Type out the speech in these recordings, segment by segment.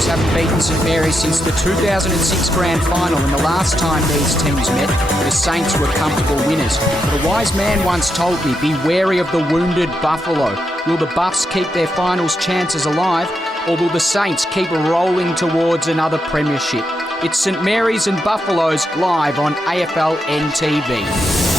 Buffaloes haven't beaten St Mary's since the 2006 Grand Final, and the last time these teams met, the Saints were comfortable winners. But a wise man once told me, be wary of the wounded buffalo. Will the Buffs keep their finals chances alive, or will the Saints keep rolling towards another premiership? It's St Mary's and Buffaloes live on AFL NTV.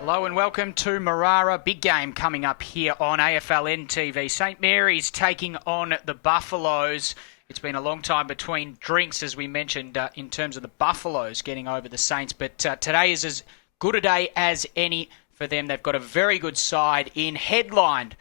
Hello and welcome to Marara. Big game coming up here on AFL NTV. St Mary's taking on the Buffaloes. It's been a long time between drinks, as we mentioned, in terms of the Buffaloes getting over the Saints. But today is as good a day as any for them. They've got a very good side headlined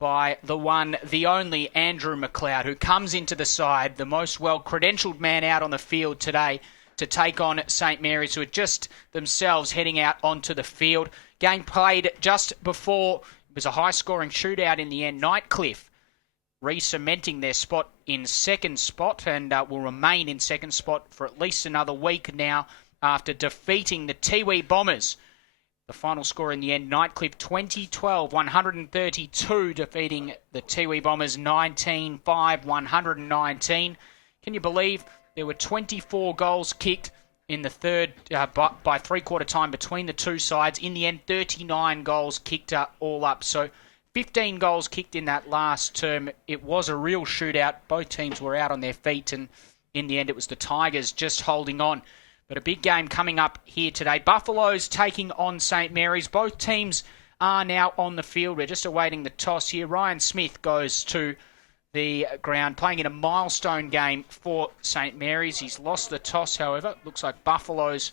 by the one, the only Andrew McLeod, who comes into the side, the most well-credentialed man out on the field today to take on St Mary's, who are just themselves heading out onto the field. Game played just before. It was a high-scoring shootout in the end. Nightcliff re-cementing their spot in second spot and will remain in second spot for at least another week now after defeating the Tiwi Bombers. The final score in the end, Nightcliff 2012, 132, defeating the Tiwi Bombers 19-5, 119. Can you believe there were 24 goals kicked in the third by three-quarter time between the two sides? In the end, 39 goals kicked all up. So 15 goals kicked in that last term. It was a real shootout. Both teams were out on their feet, and in the end, it was the Tigers just holding on. But a big game coming up here today. Buffaloes taking on St Mary's. Both teams are now on the field. We're just awaiting the toss here. Ryan Smith goes to the ground, playing in a milestone game for St Mary's. He's lost the toss, however. Looks like Buffaloes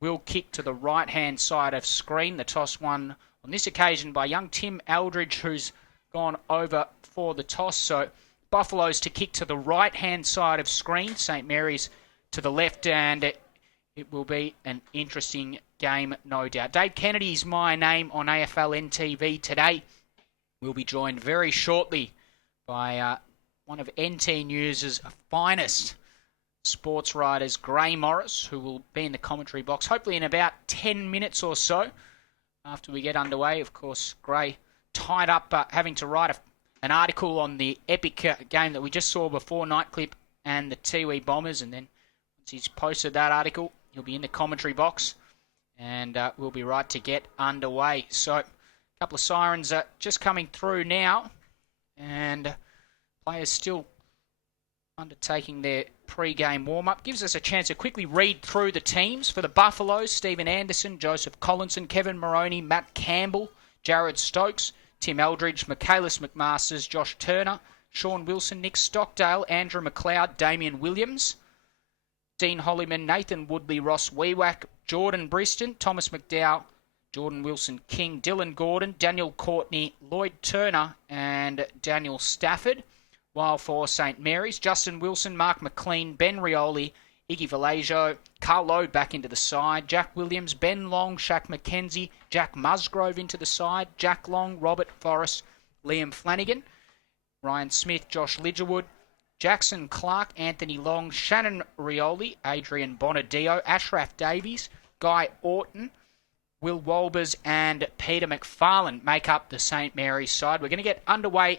will kick to the right-hand side of screen. The toss won on this occasion by young Tim Eldridge, who's gone over for the toss. So Buffaloes to kick to the right-hand side of screen. St Mary's to the left, and it will be an interesting game, no doubt. Dave Kennedy's my name on AFL NTV today. We'll be joined very shortly by one of NT News' finest sports writers, Gray Morris, who will be in the commentary box, hopefully in about 10 minutes or so after we get underway. Of course, Gray tied up having to write an article on the epic game that we just saw before, Nightcliff and the Tiwi Bombers, and then once he's posted that article, he'll be in the commentary box, and we'll be right to get underway. So, a couple of sirens just coming through now, and players still undertaking their pre-game warm-up. Gives us a chance to quickly read through the teams. For the Buffaloes, Stephen Anderson, Joseph Collinson, Kevin Moroney, Matt Campbell, Jared Stokes, Tim Eldridge, Michaelis McMasters, Josh Turner, Sean Wilson, Nick Stockdale, Andrew McLeod, Damien Williams, Dean Hollyman, Nathan Woodley, Ross Wewak, Jordan Briston, Thomas McDowell, Jordan Wilson-King, Dylan Gordon, Daniel Courtney, Lloyd Turner and Daniel Stafford. While for St Mary's, Justin Wilson, Mark McLean, Ben Rioli, Iggy Vallejo, Carl Lowe back into the side, Jack Williams, Ben Long, Shaq McKenzie, Jack Musgrove into the side, Jack Long, Robert Forrest, Liam Flanagan, Ryan Smith, Josh Lidgerwood, Jackson Clark, Anthony Long, Shannon Rioli, Adrian Bonadio, Ashraf Davies, Guy Orton, Will Wolbers and Peter McFarlane make up the St Mary's side. We're going to get underway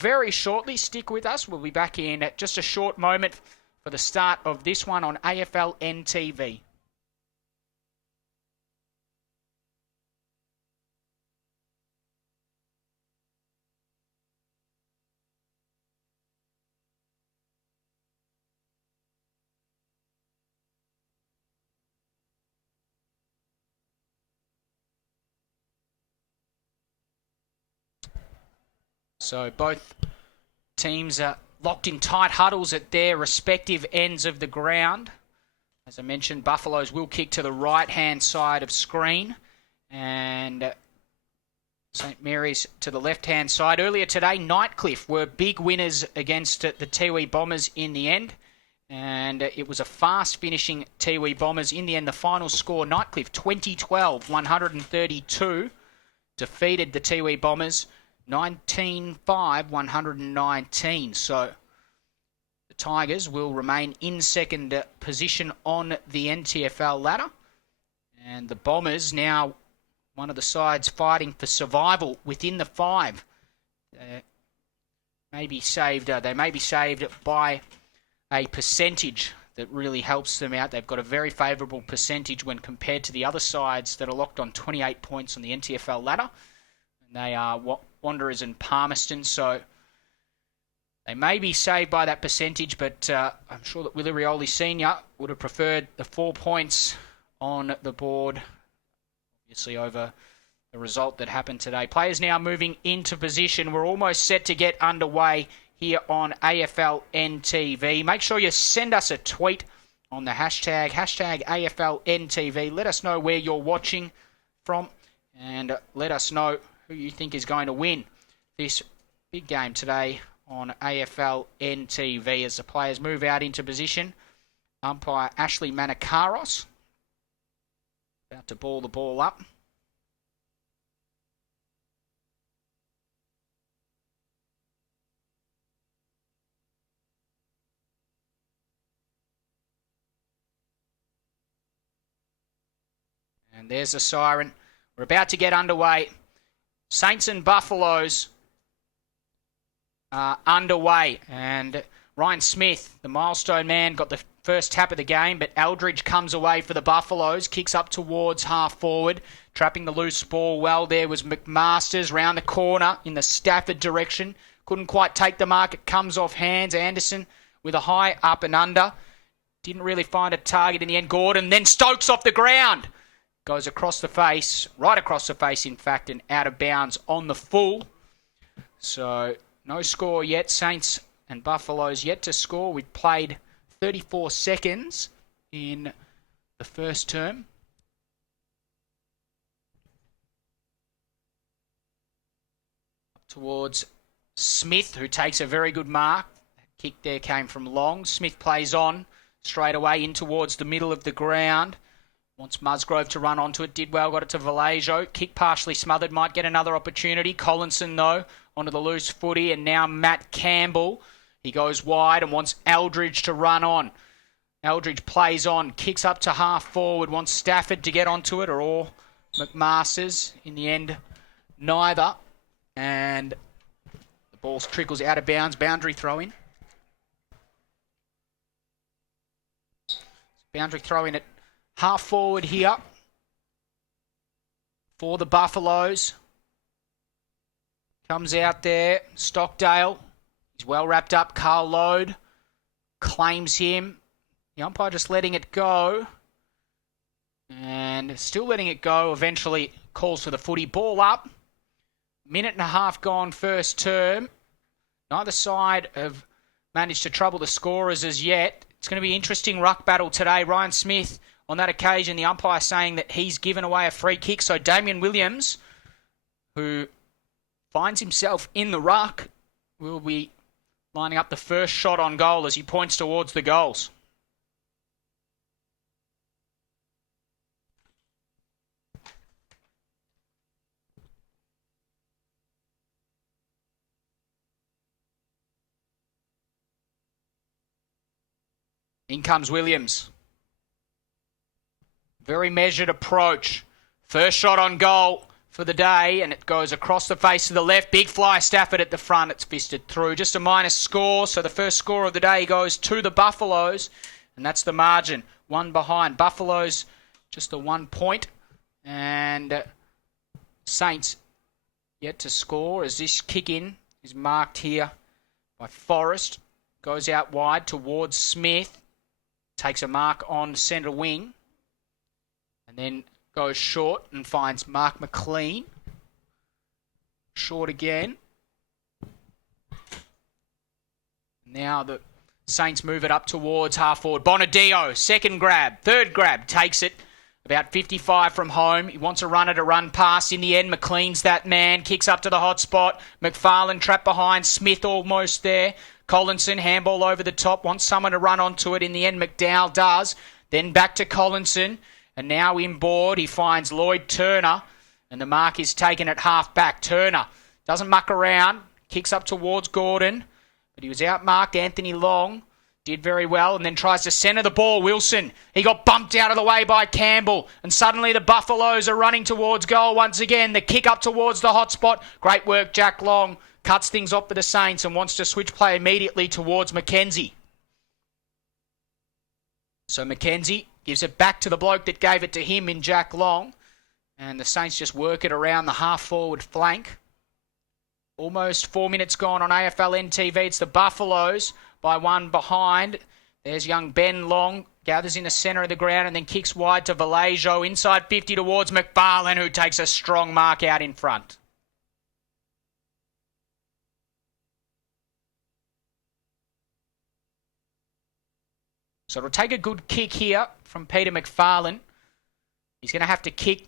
very shortly. Stick with us. We'll be back in just a short moment for the start of this one on AFL NTV. So both teams are locked in tight huddles at their respective ends of the ground. As I mentioned, Buffaloes will kick to the right-hand side of screen, and St Mary's to the left-hand side. Earlier today, Nightcliff were big winners against the Tiwi Bombers in the end, and it was a fast-finishing Tiwi Bombers. In the end, the final score, Nightcliff 2012, 132, defeated the Tiwi Bombers 19-5, 119. So the Tigers will remain in second position on the NTFL ladder. And the Bombers now one of the sides fighting for survival within the 5. They may be saved by a percentage that really helps them out. They've got a very favourable percentage when compared to the other sides that are locked on 28 points on the NTFL ladder. And they are Wanderers and Palmerston, so they may be saved by that percentage, but I'm sure that Willie Rioli Sr. would have preferred the 4 points on the board, obviously over the result that happened today. Players now moving into position. We're almost set to get underway here on AFL NTV. Make sure you send us a tweet on the hashtag AFL NTV. Let us know where you're watching from and let us know who you think is going to win this big game today on AFL NTV as the players move out into position. Umpire Ashley Manakaros about to ball the ball up. And there's the siren. We're about to get underway. Saints and Buffaloes are underway. And Ryan Smith, the milestone man, got the first tap of the game, but Eldridge comes away for the Buffaloes, kicks up towards half forward, trapping the loose ball well. There was McMasters round the corner in the Stafford direction. Couldn't quite take the mark. It comes off hands. Anderson with a high up and under. Didn't really find a target in the end. Gordon, then Stokes off the ground. Goes across the face, right across the face, in fact, and out of bounds on the full. So, no score yet. Saints and Buffaloes yet to score. We've played 34 seconds in the first term. Up towards Smith, who takes a very good mark. That kick there came from Long. Smith plays on straight away in towards the middle of the ground. Wants Musgrove to run onto it. Did well, got it to Vallejo. Kick partially smothered, might get another opportunity. Collinson, though, onto the loose footy. And now Matt Campbell. He goes wide and wants Eldridge to run on. Eldridge plays on, kicks up to half forward, wants Stafford to get onto it, or McMasters. In the end, neither. And the ball trickles out of bounds. Boundary throw-in. Boundary throw-in at half forward here for the Buffaloes. Comes out there. Stockdale. He's well wrapped up. Carl Load claims him. The umpire just letting it go. And still letting it go. Eventually calls for the footy. Ball up. Minute and a half gone first term. Neither side have managed to trouble the scorers as yet. It's going to be an interesting ruck battle today. Ryan Smith, on that occasion, the umpire saying that he's given away a free kick. So Damien Williams, who finds himself in the ruck, will be lining up the first shot on goal as he points towards the goals. In comes Williams. Very measured approach. First shot on goal for the day, and it goes across the face to the left. Big fly, Stafford at the front. It's fisted through. Just a minus score, so the first score of the day goes to the Buffaloes, and that's the margin. One behind. Buffaloes just a 1 point, and Saints yet to score as this kick-in is marked here by Forrest. Goes out wide towards Smith. Takes a mark on centre wing. And then goes short and finds Mark McLean. Short again. Now the Saints move it up towards half forward. Bonadio, second grab. Third grab, takes it. About 55 from home. He wants a runner to run past. In the end, McLean's that man. Kicks up to the hot spot. McFarlane trapped behind. Smith almost there. Collinson, handball over the top. Wants someone to run onto it. In the end, McDowell does. Then back to Collinson. And now inboard, he finds Lloyd Turner. And the mark is taken at half back. Turner doesn't muck around. Kicks up towards Gordon. But he was outmarked. Anthony Long Did very well and then tries to centre the ball. Wilson, he got bumped out of the way by Campbell. And suddenly the Buffaloes are running towards goal once again. The kick up towards the hot spot. Great work, Jack Long. Cuts things off for the Saints and wants to switch play immediately towards Mackenzie. So Mackenzie gives it back to the bloke that gave it to him in Jack Long. And the Saints just work it around the half-forward flank. Almost 4 minutes gone on AFL NTV. It's the Buffaloes by one behind. There's young Ben Long. Gathers in the centre of the ground and then kicks wide to Vallejo. Inside 50 towards McFarlane, who takes a strong mark out in front. So it'll take a good kick here from Peter McFarlane. He's going to have to kick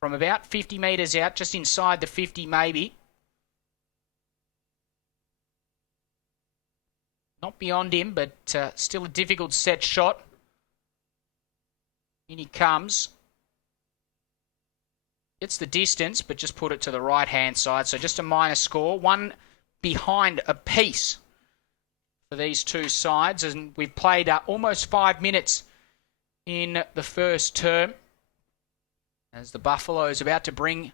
from about 50 metres out, just inside the 50 maybe. Not beyond him, but still a difficult set shot. In he comes. Gets the distance, but just put it to the right-hand side. So just a minor score. One behind apiece for these two sides. And we've played almost 5 minutes in the first term. As the Buffaloes about to bring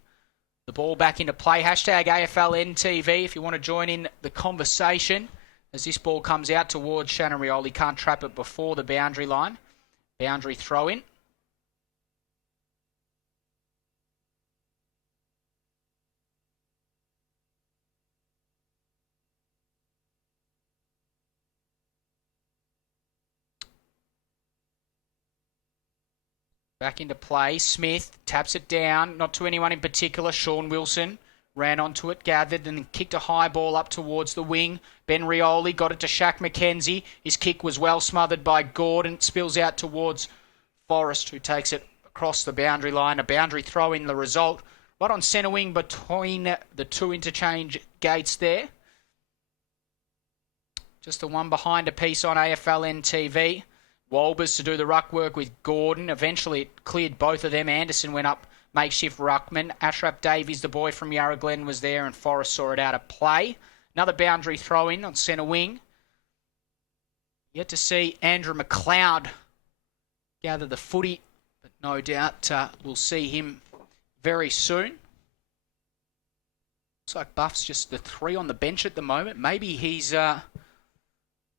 the ball back into play. Hashtag AFLNTV if you want to join in the conversation. As this ball comes out towards Shannon Rioli, can't trap it before the boundary line. Boundary throw in. Back into play. Smith taps it down. Not to anyone in particular. Sean Wilson ran onto it, gathered, and then kicked a high ball up towards the wing. Ben Rioli got it to Shaq McKenzie. His kick was well smothered by Gordon. It spills out towards Forrest, who takes it across the boundary line. A boundary throw in the result. Right on centre wing between the two interchange gates there. Just the one behind a piece on AFL NTV. Walbers to do the ruck work with Gordon. Eventually it cleared both of them. Anderson went up makeshift ruckman. Ashraf Davies, the boy from Yarra Glen, was there and Forrest saw it out of play. Another boundary throw in on centre wing. Yet to see Andrew McLeod gather the footy, but no doubt we'll see him very soon. Looks like Buff's just the 3 on the bench at the moment. Maybe he's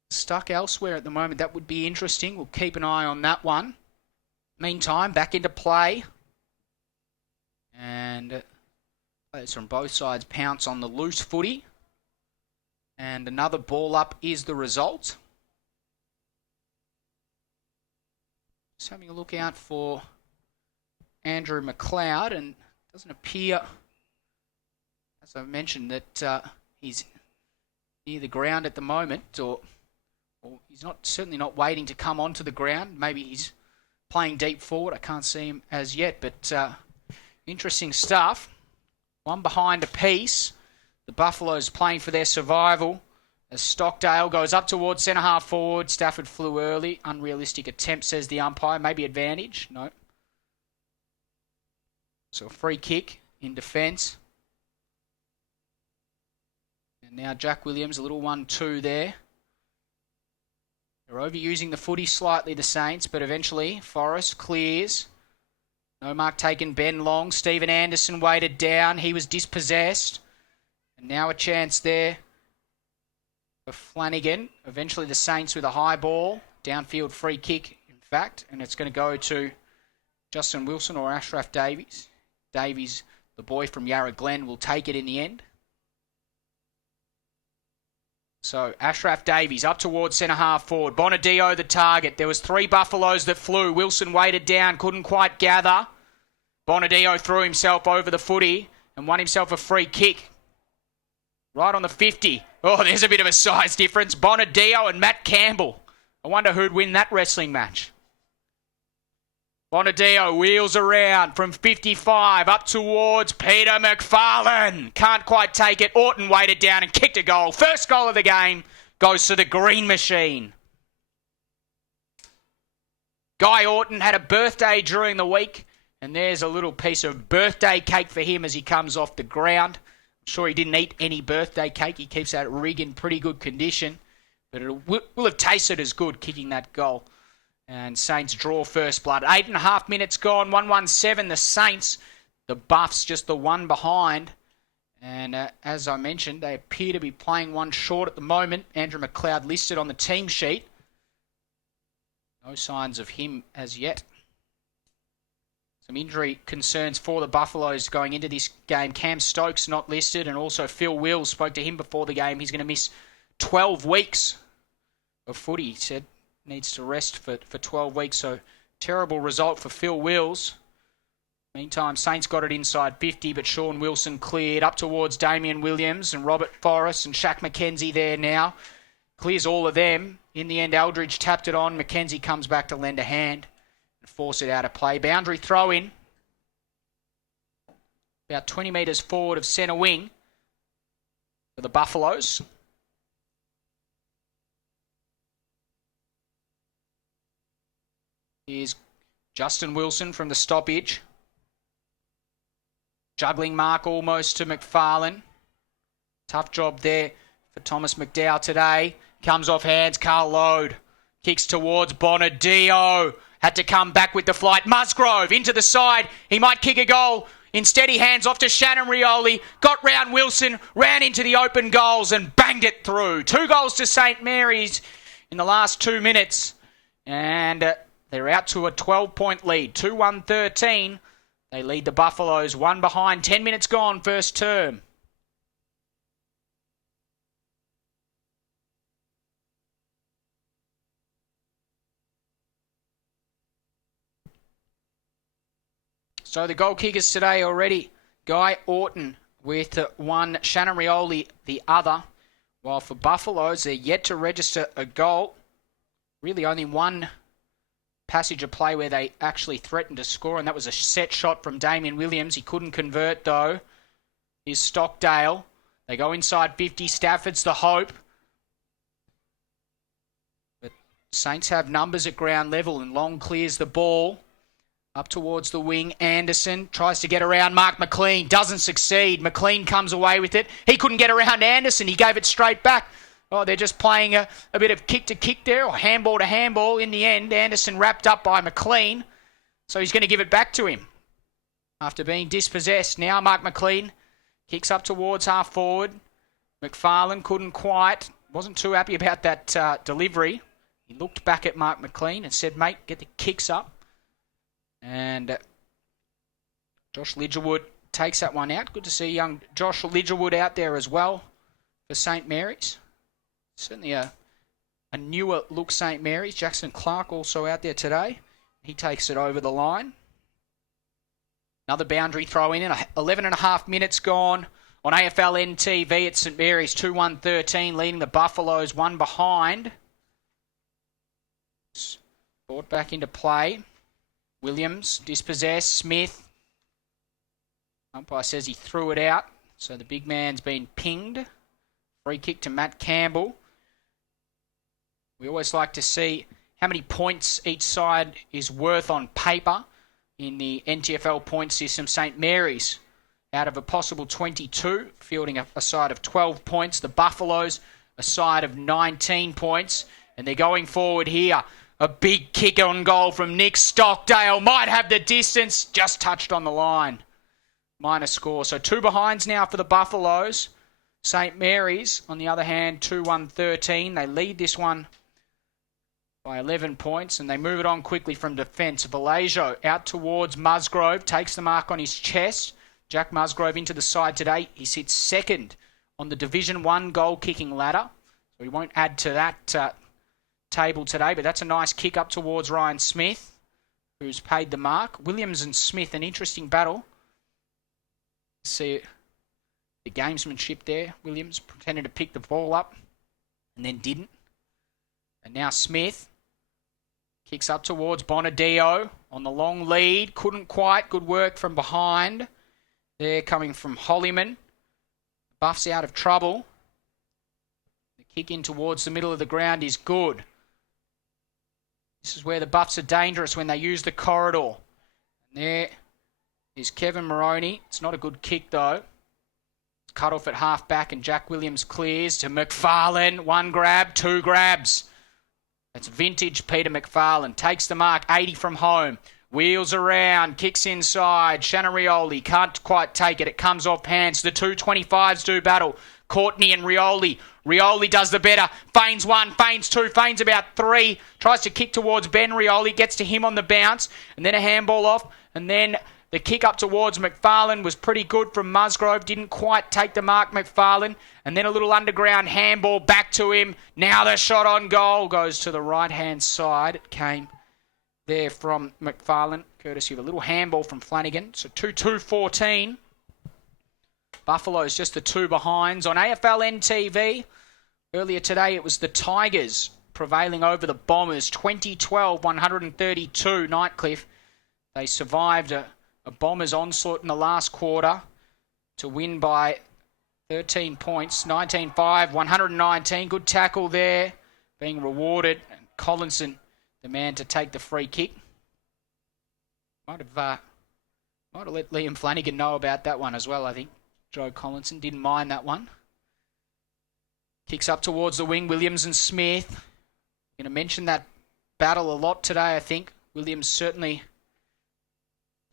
stuck elsewhere at the moment. That would be interesting. We'll keep an eye on that one. Meantime, back into play. And players from both sides pounce on the loose footy. And another ball up is the result. Just having a look out for Andrew McLeod, and it doesn't appear, as I mentioned, that he's near the ground at the moment, or he's certainly not waiting to come onto the ground. Maybe he's playing deep forward. I can't see him as yet, but interesting stuff. One behind a piece. The Buffaloes playing for their survival. As Stockdale goes up towards centre half forward. Stafford flew early. Unrealistic attempt, says the umpire. Maybe advantage. No. So a free kick in defence. And now Jack Williams, a little 1-2 there. They're overusing the footy slightly, the Saints, but eventually Forrest clears. No mark taken, Ben Long. Stephen Anderson weighted down. He was dispossessed. And now a chance there for Flanagan. Eventually the Saints with a high ball. Downfield free kick, in fact. And it's going to go to Justin Wilson or Ashraf Davies. Davies, the boy from Yarra Glen, will take it in the end. So Ashraf Davies up towards centre half forward. Bonadio the target. There was 3 Buffaloes that flew. Wilson weighted down, couldn't quite gather. Bonadio threw himself over the footy and won himself a free kick. Right on the 50. Oh, there's a bit of a size difference. Bonadio and Matt Campbell. I wonder who'd win that wrestling match. Bonadio wheels around from 55 up towards Peter McFarlane. Can't quite take it. Orton weighted down and kicked a goal. First goal of the game goes to the Green Machine. Guy Orton had a birthday during the week, and there's a little piece of birthday cake for him as he comes off the ground. I'm sure he didn't eat any birthday cake. He keeps that rig in pretty good condition. but it will have tasted as good kicking that goal. And Saints draw first blood. 8.5 minutes gone, 1-1-7. The Saints, the Buffs just the one behind. And as I mentioned, they appear to be playing one short at the moment. Andrew McLeod listed on the team sheet. No signs of him as yet. Some injury concerns for the Buffaloes going into this game. Cam Stokes not listed, and also Phil Wills, spoke to him before the game. He's going to miss 12 weeks of footy, he said. Needs to rest for 12 weeks, so terrible result for Phil Wills. Meantime, Saints got it inside 50, but Sean Wilson cleared up towards Damien Williams and Robert Forrest and Shaq McKenzie there now. Clears all of them. In the end, Eldridge tapped it on. McKenzie comes back to lend a hand and force it out of play. Boundary throw in. About 20 metres forward of centre wing for the Buffaloes. Here's Justin Wilson from the stoppage. Juggling mark almost to McFarlane. Tough job there for Thomas McDowell today. Comes off hands, Carl Lode. Kicks towards Bonadio. Had to come back with the flight. Musgrove into the side. He might kick a goal. Instead he hands off to Shannon Rioli. Got round Wilson. Ran into the open goals and banged it through. 2 goals to St. Mary's in the last 2 minutes. And they're out to a 12-point lead. 2-1-13. They lead the Buffaloes one behind. 10 minutes gone, first term. So the goal kickers today already. Guy Orton with one, Shannon Rioli the other. While for Buffaloes, they're yet to register a goal. Really only one passage of play where they actually threatened to score, and that was a set shot from Damien Williams. He couldn't convert, though. Here's Stockdale. They go inside 50. Stafford's the hope. But Saints have numbers at ground level, and Long clears the ball. Up towards the wing, Anderson tries to get around Mark McLean. Doesn't succeed. McLean comes away with it. He couldn't get around Anderson. He gave it straight back. Oh, they're just playing a bit of kick to kick there, or handball to handball. In the end, Anderson wrapped up by McLean. So he's going to give it back to him after being dispossessed. Now Mark McLean kicks up towards half forward. McFarlane couldn't quite. Wasn't too happy about that delivery. He looked back at Mark McLean and said, mate, get the kicks up. And Josh Lidgerwood takes that one out. Good to see young Josh Lidgerwood out there as well for St. Mary's. Certainly a newer look St. Mary's. Jackson Clark also out there today. He takes it over the line. Another boundary throw in. 11.5 minutes gone on AFL NTV at St. Mary's. 2-1-13, leading the Buffaloes one behind. Brought back into play. Williams, dispossessed. Smith. Umpire says he threw it out. So the big man's been pinged. Free kick to Matt Campbell. We always like to see how many points each side is worth on paper in the NTFL point system. St. Mary's, out of a possible 22, fielding a side of 12 points. The Buffaloes, a side of 19 points. And they're going forward here. A big kick on goal from Nick Stockdale. Might have the distance. Just touched on the line. Minor score. So 2 behinds now for the Buffaloes. St. Mary's, on the other hand, 2-1-13. They lead this one by 11 points, and they move it on quickly from defence. Vallejo out towards Musgrove. Takes the mark on his chest. Jack Musgrove into the side today. He sits second on the Division 1 goal-kicking ladder. So he won't add to that table today, but that's a nice kick up towards Ryan Smith, who's paid the mark. Williams and Smith, an interesting battle. See the gamesmanship there. Williams pretended to pick the ball up and then didn't. And now Smith kicks up towards Bonadio on the long lead. Couldn't quite. Good work from behind. There coming from Hollyman. Buff's out of trouble. The kick in towards the middle of the ground is good. This is where the Buffs are dangerous, when they use the corridor. And there is Kevin Moroney. It's not a good kick, though. Cut off at half back and Jack Williams clears to McFarlane. 1 grab, 2 grabs. That's vintage Peter McFarlane. Takes the mark, 80 from home. Wheels around, kicks inside. Shannon Rioli can't quite take it. It comes off hands. The 225s do battle. Courtney and Rioli. Rioli does the better. Feigns 1, feigns 2, feigns about 3. Tries to kick towards Ben Rioli. Gets to him on the bounce. And then a handball off. And then the kick up towards McFarlane was pretty good from Musgrove. Didn't quite take the mark, McFarlane. And then a little underground handball back to him. Now the shot on goal goes to the right-hand side. It came there from McFarlane, courtesy of a little handball from Flanagan. So 2-2-14. Buffalo's just the 2 behinds. On AFL NTV, earlier today it was the Tigers prevailing over the Bombers. 2012, 132, Nightcliff. They survived a Bombers onslaught in the last quarter to win by 13 points. 19-5, 119. Good tackle there, being rewarded. And Collinson, the man to take the free kick. Might have let Liam Flanagan know about that one as well, I think. Joe Collinson didn't mind that one. Kicks up towards the wing, Williams and Smith. Going to mention that battle a lot today, I think. Williams certainly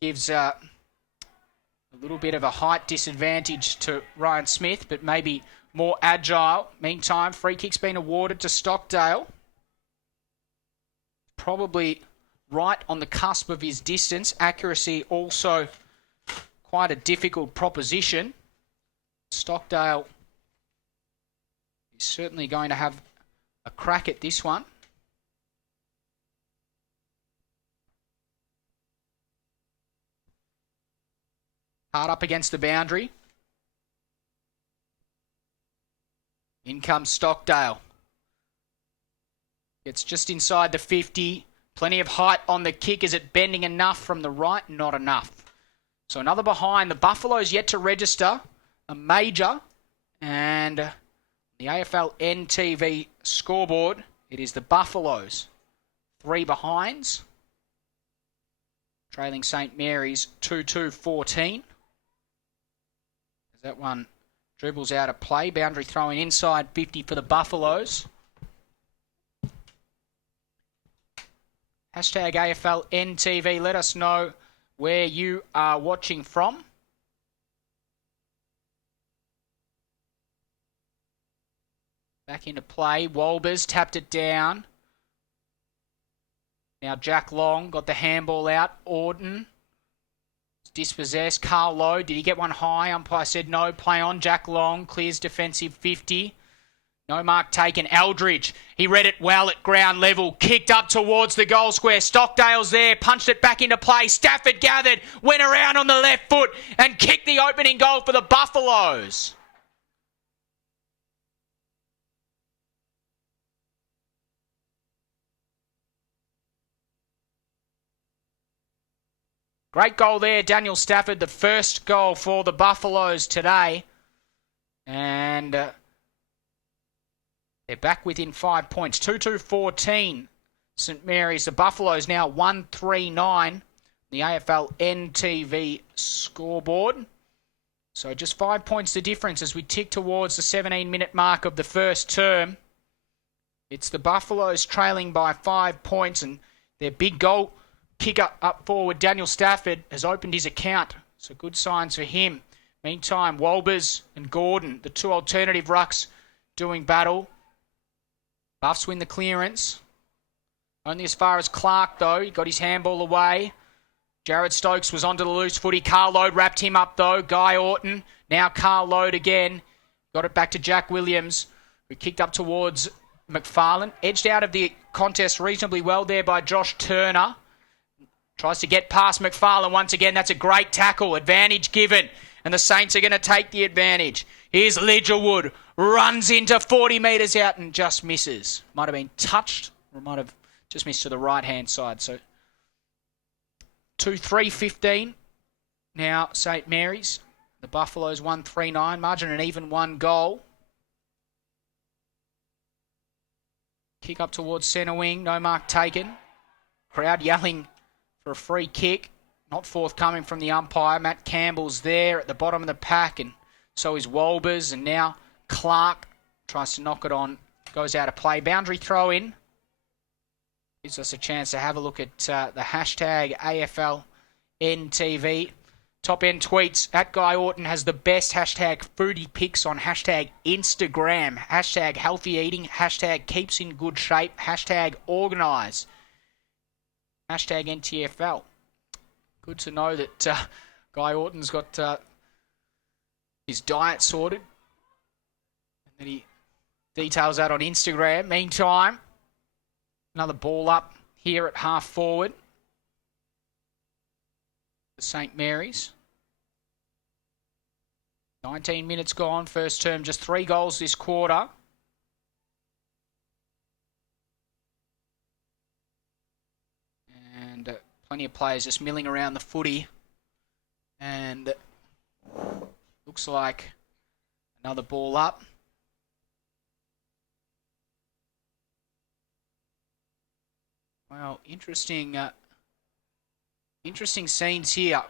gives a little bit of a height disadvantage to Ryan Smith, but maybe more agile. Meantime, free kick's been awarded to Stockdale. Probably right on the cusp of his distance. Accuracy also quite a difficult proposition. Stockdale is certainly going to have a crack at this one. Hard up against the boundary. In comes Stockdale. It's just inside the 50. Plenty of height on the kick. Is it bending enough from the right? Not enough. So another behind. The Buffaloes yet to register a major. And the AFL NTV scoreboard, it is the Buffaloes. 3 behinds. Trailing St. Mary's 2-2-14. That one dribbles out of play. Boundary throwing inside 50 for the Buffaloes. Hashtag AFL NTV. Let us know where you are watching from. Back into play. Wolbers tapped it down. Now Jack Long got the handball out. Orton dispossessed. Carl Lowe, did he get one high? Umpire said no. Play on. Jack Long clears defensive 50. No mark taken. Eldridge, he read it well at ground level. Kicked up towards the goal square. Stockdale's there. Punched it back into play. Stafford gathered. Went around on the left foot and kicked the opening goal for the Buffaloes. Great goal there, Daniel Stafford, the first goal for the Buffaloes today. And they're back within 5 points. 2-2-14, St. Mary's. The Buffaloes now 1-3-9. The AFL NTV scoreboard. So just 5 points the difference as we tick towards the 17-minute mark of the first term. It's the Buffaloes trailing by 5 points, and their big goal kicker up forward, Daniel Stafford, has opened his account. So good signs for him. Meantime, Wolbers and Gordon, the 2 alternative rucks, doing battle. Buffs win the clearance. Only as far as Clark, though. He got his handball away. Jared Stokes was onto the loose footy. Carl Lowe wrapped him up, though. Guy Orton. Now Carl Lowe again. Got it back to Jack Williams, who kicked up towards McFarlane. Edged out of the contest reasonably well there by Josh Turner. Tries to get past McFarlane once again. That's a great tackle. Advantage given. And the Saints are going to take the advantage. Here's Lidgerwood. Runs into 40 metres out and just misses. Might have been touched or might have just missed to the right-hand side. So 2-3-15. Now St. Mary's. The Buffaloes 1-3-9. Margin an even 1 goal. Kick up towards centre wing. No mark taken. Crowd yelling for a free kick. Not forthcoming from the umpire. Matt Campbell's there at the bottom of the pack and So is Wolbers, and now Clark tries to knock it on. Goes out of play. Boundary throw in. Gives us a chance to have a look at the hashtag AFL NTV. Top end tweets. At Guy Orton has the best hashtag foodie pics on hashtag Instagram. Hashtag healthy eating. Hashtag keeps in good shape. Hashtag organise. Hashtag NTFL. Good to know that Guy Orton's got his diet sorted. And that he details that on Instagram. Meantime, another ball up here at half forward. The St. Mary's. 19 minutes gone. First term, just 3 goals this quarter. And plenty of players just milling around the footy. And looks like another ball up. Well, interesting scenes here.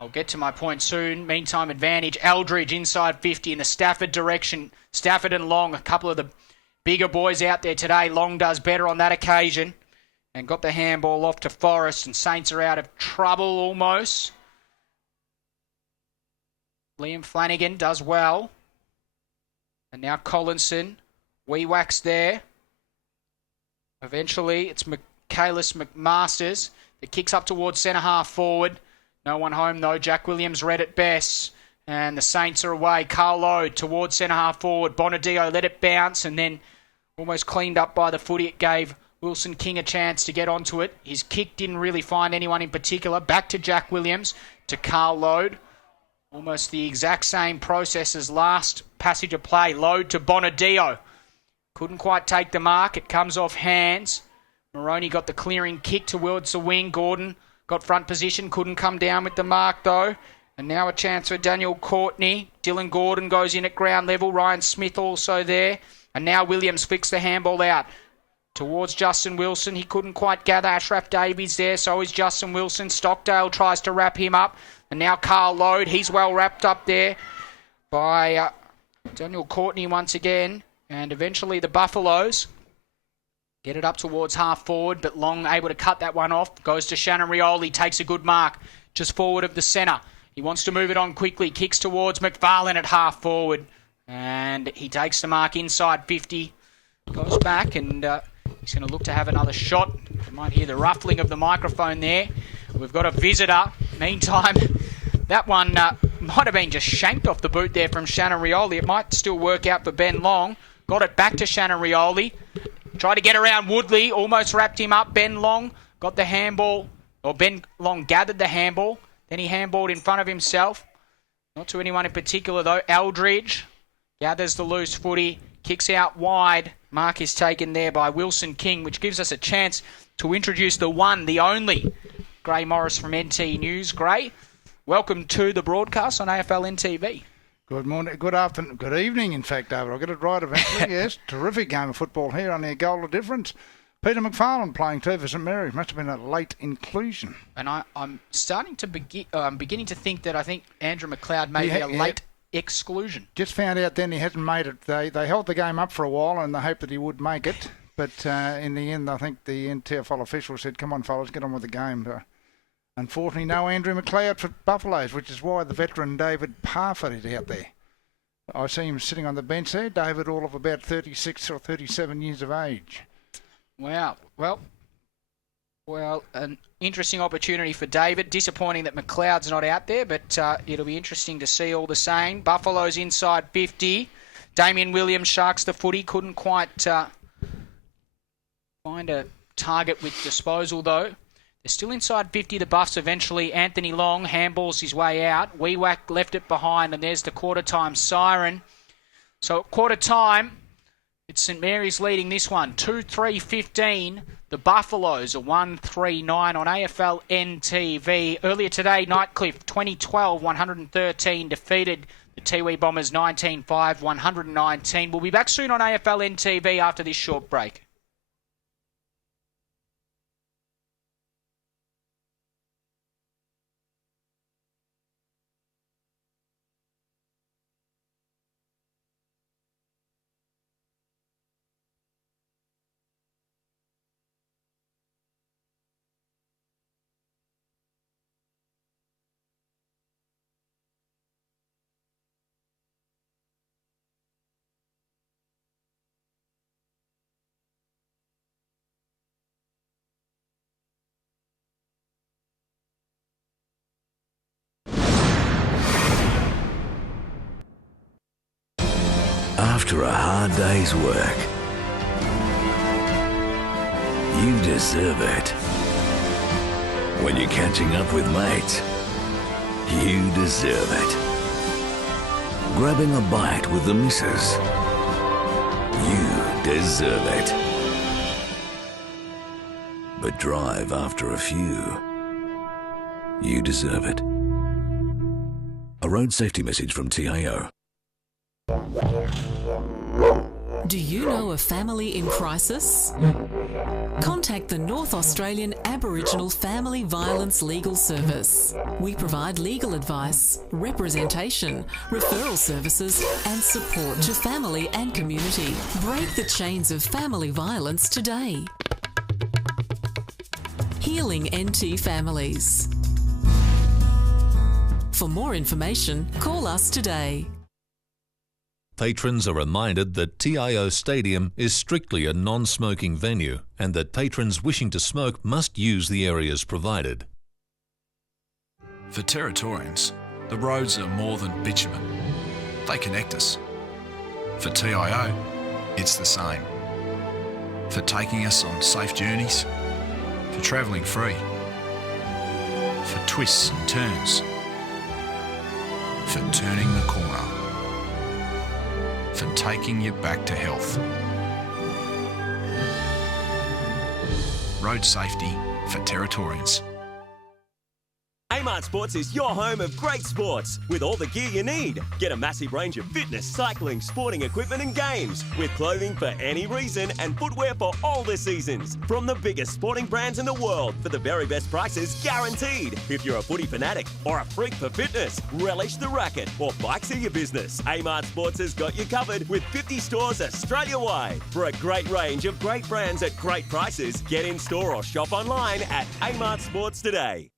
I'll get to my point soon. Meantime, advantage. Eldridge inside 50 in the Stafford direction. Stafford and Long, a couple of the bigger boys out there today. Long does better on that occasion. And got the handball off to Forrest, and Saints are out of trouble almost. Liam Flanagan does well. And now Collinson. Wee-whacks there. Eventually, it's Michaelis McMasters that kicks up towards centre half forward. No one home though. Jack Williams read it best. And the Saints are away. Carl Lode towards centre half forward. Bonadio let it bounce and then almost cleaned up by the footy. It gave Wilson King a chance to get onto it. His kick didn't really find anyone in particular. Back to Jack Williams, to Carl Lode. Almost the exact same process as last passage of play. Lode to Bonadio. Couldn't quite take the mark. It comes off hands. Moroney got the clearing kick towards the wing. Gordon got front position. Couldn't come down with the mark though. And now a chance for Daniel Courtney. Dylan Gordon goes in at ground level. Ryan Smith also there. And now Williams flicks the handball out towards Justin Wilson. He couldn't quite gather. Ashraf Davies there. So is Justin Wilson. Stockdale tries to wrap him up. And now Carl Lode. He's well wrapped up there by Daniel Courtney once again. And eventually the Buffaloes get it up towards half forward, but Long able to cut that one off. Goes to Shannon Rioli, takes a good mark just forward of the centre. He wants to move it on quickly, kicks towards McFarlane at half forward. And he takes the mark inside 50, goes back, and he's going to look to have another shot. You might hear the ruffling of the microphone there. We've got a visitor. Meantime, that one might have been just shanked off the boot there from Shannon Rioli. It might still work out for Ben Long. Got it back to Shannon Rioli. Tried to get around Woodley. Almost wrapped him up. Ben Long got the handball. Or Ben Long gathered the handball. Then he handballed in front of himself. Not to anyone in particular though. Eldridge gathers the loose footy. Kicks out wide. Mark is taken there by Wilson King, which gives us a chance to introduce the one, the only, Gray Morris from NT News. Gray, welcome to the broadcast on AFL NTV. Good morning, good afternoon, good evening, in fact, David. I'll get it right eventually, yes. Terrific game of football here, only a goal of difference. Peter McFarlane playing too for St Mary's. Must have been a late inclusion. And I'm starting to beginning to think that I think Andrew McLeod may be a late exclusion. Just found out then he hasn't made it. They held the game up for a while and they hoped that he would make it. But in the end, I think the NTFL official said, come on, fellas, get on with the game. Unfortunately, no Andrew McLeod for Buffaloes, which is why the veteran David Parfitt is out there. I see him sitting on the bench there. David, all of about 36 or 37 years of age. Wow. Well, an interesting opportunity for David. Disappointing that McLeod's not out there, but it'll be interesting to see all the same. Buffalo's inside 50. Damien Williams sharks the footy. Couldn't quite find a target with disposal, though. They're still inside 50, the Buffs eventually. Anthony Long handballs his way out. Wee-whack left it behind, and there's the quarter-time siren. So at quarter-time, it's St Mary's leading this one. 2-3-15. The Buffaloes are 1-3-9 on AFL NTV. Earlier today, Nightcliff 2012-113 defeated the Tiwi Bombers 19-5-119. We'll be back soon on AFL NTV after this short break. after a hard day's work. You deserve it. When you're catching up with mates, you deserve it. Grabbing a bite with the missus, you deserve it. But drive after a few, you deserve it. A road safety message from TAO. Do you know a family in crisis? Contact the North Australian Aboriginal Family Violence Legal Service. We provide legal advice, representation, referral services and support to family and community. Break the chains of family violence today. Healing NT Families. For more information, call us today. Patrons are reminded that TIO Stadium is strictly a non-smoking venue and that patrons wishing to smoke must use the areas provided. For Territorians, the roads are more than bitumen. They connect us. For TIO, it's the same. For taking us on safe journeys, for travelling free, for twists and turns, for turning the corner, for taking you back to health. Road safety for Territorians. Amart Sports is your home of great sports with all the gear you need. Get a massive range of fitness, cycling, sporting equipment and games with clothing for any reason and footwear for all the seasons. From the biggest sporting brands in the world for the very best prices guaranteed. If you're a footy fanatic or a freak for fitness, relish the racket or bikes are your business. Amart Sports has got you covered with 50 stores Australia-wide. For a great range of great brands at great prices, get in store or shop online at Amart Sports today.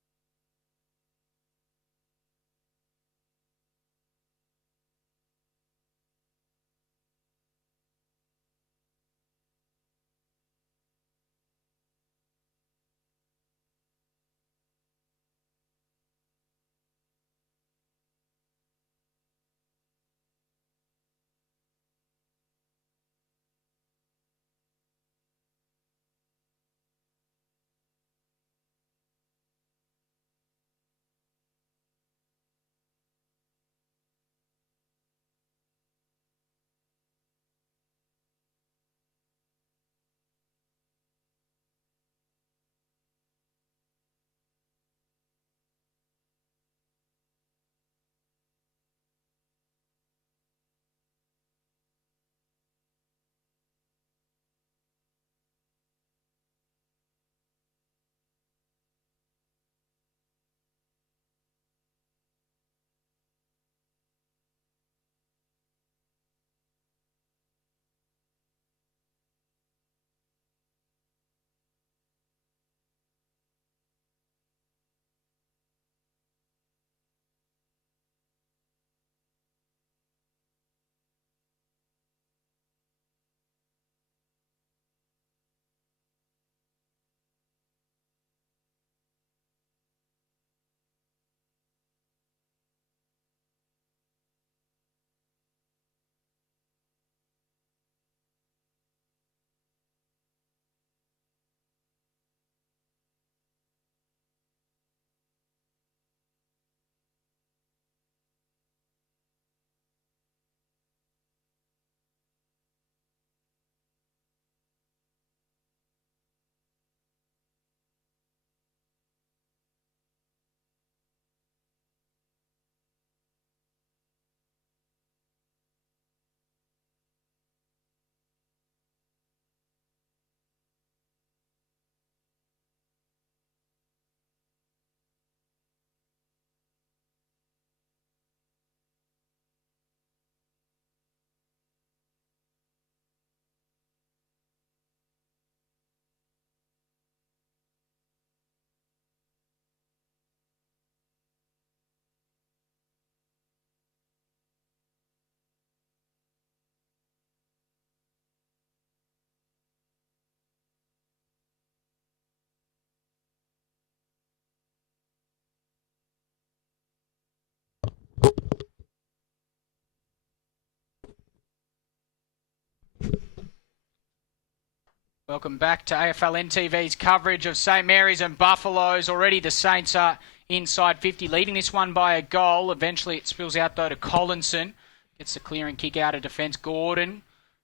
Welcome back to AFL NTV's coverage of St Mary's and Buffaloes. Already the Saints are inside 50, leading this one by a goal. Eventually it spills out though to Collinson. Gets the clearing kick out of defence. Gordon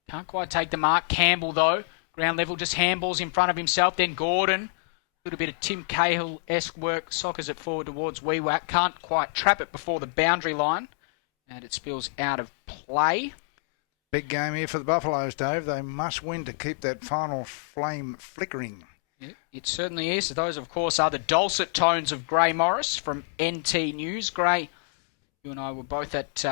can't quite take the mark. Campbell though, ground level, just handballs in front of himself. Then Gordon, a little bit of Tim Cahill-esque work, soccers it forward towards Wee-Wack. Can't quite trap it before the boundary line. And it spills out of play. Big game here for the Buffaloes, Dave. They must win to keep that final flame flickering. It certainly is. Those, of course, are the dulcet tones of Gray Morris from NT News. Gray, you and I were both at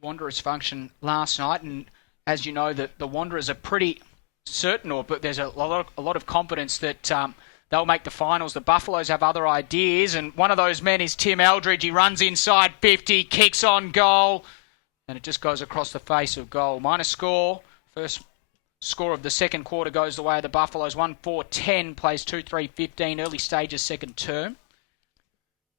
Wanderers function last night, and as you know, the Wanderers are pretty certain, but there's a lot of confidence that they'll make the finals. The Buffaloes have other ideas, and one of those men is Tim Eldridge. He runs inside 50, kicks on goal, and it just goes across the face of goal. Minor score. First score of the second quarter goes the way of the Buffaloes. 1-4-10, plays 2-3-15, early stages, second term.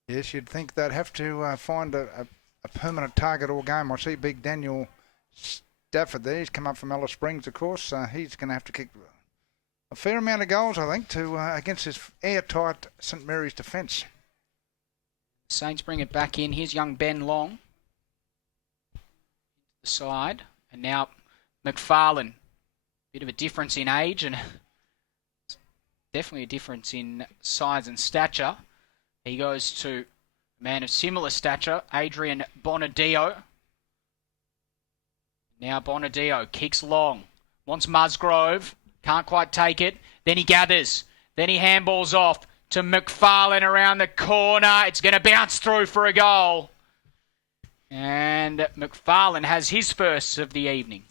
Yes, you'd think they'd have to find a permanent target all game. I see big Daniel Stafford there. He's come up from Alice Springs, of course. He's going to have to kick a fair amount of goals, I think, to against his airtight St Mary's defence. Saints bring it back in. Here's young Ben Long. The side. And now McFarlane. Bit of a difference in age and definitely a difference in size and stature. He goes to a man of similar stature, Adrian Bonadio. Now Bonadio kicks long. Wants Musgrove. Can't quite take it. Then he gathers. Then he handballs off to McFarlane around the corner. It's going to bounce through for a goal. And McFarlane has his first of the evening.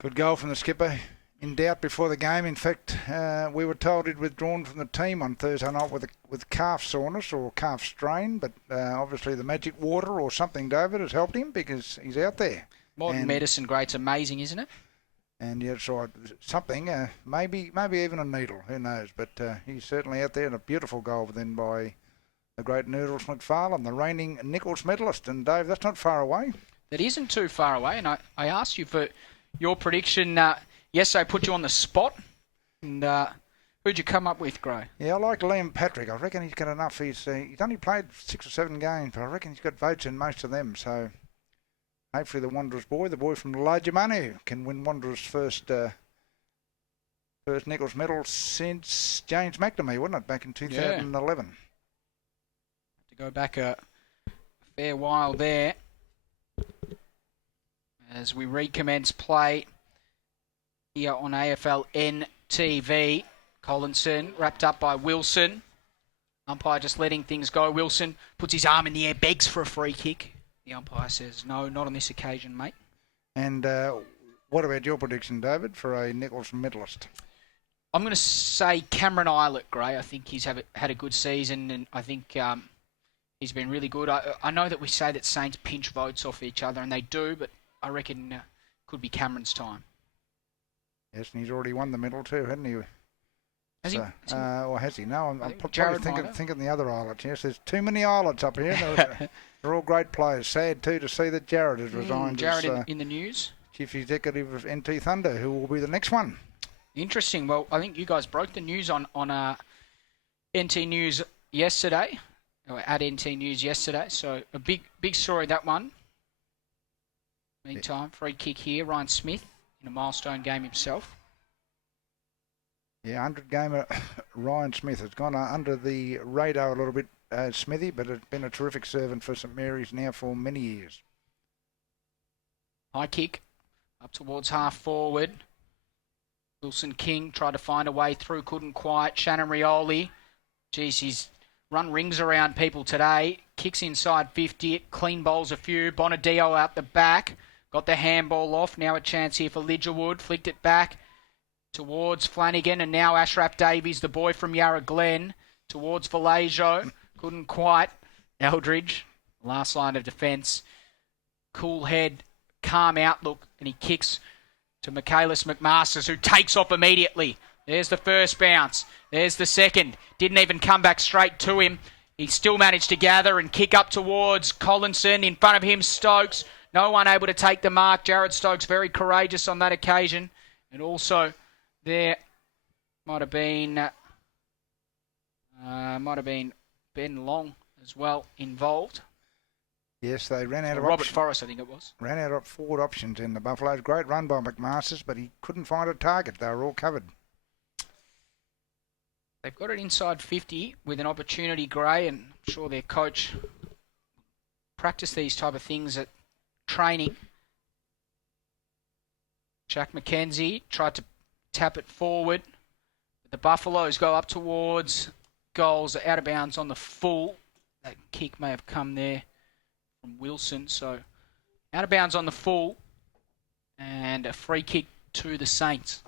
Good goal from the skipper. In doubt before the game. In fact, we were told he'd withdrawn from the team on Thursday night with calf soreness or calf strain, but obviously the magic water or something, David, has helped him because he's out there. Modern medicine, great. It's amazing, isn't it? And yeah, so something, maybe even a needle, who knows? But he's certainly out there, and a beautiful goal then by the great Noodles McFarlane, the reigning Nichols medalist. And Dave, that's not far away. That isn't too far away, and I asked you for your prediction. Yes, I put you on the spot. And who'd you come up with, Gray? Yeah, I like Liam Patrick. I reckon he's got enough. He's only played 6 or 7 games, but I reckon he's got votes in most of them. So hopefully the Wanderers boy, the boy from Lajamanu, can win Wanderers' first Nichols medal since James McNamee, wasn't it, back in 2011? To go back a fair while there. As we recommence play here on AFL NTV. Collinson wrapped up by Wilson. Umpire just letting things go. Wilson puts his arm in the air, begs for a free kick. The umpire says, no, not on this occasion, mate. And what about your prediction, David, for a Nichols medalist? I'm going to say Cameron Eilert, Gray. I think he's had a good season, and I think he's been really good. I know that we say that Saints pinch votes off each other, and they do, but I reckon could be Cameron's time. Yes, and he's already won the medal too, hasn't he? Has he? Or has he? No, I'm probably Jared thinking the other Islets. Yes, there's too many Islets up here. They're all great players. Sad too to see that Jared has resigned. Jared in the news. Chief Executive of NT Thunder, who will be the next one. Interesting. Well, I think you guys broke the news on NT News yesterday, or at NT News yesterday. So a big story, that one. Meantime, free kick here. Ryan Smith in a milestone game himself. Yeah, 100-gamer Ryan Smith has gone under the radar a little bit, Smithy, but has been a terrific servant for St Mary's now for many years. High kick up towards half forward. Wilson King tried to find a way through, couldn't quite. Shannon Rioli, geez, he's run rings around people today. Kicks inside 50, clean bowls a few. Bonadio out the back, got the handball off. Now a chance here for Lidgerwood, flicked it back towards Flanagan, and now Ashraf Davies, the boy from Yarra Glen, towards Vallejo. Couldn't quite. Eldridge, last line of defence. Cool head, calm outlook, and he kicks to Michaelis McMasters, who takes off immediately. There's the first bounce. There's the second. Didn't even come back straight to him. He still managed to gather and kick up towards Collinson. In front of him, Stokes. No one able to take the mark. Jared Stokes very courageous on that occasion. And also there. Might have been Ben Long as well involved. Yes, they ran out of Robert Forrest, I think it was. Ran out of forward options in the Buffaloes. Great run by McMasters, but he couldn't find a target. They were all covered. They've got it inside 50 with an opportunity, Gray, and I'm sure their coach practice these type of things at training. Jack McKenzie tried to tap it forward. The Buffaloes go up towards goals, out of bounds on the full. That kick may have come there from Wilson, so out of bounds on the full and a free kick to the Saints.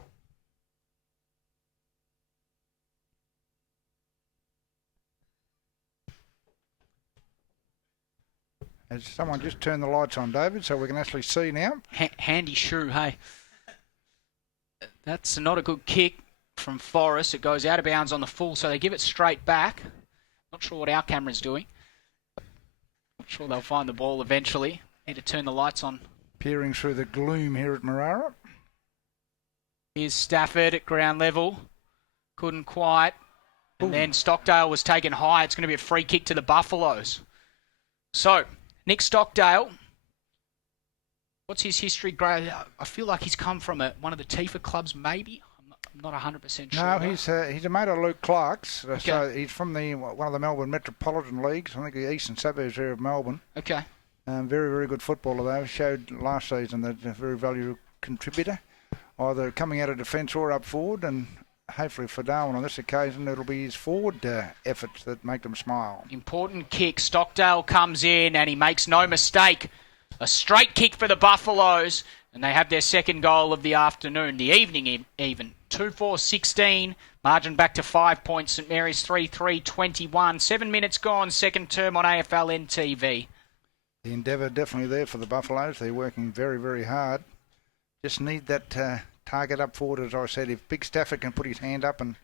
Has someone just turned the lights on, David, so we can actually see now? Handy shoe, hey. That's not a good kick from Forrest. It goes out of bounds on the full, so they give it straight back. Not sure what our camera's doing. Not sure they'll find the ball eventually. Need to turn the lights on. Peering through the gloom here at Marara. Here's Stafford at ground level. Couldn't quite. And then Stockdale was taken high. It's going to be a free kick to the Buffaloes. So, Nick Stockdale, what's his history, Gray? I feel like he's come from one of the Tifa clubs, maybe. I'm not 100% sure. No, he's a mate of Luke Clark's. Okay. So he's from one of the Melbourne Metropolitan Leagues. I think the eastern suburbs here of Melbourne. Okay. Very, very good footballer, though. Showed last season that a very valuable contributor, either coming out of defence or up forward. And hopefully for Darwin on this occasion, it'll be his forward efforts that make them smile. Important kick. Stockdale comes in and he makes no mistake. A straight kick for the Buffaloes. And they have their second goal of the afternoon, the evening even. 2-4-16. Margin back to 5 points. St Mary's 3-3-21. 7 minutes gone. Second term on AFL NTV. The endeavour definitely there for the Buffaloes. They're working very, very hard. Just need that target up forward, as I said. If Big Stafford can put his hand up and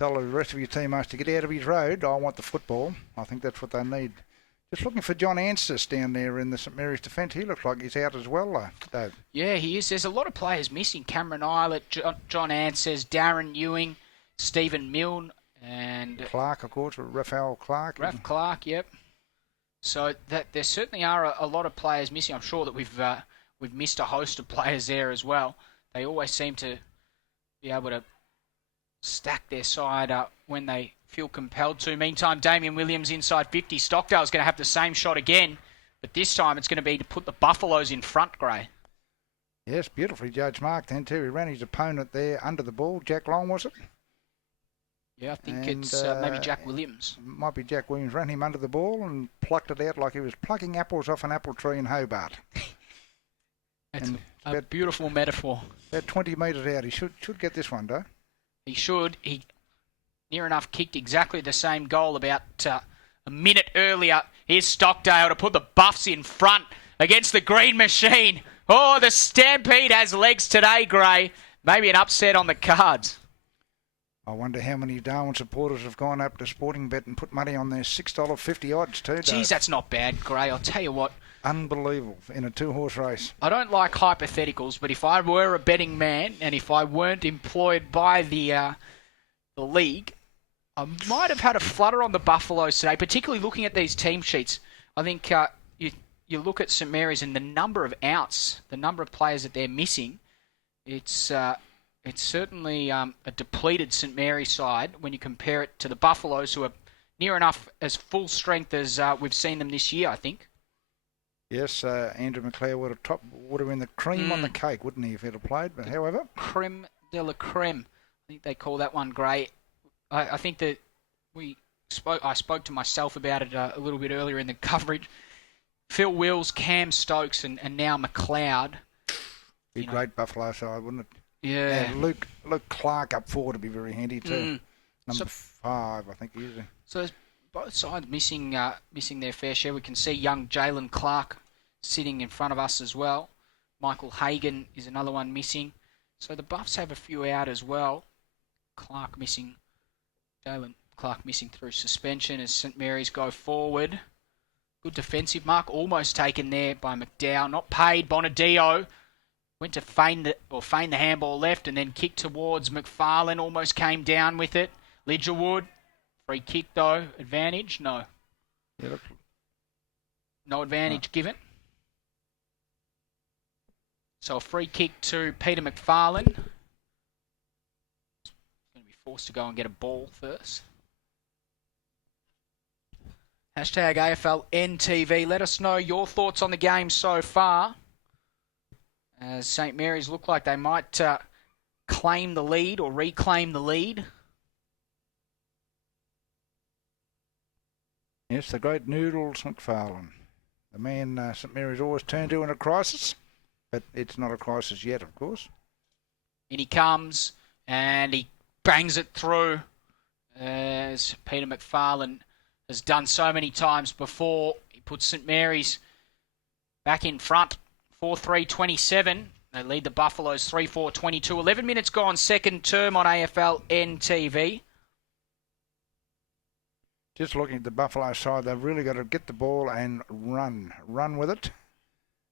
tell the rest of your teammates to get out of his road, I want the football. I think that's what they need. Just looking for John Anstis down there in the St Mary's defence. He looks like he's out as well, Dave. Yeah, he is. There's a lot of players missing. Cameron Eilert, John Anstis, Darren Ewing, Stephen Milne, and Clark, of course, Raphael Clark. Raph Clark, yep. So that there certainly are a lot of players missing. I'm sure that we've missed a host of players there as well. They always seem to be able to stack their side up when they feel compelled to. Meantime, Damien Williams inside 50. Stockdale's going to have the same shot again, but this time it's going to be to put the Buffaloes in front, Gray. Yes, beautifully judged mark then too. He ran his opponent there under the ball. Jack Long, was it? Yeah, I think it's maybe Jack Williams. Might be Jack Williams. Ran him under the ball and plucked it out like he was plucking apples off an apple tree in Hobart. That's a beautiful metaphor. About 20 metres out. He should get this one, though. He should. He near enough kicked exactly the same goal about a minute earlier. Here's Stockdale to put the Buffs in front against the Green Machine. Oh, the Stampede has legs today, Gray. Maybe an upset on the cards. I wonder how many Darwin supporters have gone up to Sportingbet and put money on their $6.50 odds too, Dave. Geez, that's not bad, Gray. I'll tell you what. Unbelievable in a two-horse race. I don't like hypotheticals, but if I were a betting man and if I weren't employed by the league, I might have had a flutter on the Buffaloes today, particularly looking at these team sheets. I think you look at St Mary's and the number of outs, the number of players that they're missing, it's certainly a depleted St Mary's side when you compare it to the Buffaloes, who are near enough as full strength as we've seen them this year, I think. Yes, Andrew McLeod would have been the cream on the cake, wouldn't he, if he'd have played? But however, creme de la creme, I think they call that one, Gray. I think that I spoke to myself about it a little bit earlier in the coverage. Phil Wills, Cam Stokes, and now McLeod. Be a great Buffalo side, wouldn't it? Yeah. And Luke Clark up forward would be very handy too. Number 5, I think he is. So there's both sides missing their fair share. We can see young Jalen Clark sitting in front of us as well. Michael Hagan is another one missing. So the Buffs have a few out as well. Jalen Clark missing through suspension as St Mary's go forward. Good defensive mark, almost taken there by McDowell. Not paid. Bonadio Went to feign the handball left and then kicked towards McFarlane. Almost came down with it. Lidgerwood. Free kick though. Advantage? No. Yeah, look. No advantage given. So a free kick to Peter McFarlane. He's going to be forced to go and get a ball first. Hashtag AFL NTV. Let us know your thoughts on the game so far. As St Mary's look like they might claim the lead or reclaim the lead. Yes, the great Noodles McFarlane. The man St Mary's always turn to in a crisis, but it's not a crisis yet, of course. In he comes, and he bangs it through, as Peter McFarlane has done so many times before. He puts St Mary's back in front, 4-3-27. They lead the Buffaloes 3-4-22. 11 minutes gone, second term on AFL NTV. Just looking at the Buffalo side, they've really got to get the ball and run with it,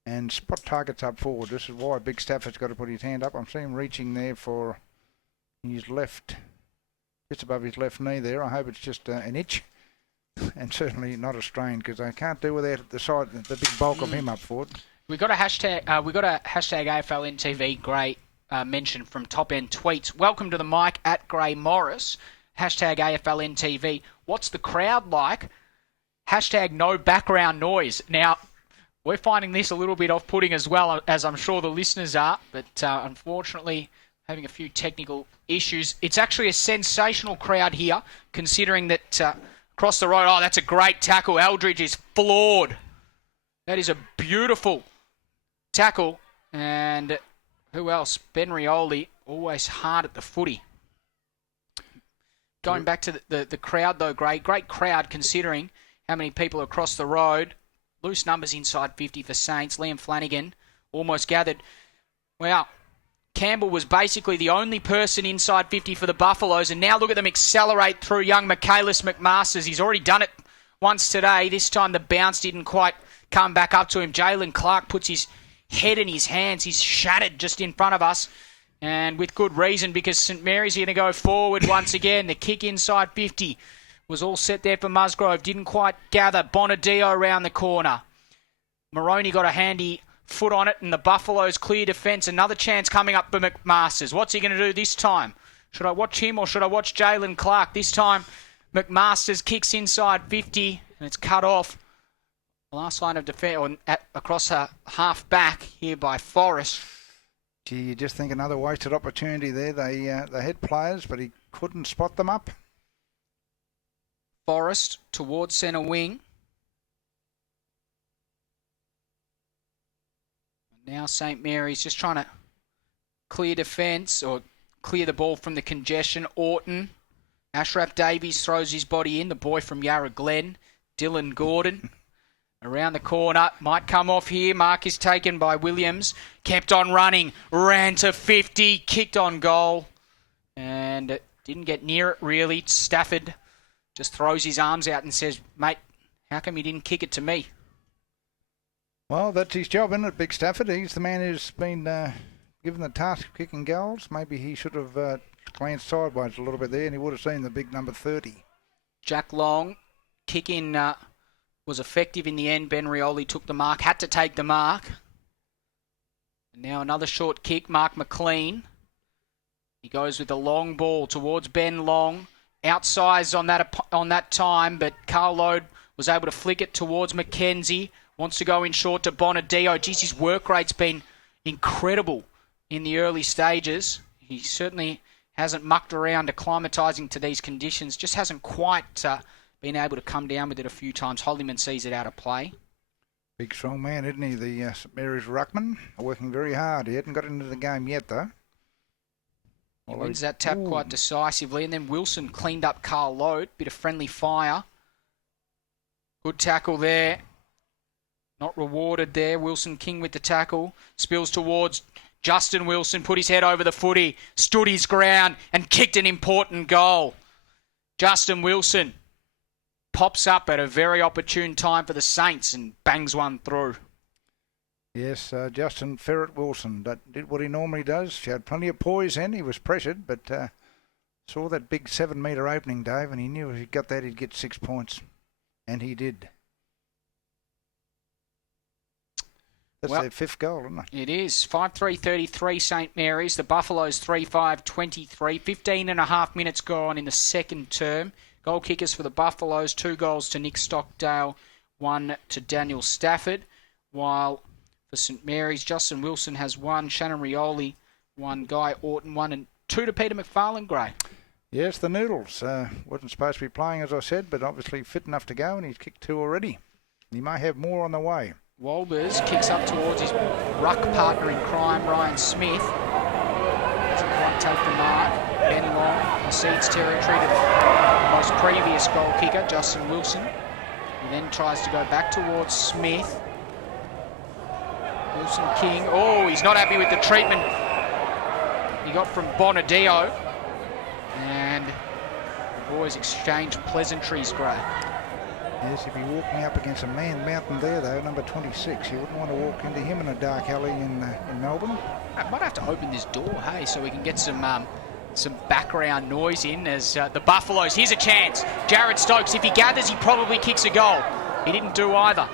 and spot targets up forward. This is why Big Stafford's got to put his hand up. I'm seeing him reaching there for his left, just above his left knee there. I hope it's just an itch, and certainly not a strain, because they can't do without the side, the big bulk of him up forward. We got a hashtag AFL NTV Gray mention from Top End Tweets. Welcome to the mic at Gray Morris. Hashtag AFL NTV. What's the crowd like? Hashtag no background noise. Now, we're finding this a little bit off-putting as well, as I'm sure the listeners are, but unfortunately having a few technical issues. It's actually a sensational crowd here, considering that across the road, that's a great tackle. Eldridge is floored. That is a beautiful tackle. And who else? Ben Rioli, always hard at the footy. Going back to the crowd, though, great crowd considering how many people are across the road. Loose numbers inside 50 for Saints. Liam Flanagan almost gathered. Wow. Campbell was basically the only person inside 50 for the Buffaloes, and now look at them accelerate through young Michaelis McMasters. He's already done it once today. This time the bounce didn't quite come back up to him. Jalen Clark puts his head in his hands. He's shattered just in front of us. And with good reason, because St Mary's are going to go forward once again. The kick inside 50 was all set there for Musgrove. Didn't quite gather. Bonadio around the corner. Moroney got a handy foot on it, and the Buffaloes clear defence. Another chance coming up for McMasters. What's he going to do this time? Should I watch him or should I watch Jalen Clark? This time, McMasters kicks inside 50, and it's cut off. Last line of defence, across a half back here by Forrest. Gee, you just think another wasted opportunity there. They had players, but he couldn't spot them up. Forrest towards centre wing. Now St Mary's just trying to clear defence or clear the ball from the congestion. Orton. Ashraf Davies throws his body in. The boy from Yarra Glen. Dylan Gordon. Around the corner, might come off here. Mark is taken by Williams. Kept on running, ran to 50, kicked on goal. And didn't get near it really. Stafford just throws his arms out and says, mate, how come you didn't kick it to me? Well, that's his job, isn't it, Big Stafford? He's the man who's been given the task of kicking goals. Maybe he should have glanced sideways a little bit there and he would have seen the big number 30. Jack Long, kick in... was effective in the end. Ben Rioli took the mark, had to take the mark. And now another short kick, Mark McLean. He goes with the long ball towards Ben Long. Outsized on that time, but Carl Lode was able to flick it towards McKenzie. Wants to go in short to Bonadio. Geez, his work rate's been incredible in the early stages. He certainly hasn't mucked around acclimatising to these conditions. Just hasn't quite... been able to come down with it a few times. Hollyman sees it out of play. Big strong man, isn't he? The St Mary's ruckman, working very hard. He hasn't got into the game yet, though. He wins that tap quite decisively. And then Wilson cleaned up Carl Lode. Bit of friendly fire. Good tackle there. Not rewarded there. Wilson King with the tackle. Spills towards Justin Wilson. Put his head over the footy. Stood his ground and kicked an important goal. Justin Wilson pops up at a very opportune time for the Saints and bangs one through. Yes, Justin Ferret Wilson did what he normally does. He had plenty of poise in. He was pressured, but saw that big 7 metre opening, Dave, and he knew if he got that, he'd get 6 points. And he did. That's their 5th goal, isn't it? It is. 5-3-33 St Mary's. The Buffaloes 3-5-23. 15.5 minutes gone in the second term. Goal kickers for the Buffaloes, 2 goals to Nick Stockdale, 1 to Daniel Stafford. While for St Mary's, Justin Wilson has 1, Shannon Rioli 1, Guy Orton 1, and 2 to Peter McFarlane Gray. Yes, the Noodles. Wasn't supposed to be playing, as I said, but obviously fit enough to go, and he's kicked 2 already. He may have more on the way. Walbers kicks up towards his ruck partner in crime, Ryan Smith. Doesn't quite take the mark. Ben Long concedes territory to the most previous goal kicker, Justin Wilson. He then tries to go back towards Smith. Wilson King. Oh, he's not happy with the treatment he got from Bonadio. And the boys exchange pleasantries, Gray. Yes, he'd be walking up against a man mountain there, though, number 26. You wouldn't want to walk into him in a dark alley in Melbourne. I might have to open this door, hey, so we can get some background noise in as the Buffaloes. Here's a chance. Jared Stokes, if he gathers, he probably kicks a goal. He didn't do either.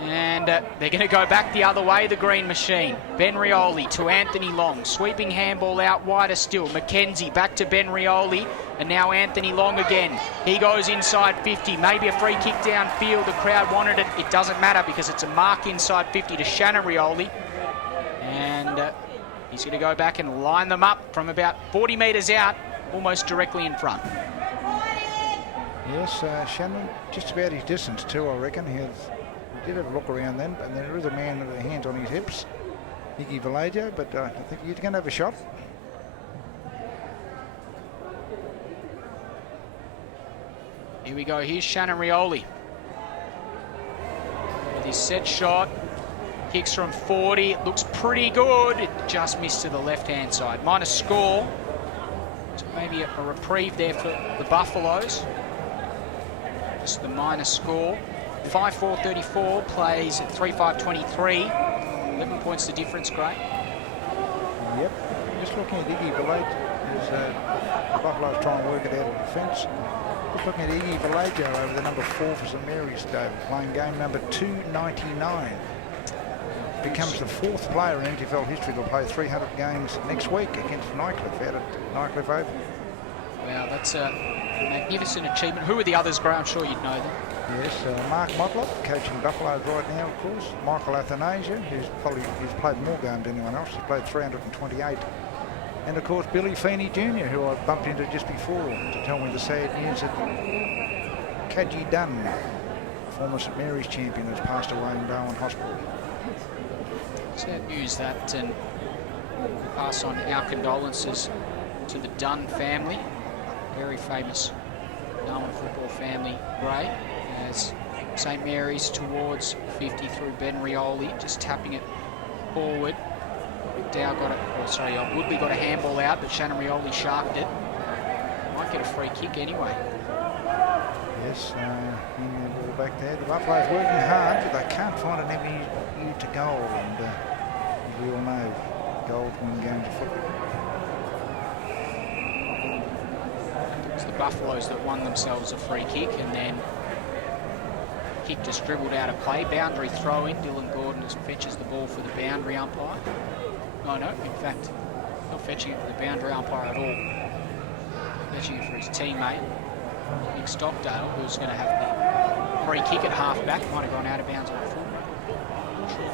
And they're going to go back the other way, the Green Machine. Ben Rioli to Anthony Long. Sweeping handball out wider still. McKenzie back to Ben Rioli. And now Anthony Long again. He goes inside 50. Maybe a free kick downfield. The crowd wanted it. It doesn't matter because it's a mark inside 50 to Shannon Rioli. And he's going to go back and line them up from about 40 metres out, almost directly in front. Yes, Shannon, just about his distance too, I reckon. He did have a look around then, and there is a man with the hands on his hips, Iggy Vallejo, but I think he's going to have a shot. Here we go. Here's Shannon Rioli with his set shot. Kicks from 40. Looks pretty good. It just missed to the left-hand side. Minor score. So maybe a reprieve there for the Buffaloes. Just the minor score. 5-4-34 plays at 3-5-23. 11 points the difference, Gray. Yep. Just looking at Iggy Vallejo as the Buffaloes try and work it out of defence. Just looking at Iggy Vallejo over the number 4 for St Mary's, Dave, playing game number 299. Becomes the 4th player in NTFL history to play 300 games next week against Nycliffe out at Nycliffe Oval. Wow, that's a magnificent achievement. Who are the others, Gray? I'm sure you'd know them. Yes, Mark Motlop, coaching Buffaloes right now, of course. Michael Athanasia, who's played more games than anyone else. He's played 328. And, of course, Billy Feeney Jr., who I bumped into just before to tell me the sad news that Kaji Dunn, former St Mary's champion, has passed away in Darwin Hospital. Sad news that, and pass on our condolences to the Dunn family, very famous Darwin football family, Gray, as St Mary's towards 50 through Ben Rioli, just tapping it forward. McDowell got it, Woodley got a handball out, but Shannon Rioli sharpened it. Might get a free kick anyway. Yes, bringing the ball back there. The Buffaloes working hard, but they can't find an avenue to goal, and as we all know, goals win games of football. It's the Buffaloes that won themselves a free kick, and then kick just dribbled out of play. Boundary throw in. Dylan Gordon just fetches the ball for the boundary umpire. Oh no, in fact, not fetching it for the boundary umpire at all. Fetching it for his teammate, Nick Stockdale, who's going to have the free kick at half-back. Might have gone out of bounds on the full. Not sure.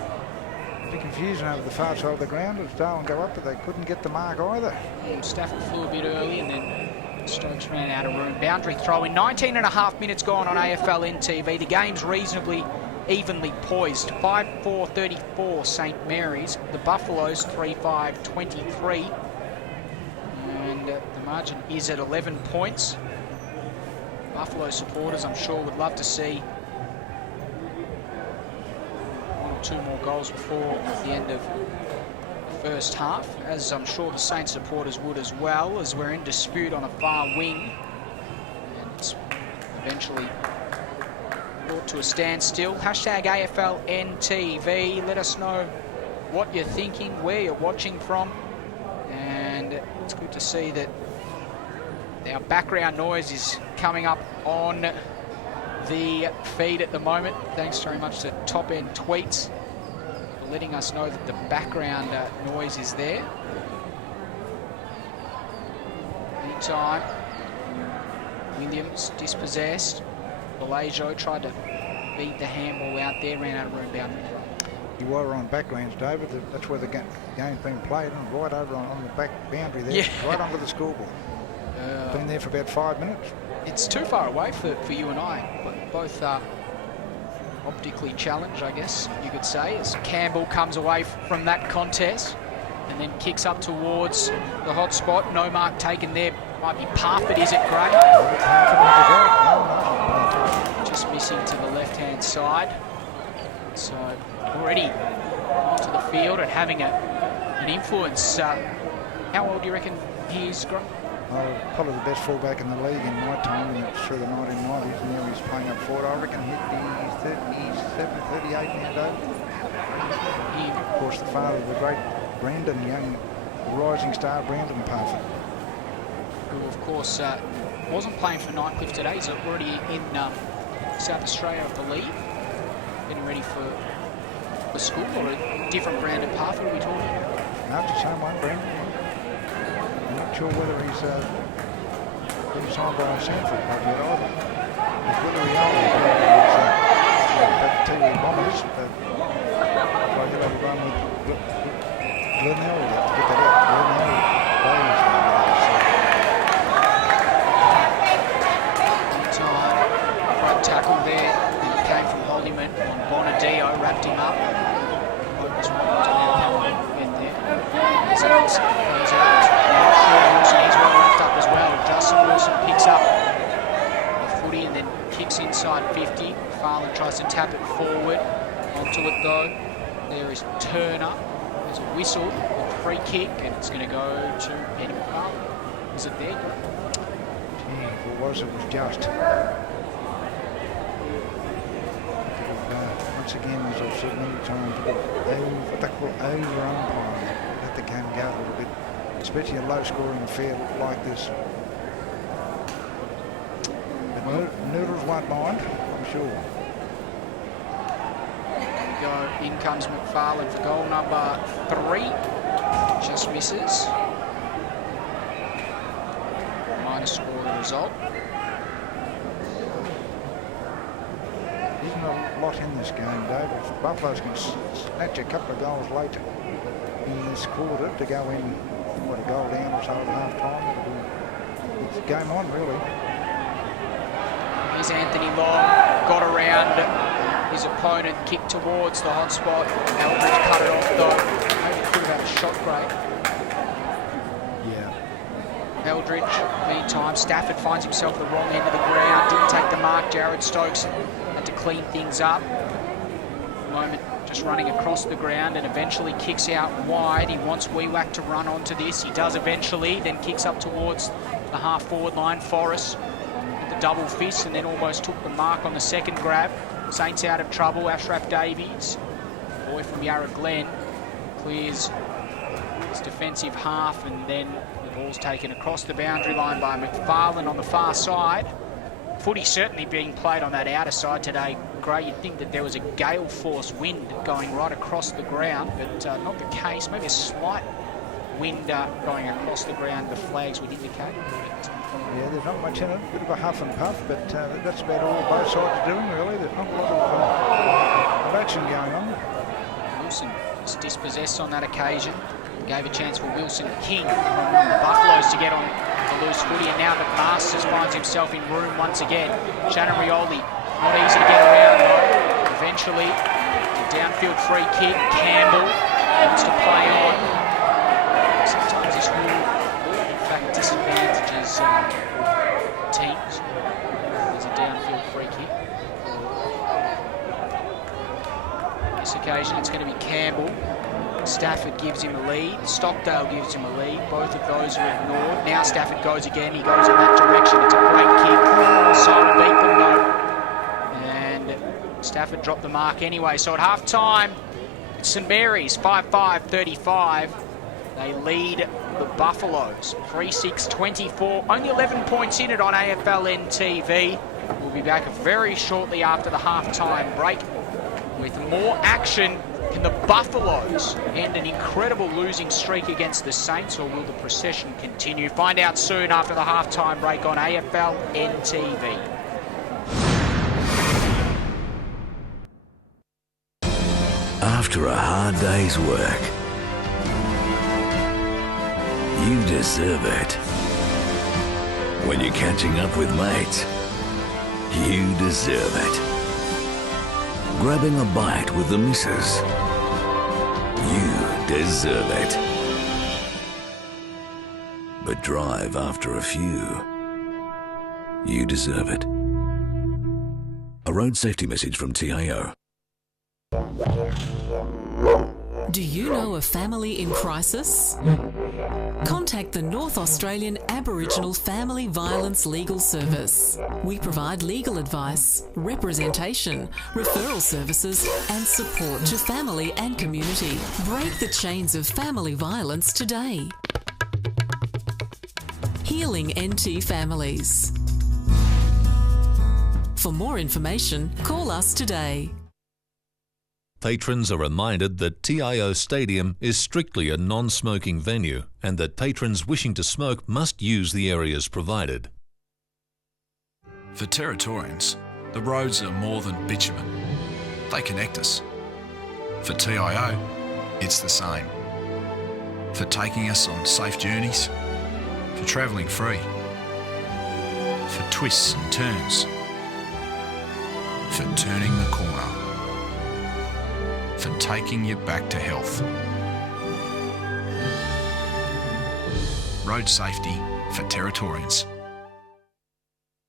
A bit confusion over the far side of the ground as Darwin go up, but they couldn't get the mark either. Stafford flew a bit early, and then Stokes ran out of room. Boundary throw in. 19.5 minutes gone on AFL NTV. The game's reasonably evenly poised. 5-4-34 St Mary's. The Buffaloes 3-5-23. And the margin is at 11 points. Buffalo supporters, I'm sure, would love to see 1 or 2 more goals before the end of the first half, as I'm sure the Saints supporters would as well, as we're in dispute on a far wing. And it's eventually brought to a standstill. Hashtag AFL NTV. Let us know what you're thinking, where you're watching from. And it's good to see that our background noise is coming up on the feed at the moment. Thanks very much to Top End Tweets for letting us know that the background noise is there. Meantime, Williams dispossessed. Balajo tried to beat the handball out there, ran out of room boundary. You were on backgrounds, David. That's where the game's been played, and right over on the back boundary there, right under the scoreboard. Been there for about 5 minutes. It's too far away for you and I, but both are optically challenged, I guess you could say, as Campbell comes away from that contest and then kicks up towards the hot spot. No mark taken there. Might be Parfit, is it, Gray? Just missing to the left-hand side. So already onto the field and having an influence. How old do you reckon he is, Gray? Probably the best fullback in the league in my time, and through the 1990s. Now he's playing up forward. I reckon he'd be 37, 38 now, David. Of course, the father of the great Brandon, young rising star Brandon Parfit. Who, of course, wasn't playing for Nightcliff today. He's already in South Australia, I believe, getting ready for school. Or a different Brandon Parfit are we talking about? No, it's the same one, Brandon. I'm not sure whether he's been signed by Sanford yet either. It's whether he is that TV Bombers, like he'll have a run with Glenelg. We'll have to get that out. Glenelg plays front tackle there. It came from Hollyman on Bonadio, wrapped him up. Just wanted to get there. So he's out. Wilson, he's well wrapped up as well. Justin Wilson picks up the footy and then kicks inside 50. Farland tries to tap it forward. Onto it though. There is Turner. There's a whistle, a free kick, and it's going to go to Eddie McFarland. Was it there? Yeah, if it was just. Once again, as I've said many times, what they call over-umpiring. Let the game go a little bit, especially a low-scoring affair like this. But Noodles won't mind, I'm sure. In comes McFarland for goal number 3. Just misses. Minus score the result. Isn't a lot in this game, Dave. If Buffalo's can snatch a couple of goals late in this quarter to go in, what, a goal down or so at half-time, it's game on, really. Here's Anthony Long, got around his opponent, kicked towards the hot spot. Eldridge cut it off though. Maybe could have had a shot break. Yeah. Eldridge, meantime, Stafford finds himself at the wrong end of the ground. Didn't take the mark. Jared Stokes had to clean things up. Moment just running across the ground and eventually kicks out wide. He wants Wewak to run onto this. He does eventually, then kicks up towards the half-forward line. Forrest with the double fist and then almost took the mark on the second grab. Saints out of trouble. Ashraf Davies, boy from Yarra Glen, clears his defensive half, and then the ball's taken across the boundary line by McFarland on the far side. Footy certainly being played on that outer side today. Gray, you'd think that there was a gale force wind going right across the ground, but not the case. Maybe a slight wind going across the ground, the flags would indicate. But, yeah, there's not much in it. A bit of a huff and puff, but that's about all both sides are doing, really. There's not a lot of action going on. Wilson was dispossessed on that occasion. Gave a chance for Wilson King from the Buffaloes to get on the loose footy, and now McMasters finds himself in room once again. Shannon Rioli, not easy to get around though. Eventually, a downfield free kick. Campbell wants to play on. Sometimes this rule, in fact, disadvantages teams. There's a downfield free kick. On this occasion, it's going to be Campbell. Stafford gives him a lead. Stockdale gives him a lead. Both of those are ignored. Now Stafford goes again. He goes in that direction. It's a great kick. Simon beat them though. And Stafford dropped the mark anyway. So at half-time, St Mary's 5-5-35. They lead the Buffaloes 3-6-24. Only 11 points in it on AFL NTV. We'll be back very shortly after the half-time break with more action. Can the Buffaloes end an incredible losing streak against the Saints, or will the procession continue? Find out soon after the half-time break on AFL NTV. After a hard day's work, you deserve it. When you're catching up with mates, you deserve it. Grabbing a bite with the missus, you deserve it. But drive after a few, you deserve it. A road safety message from TIO. Do you know a family in crisis? Contact the North Australian Aboriginal Family Violence Legal Service. We provide legal advice, representation, referral services and support to family and community. Break the chains of family violence today. Healing NT Families. For more information, call us today. Patrons are reminded that TIO Stadium is strictly a non-smoking venue and that patrons wishing to smoke must use the areas provided. For Territorians, the roads are more than bitumen. They connect us. For TIO, it's the same. For taking us on safe journeys, for travelling free, for twists and turns, for turning the corner, for taking you back to health. Road safety for Territorians.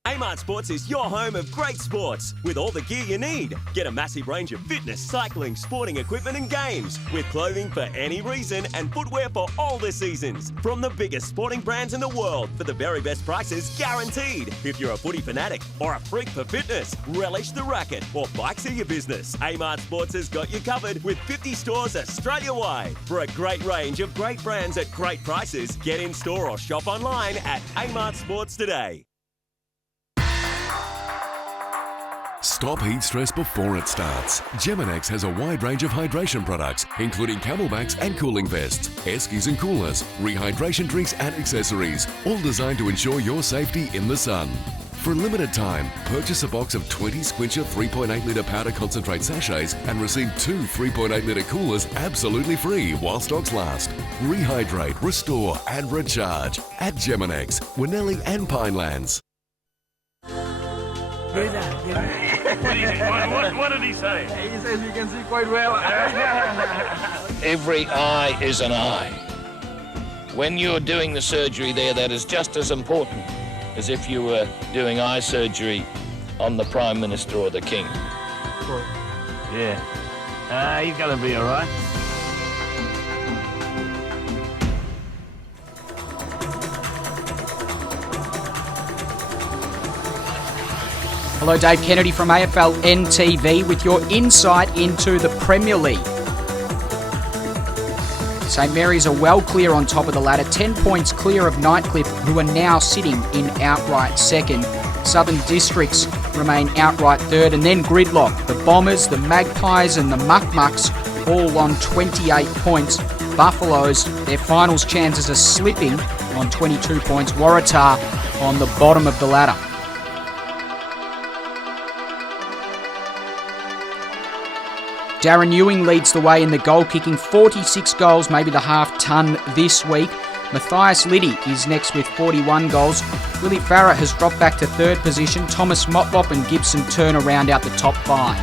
Amart Sports is your home of great sports with all the gear you need. Get a massive range of fitness, cycling, sporting equipment and games with clothing for any reason and footwear for all the seasons. From the biggest sporting brands in the world for the very best prices guaranteed. If you're a footy fanatic or a freak for fitness, relish the racket or bikes are your business. Amart Sports has got you covered with 50 stores Australia-wide. For a great range of great brands at great prices, get in store or shop online at Amart Sports today. Stop heat stress before it starts. Geminex has a wide range of hydration products, including camelbacks and cooling vests, air skis and coolers, rehydration drinks and accessories, all designed to ensure your safety in the sun. For a limited time, purchase a box of 20 Squincher 3.8 litre powder concentrate sachets and receive 2 3.8 litre coolers absolutely free while stocks last. Rehydrate, restore and recharge at Geminex, Winnelli and Pinelands. What did he say? He says you can see quite well. Every eye is an eye. When you're doing the surgery there, that is just as important as if you were doing eye surgery on the Prime Minister or the King. Yeah. He's going to be all right. Hello, Dave Kennedy from AFL NTV with your insight into the Premier League. St Mary's are well clear on top of the ladder, 10 points clear of Nightcliff, who are now sitting in outright second. Southern Districts remain outright third, and then gridlock. The Bombers, the Magpies and the Muck-Mucks all on 28 points. Buffaloes, their finals chances are slipping on 22 points. Waratah on the bottom of the ladder. Darren Ewing leads the way in the goal kicking, 46 goals, maybe the half-ton this week. Matthias Liddy is next with 41 goals. Willie Farah has dropped back to third position. Thomas Motlop and Gibson Turner round out the top five.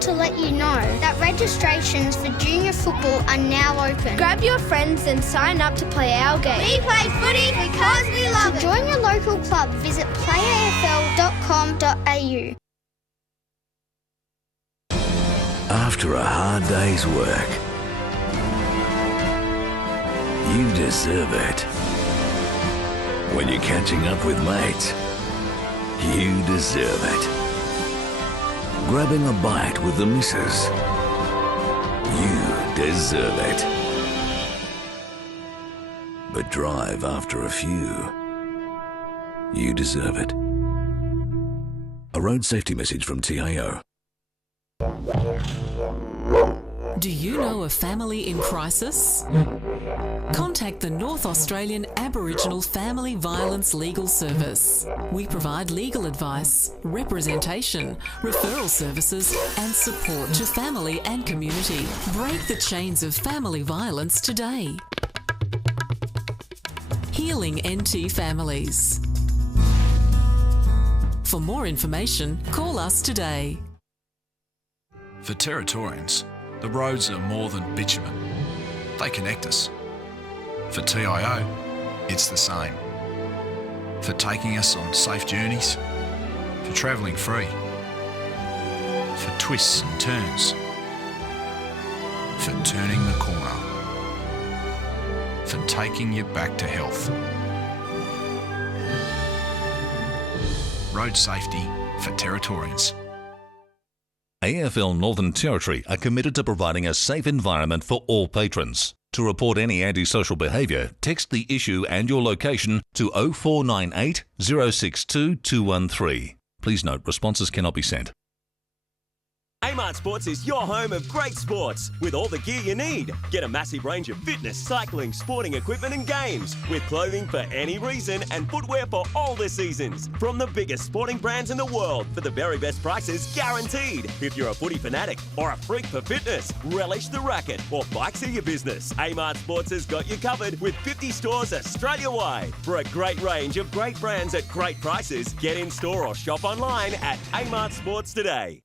want to let you know that registrations for junior football are now open. Grab your friends and sign up to play our game. We play footy because we love it. To join your local club, visit playafl.com.au. After a hard day's work, you deserve it. When you're catching up with mates, you deserve it. Grabbing a bite with the missus, you deserve it. But drive after a few, you deserve it. A road safety message from TIO. Do you know a family in crisis? Contact the North Australian Aboriginal Family Violence Legal Service. We provide legal advice, representation, referral services and support to family and community. Break the chains of family violence today. Healing NT Families. For more information, call us today. For Territorians, the roads are more than bitumen. They connect us. For TIO, it's the same. For taking us on safe journeys, for travelling free, for twists and turns, for turning the corner, for taking you back to health. Road safety for Territorians. AFL Northern Territory are committed to providing a safe environment for all patrons. To report any antisocial behaviour, text the issue and your location to 0498 062 213. Please note, responses cannot be sent. Amart Sports is your home of great sports with all the gear you need. Get a massive range of fitness, cycling, sporting equipment and games with clothing for any reason and footwear for all the seasons. From the biggest sporting brands in the world for the very best prices guaranteed. If you're a footy fanatic or a freak for fitness, relish the racket or bikes are your business. Amart Sports has got you covered with 50 stores Australia-wide. For a great range of great brands at great prices, get in store or shop online at Amart Sports today.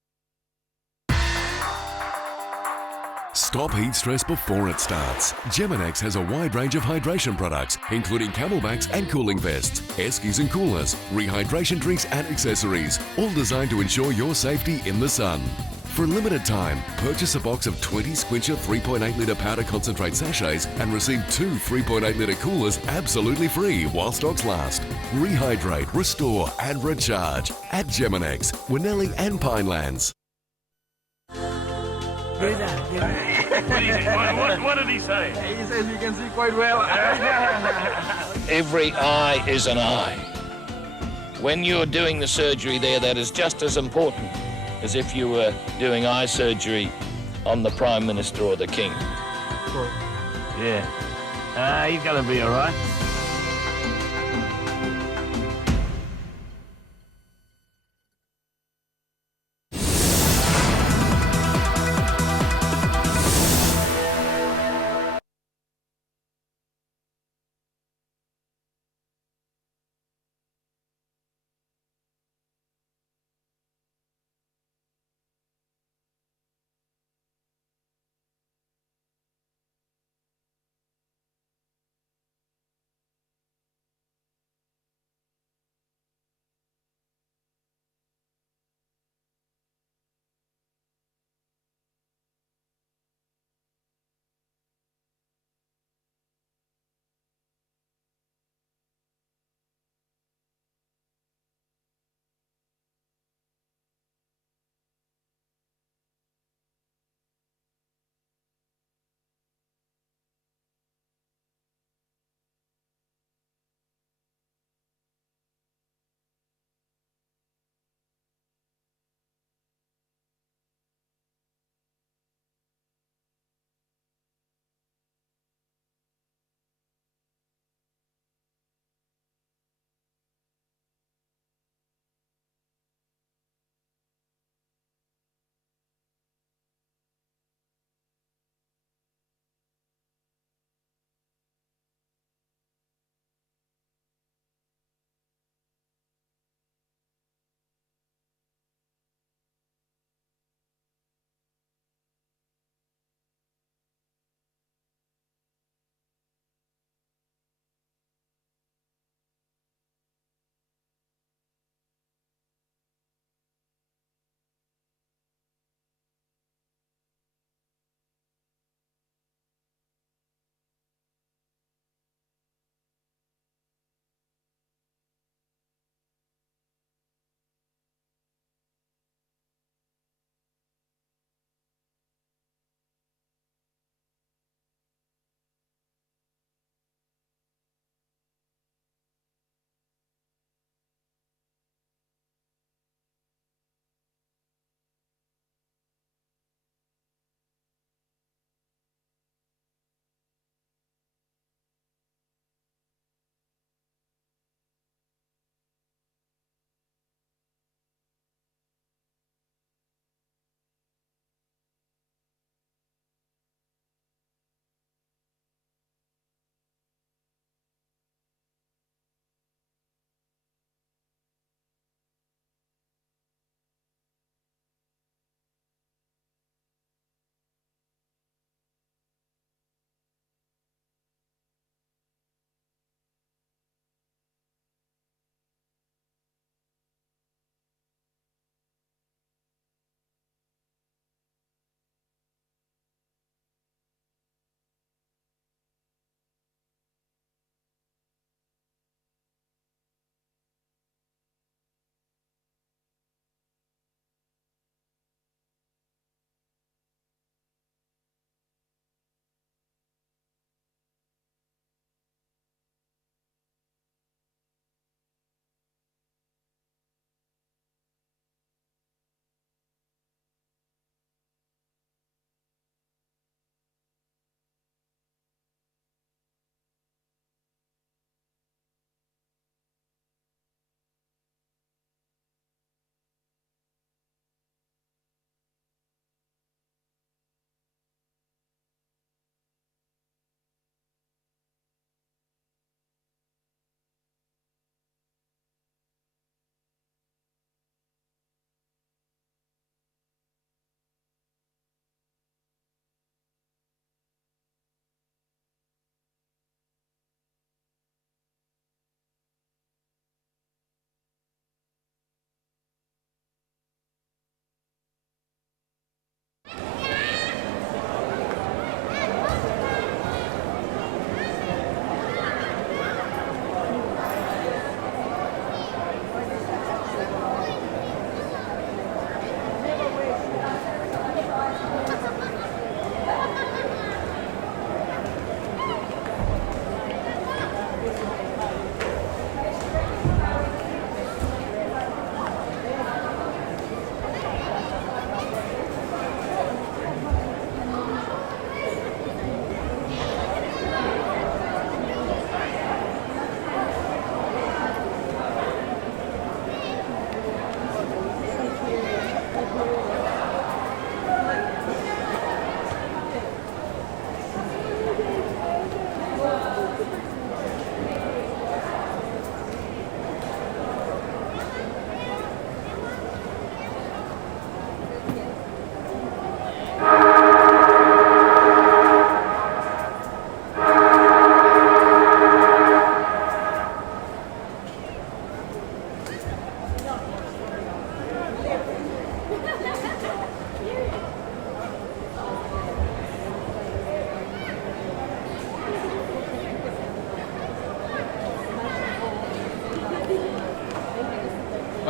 Stop heat stress before it starts. Geminex has a wide range of hydration products, including camelbacks and cooling vests, eskies and coolers, rehydration drinks and accessories, all designed to ensure your safety in the sun. For a limited time, purchase a box of 20 Squincher 3.8 litre powder concentrate sachets and receive 2 3.8 litre coolers absolutely free while stocks last. Rehydrate, restore and recharge at Geminex, Winnelli and Pinelands. What did he say? He says you can see quite well. Every eye is an eye. When you're doing the surgery there, that is just as important as if you were doing eye surgery on the Prime Minister or the King. Yeah. He's going to be all right.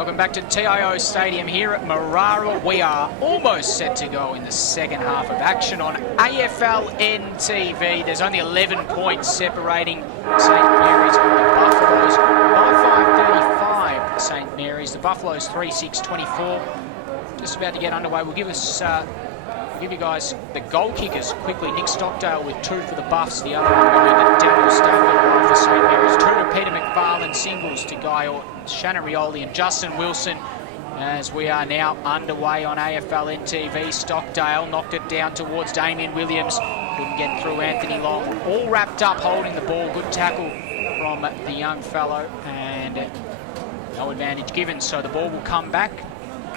Welcome back to TIO Stadium here at Marara. We are almost set to go in the second half of action on AFL NTV. There's only 11 points separating St Mary's and the Buffaloes. By 5:35, St Mary's. The Buffaloes 3-6-24. Just about to get underway. We'll give you guys the goal kickers quickly. Nick Stockdale with 2 for the Buffs. The other one going to Daniel Stafford for St Mary's. 2 to Peter McFarlane, singles to Guy Orton, Shannon Rioli and Justin Wilson. As we are now underway on AFL NTV. Stockdale knocked it down towards Damien Williams. Couldn't get through Anthony Long. All wrapped up holding the ball. Good tackle from the young fellow. And no advantage given. So the ball will come back.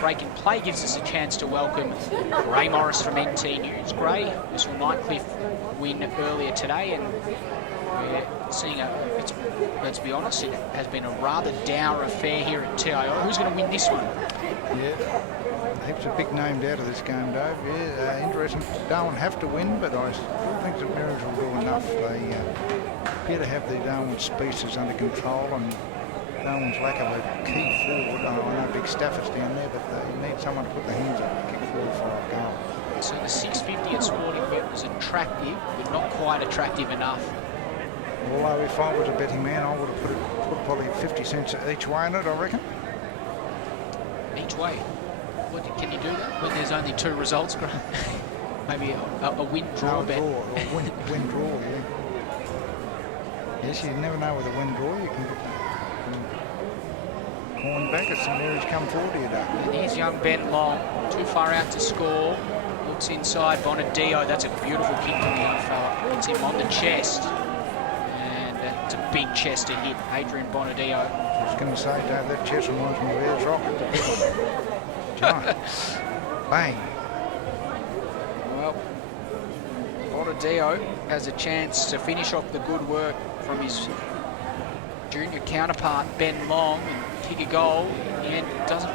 Break in play gives us a chance to welcome Gray Morris from NT News. Gray, we saw Nightcliff win earlier today, and we're seeing let's be honest, it has been a rather dour affair here at TIO. Who's going to win this one? Yeah, heaps of big names out of this game, Dave. Yeah, interesting. Darwin have to win, but I still think St Mary's will do enough. They appear to have the Darwin speedsters under control, and Darwin's lack of a key forward. I know Big Stafford's down there, but you need someone to put the hands up and kick forward for a goal. So the 650 at Sporting Bet was attractive, but not quite attractive enough. Although if I was a betting man, I would have put probably 50 cents each way in it, I reckon. Each way? Can you do that when there's only 2 results? Maybe a win-draw bet. Or win-draw, yeah. Yes, you never know with a win-draw. You can get coin back as St Mary's come forward here, Dave. And here's young Ben Long, too far out to score. Looks inside Bonadio. That's a beautiful kick from the young fella. Puts him on the chest. And it's a big chest to hit Adrian Bonadio. I was going to say, Dave, that chest reminds me of Ayers Rocket. Giant. Bang. Well, Bonadio has a chance to finish off the good work from his junior counterpart, Ben Long, and kick a goal. In the end, it doesn't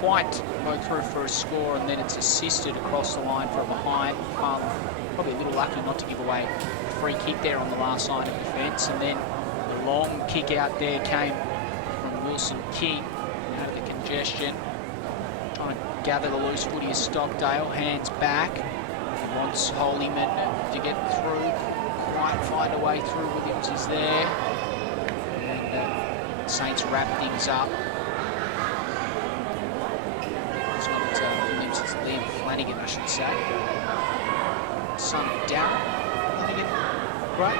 quite go through for a score, and then it's assisted across the line from behind. Probably a little lucky not to give away a free kick there on the last line of defence. And then the long kick out there came from Wilson King out of the congestion. Trying to gather the loose footy is Stockdale. Hands back. He wants Holyman to get through. Quite find a way through. Williams is there. And Saints wrap things up. It's not Williams, it's Liam Flanagan, I should say. Son of Darren Flanagan. Great.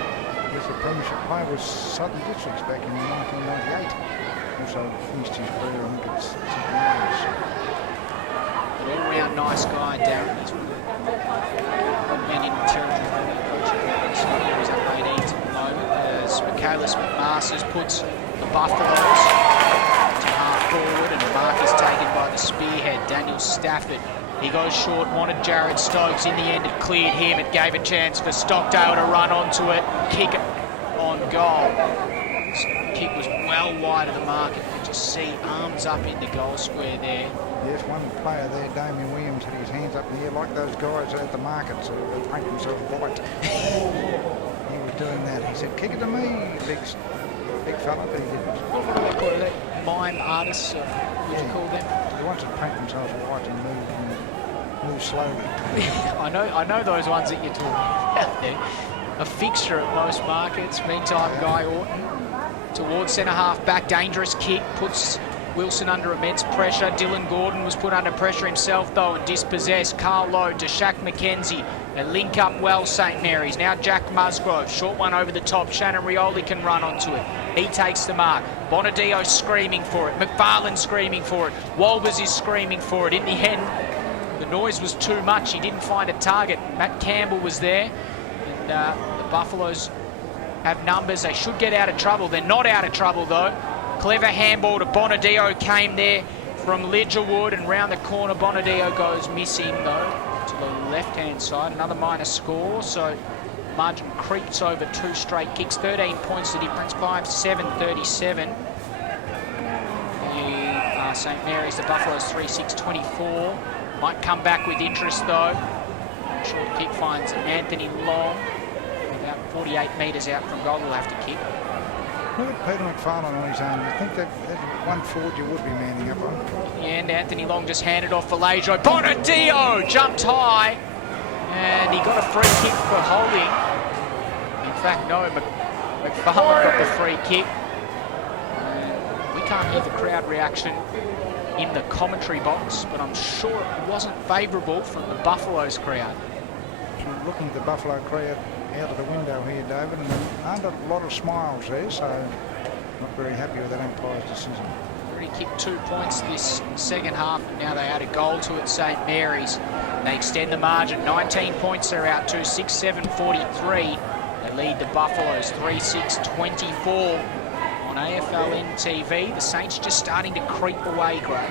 Yes, the premiership player was Southern Districts back in 1998. Also finished his career, I think it's St Mary's. An all-round nice guy, Darren. He's been in territory for the coaching. He's up 18s at the moment as Michaelis McMasters puts the Buffaloes to half forward, and the mark is taken by the spearhead, Daniel Stafford. He goes short, wanted Jared Stokes. In the end, it cleared him. It gave a chance for Stockdale to run onto it, kick on goal. Kick was well wide of the mark. You could just see arms up in the goal square there. Yes, one player there, Damien Williams, had his hands up in the air like those guys at the market, so they paint themselves white. He was doing that. He said, "Kick it to me, big fella," but he didn't. What do they call it? Mime artists, would you call them? The ones that paint themselves white and move slowly. I know those ones that you're talking about there. A fixture at most markets. Meantime, Guy Orton towards centre half back. Dangerous kick puts Wilson under immense pressure. Dylan Gordon was put under pressure himself though and dispossessed. Carl Lowe to Shaq McKenzie. They link up well, St Mary's. Now Jack Musgrove. Short one over the top. Shannon Rioli can run onto it. He takes the mark. Bonadio screaming for it. McFarlane screaming for it. Walbers is screaming for it. In the end, the noise was too much. He didn't find a target. Matt Campbell was there. And the Buffaloes have numbers. They should get out of trouble. They're not out of trouble though. Clever handball to Bonadio came there from Lidgerwood, and round the corner Bonadio goes missing though to the left-hand side. Another minor score, so margin creeps over 2 straight kicks. 13 points the difference, 5-7-37. St Mary's, the Buffaloes 3-6-24. Might come back with interest though. Short kick finds Anthony Long. About 48 metres out from goal, will have to kick. Look at Peter McFarlane on his own. You think that one forward you would be manning up on. And Anthony Long just handed off for Lejo. Bonadio jumped high, and he got a free kick for holding. In fact, no, McFarlane got the free kick. We can't hear the crowd reaction in the commentary box, but I'm sure it wasn't favourable from the Buffaloes crowd. We're looking at the Buffalo crowd out of the window here, David, and there aren't a lot of smiles there, so not very happy with that umpire's decision. Already kicked 2 points this second half, and now they add a goal to it, St Mary's. They extend the margin. 19 points they're out to, 6-7-43. They lead the Buffaloes 3-6-24 on AFL NTV. The Saints just starting to creep away, Gray.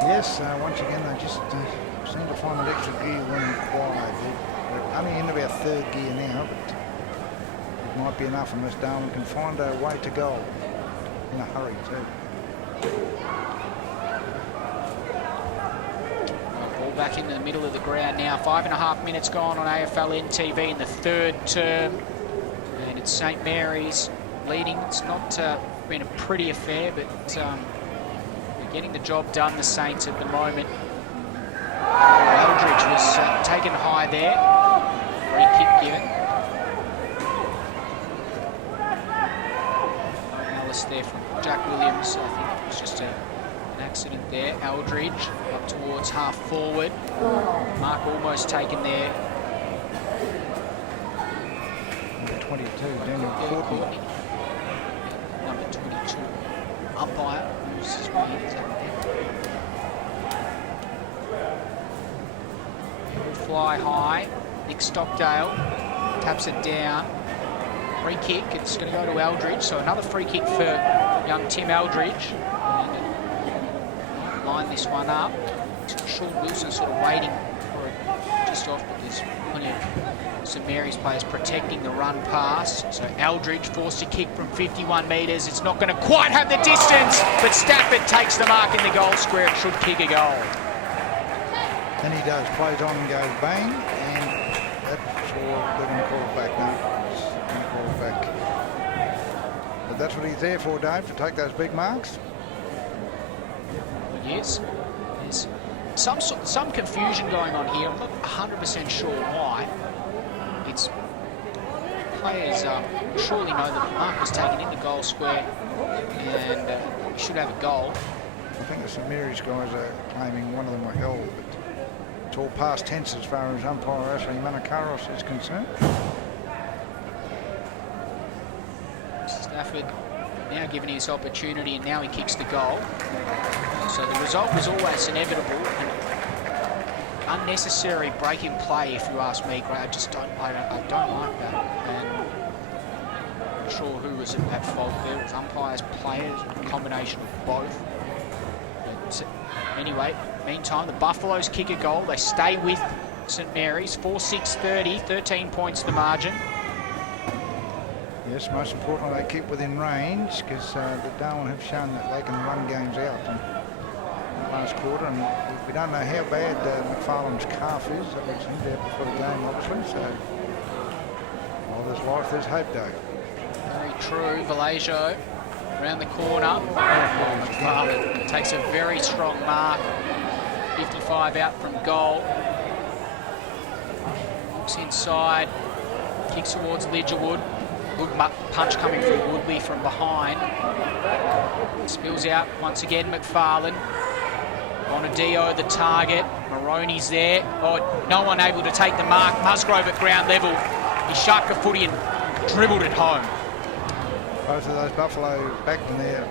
Yes, once again they just seem to find that extra gear when required. They're only in about third gear now, but it might be enough unless Darwin can find a way to goal in a hurry too. Ball back into the middle of the ground now. 5.5 minutes gone on AFL NTV in the third term, and it's St Mary's leading. It's not been a pretty affair, but they're getting the job done, the Saints, at the moment. Eldridge was taken high there. Free kick given. Alice there from Jack Williams. I think it was just an accident there. Eldridge up towards half forward. Mark almost taken there. Number 22, Daniel Courtney. Number 22. Umpire. Who's his hands up there? Fly high. Nick Stockdale taps it down. Free kick. It's going to go to Eldridge. So another free kick for young Tim Eldridge. And line this one up. Sean Wilson sort of waiting for it just off, but there's plenty of St Mary's players protecting the run pass. So Eldridge forced a kick from 51 metres. It's not going to quite have the distance, but Stafford takes the mark in the goal square. It should kick a goal. And he does, plays on and goes bang, and that's all. They're going to call it back now. They're going to call it back. But that's what he's there for, Dave, to take those big marks. Yes. There's some confusion going on here. I'm not 100% sure why. It's players surely know that the mark was taken in the goal square, and you should have a goal. I think the St Mary's guys are claiming one of them were held, but it's all past tense as far as umpire Ashley Manakaros is concerned. Stafford now given his opportunity, and now he kicks the goal. So the result was always inevitable. And unnecessary break in play, if you ask me, Gray. I don't like that. And I'm not sure who was at fault there. It was umpires, players, a combination of both. But anyway, meantime, the Buffaloes kick a goal. They stay with St Mary's. 4-6-30, 13 points the margin. Yes, most importantly, they keep within range, because the Darwin have shown that they can run games out in the last quarter, and we don't know how bad McFarlane's calf is. That was him out before the game, obviously, so while there's life, there's hope, Dave. Very true. Vallejo around the corner. McFarlane takes a very strong mark. 55 out from goal. Looks inside. Kicks towards Lidgerwood. Good punch coming from Woodley from behind. Spills out once again, McFarlane. Bonadio the target. Maroney's there. Oh, no one able to take the mark. Musgrove at ground level. He sharked the footy and dribbled it home. Both of those Buffalo back in there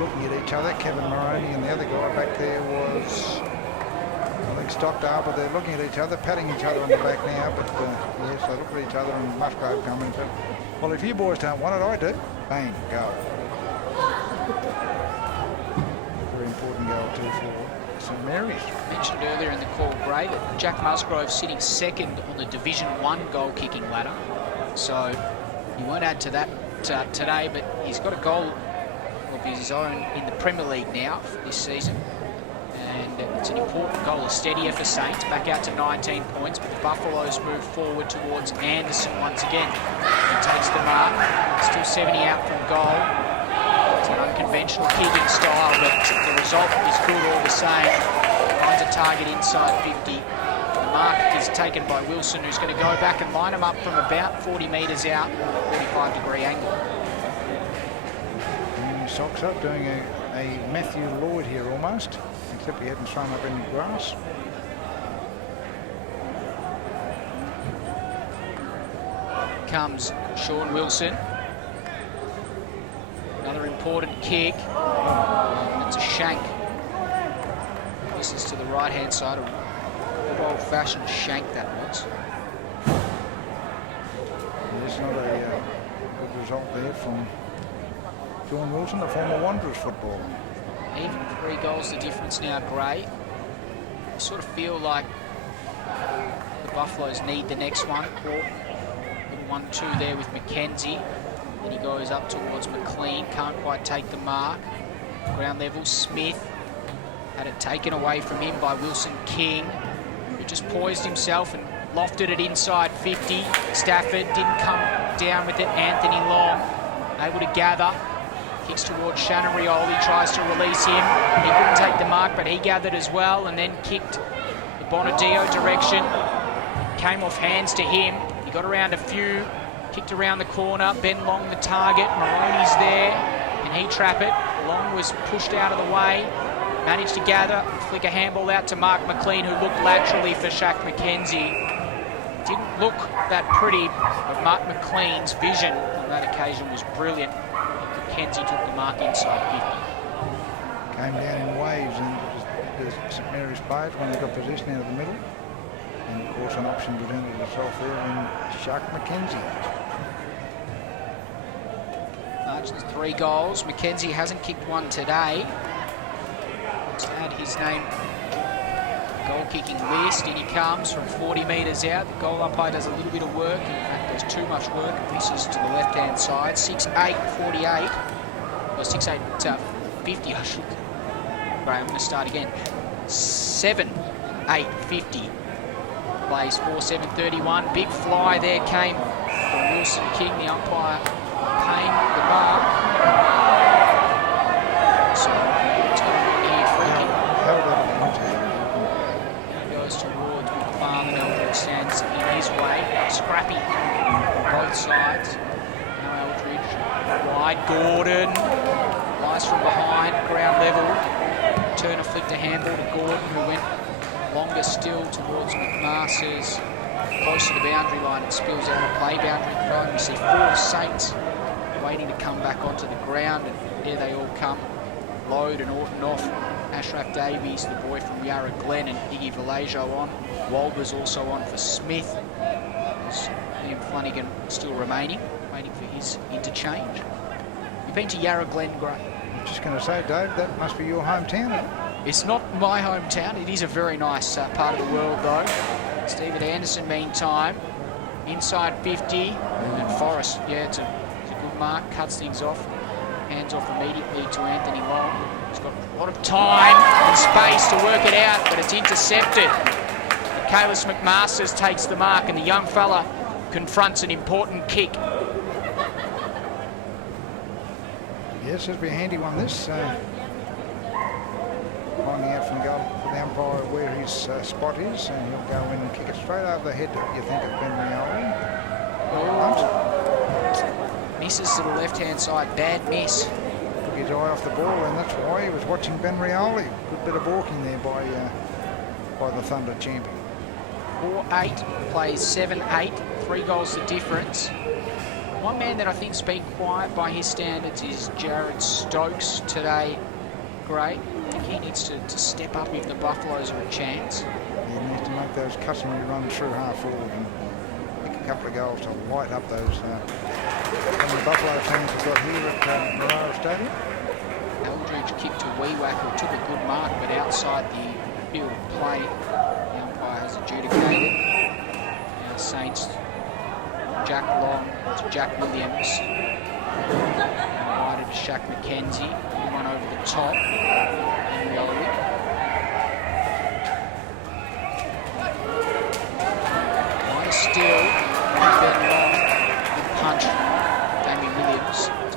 looking at each other. Kevin Maroney and the other guy back there was, I think, Stockdale, but they're looking at each other, patting each other on the back now. But yes, they look at each other, and Musgrove coming. So, well, if you boys don't want it, I do. Bang, go. Very important goal too for St Mary's. I mentioned earlier in the call, Gray, that Jack Musgrove sitting second on the Division 1 goal kicking ladder. So he won't add to that today, but he's got a goal of his own in the Premier League now this season. And it's an important goal, a steadier for Saints, back out to 19 points, but the Buffaloes move forward towards Anderson once again. He takes the the mark. Still 70 out from goal. It's an unconventional kicking style, but the result is good all the same. Finds a target inside 50. The mark is taken by Wilson, who's going to go back and line him up from about 40 metres out, 45-degree angle. Socks up, doing a Matthew Lloyd here almost, except he hadn't thrown up any grass. Comes Sean Wilson. Another important kick. It's a shank. This is to the right-hand side. A good old-fashioned shank that was. There's not a good result there from Sean Wilson, the former Wanderers footballer. Even 3 goals the difference now, Gray. You sort of feel like the Buffaloes need the next one. 1-2 there with McKenzie. Then he goes up towards McLean. Can't quite take the mark. Ground level, Smith. Had it taken away from him by Wilson King, who just poised himself and lofted it inside 50. Stafford didn't come down with it. Anthony Long able to gather. Kicks towards Shannon Rioli, tries to release him. He couldn't take the mark, but he gathered as well, and then kicked the Bonadio direction. Came off hands to him. He got around a few, kicked around the corner. Ben Long the target. Maroney's there. Can he trap it? Long was pushed out of the way. Managed to gather, flick a handball out to Mark McLean, who looked laterally for Shaq McKenzie. Didn't look that pretty, but Mark McLean's vision on that occasion was brilliant. McKenzie took the mark inside 50. Came down in waves and the St Mary's players when they got possession out of the middle. And of course an option presented itself there in Shaq McKenzie. Margin's 3 goals. McKenzie hasn't kicked one today. To add his name goal-kicking list. In he comes from 40 metres out. The goal umpire does a little bit of work. In fact, there's too much work. Misses to the left-hand side. 6'8", 48. Or 6'8", 50, I should. Right, I'm going to start again. 7'8", 50. Plays 4'7", 31. Big fly there came from Wilson King, the umpire, paying the mark. So, here, free kick. Goes towards McFarlane. Eldridge stands in his way. Scrappy on both sides. Now Eldridge. Wide Gordon. Lies from behind. Ground level. Turner flicked a handball to Gordon, who went longer still towards McMasters. Close to the boundary line. It spills out a play boundary throw. We see 4 Saints waiting to come back onto the ground, and here they all come. Load and Orton off. Ashraf Davies, the boy from Yarra Glen, and Iggy Vallejo on. Walber's also on for Smith. Liam Flanagan still remaining, waiting for his interchange. You've been to Yarra Glen, Gray? I'm just going to say, Dave, that must be your hometown, isn't it? It's not my hometown. It is a very nice part of the world, though. Stephen Anderson, meantime, inside 50, and Forrest, yeah, it's a good mark, cuts things off, hands off immediately to Anthony Long. He's got a lot of time and space to work it out, but it's intercepted. Kalis McMasters takes the mark, and the young fella confronts an important kick. Yes, it'll be a handy one, this. Finding out from goal for the umpire where his spot is, and he'll go in and kick it straight over the head, you think, of Ben Rioli. Misses to the left-hand side, bad miss. Took his eye off the ball, and that's why he was watching Ben Rioli. Good bit of walking there by the Thunder champion. 4-8, plays 7-8, 3 goals the difference. One man that I think's been quiet by his standards is Jared Stokes today. Great. I think he needs to step up if the Buffaloes are a chance. He needs to make those customary runs through half forward and kick a couple of goals to light up those the Buffalo fans have got here at Marara Stadium. Eldridge kicked to Weewacker, took a good mark, but outside the field of play. The umpire has adjudicated. Now Saints, Jack Long to Jack Williams. Wide to Shaq McKenzie. One over the top. And Rioli. Nice still. Ben Long. Good punch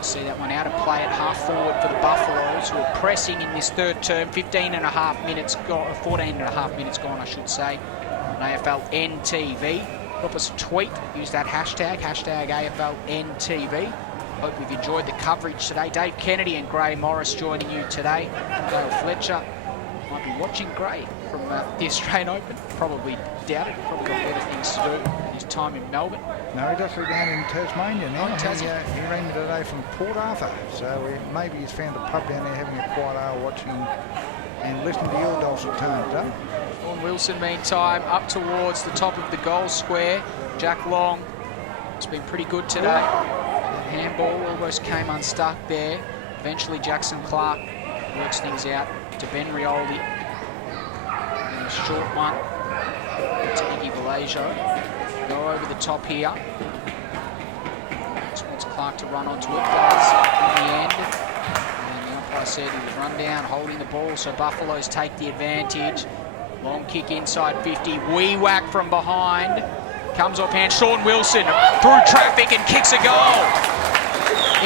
see that one out of play at half forward for the Buffaloes, who are pressing in this third term. 15 and a half minutes gone, 14 and a half minutes gone, I should say, on AFL NTV. Drop us a tweet, use that hashtag AFL NTV. Hope you've enjoyed the coverage today. Dave Kennedy and Gray Morris joining you today. Dale Fletcher might be watching Gray from the Australian Open. Probably doubt it. Probably got better things to do in his time in Melbourne. No, he does go down in Tasmania now. Tassie. He rang me today from Port Arthur, so maybe he's found a pub down there having a quiet hour watching and listening to your dulcet tones, eh? Sean Wilson, meantime, up towards the top of the goal square. Jack Long has been pretty good today. That handball almost came unstuck there. Eventually Jackson Clark works things out to Ben Rioli. And a short one to Iggy Balajo. Go over the top here. Just wants Clark to run onto it. Does in the end. And the umpire said he was run down, holding the ball, so Buffaloes take the advantage. Long kick inside 50. Wee whack from behind. Comes off hand. Sean Wilson through traffic and kicks a goal.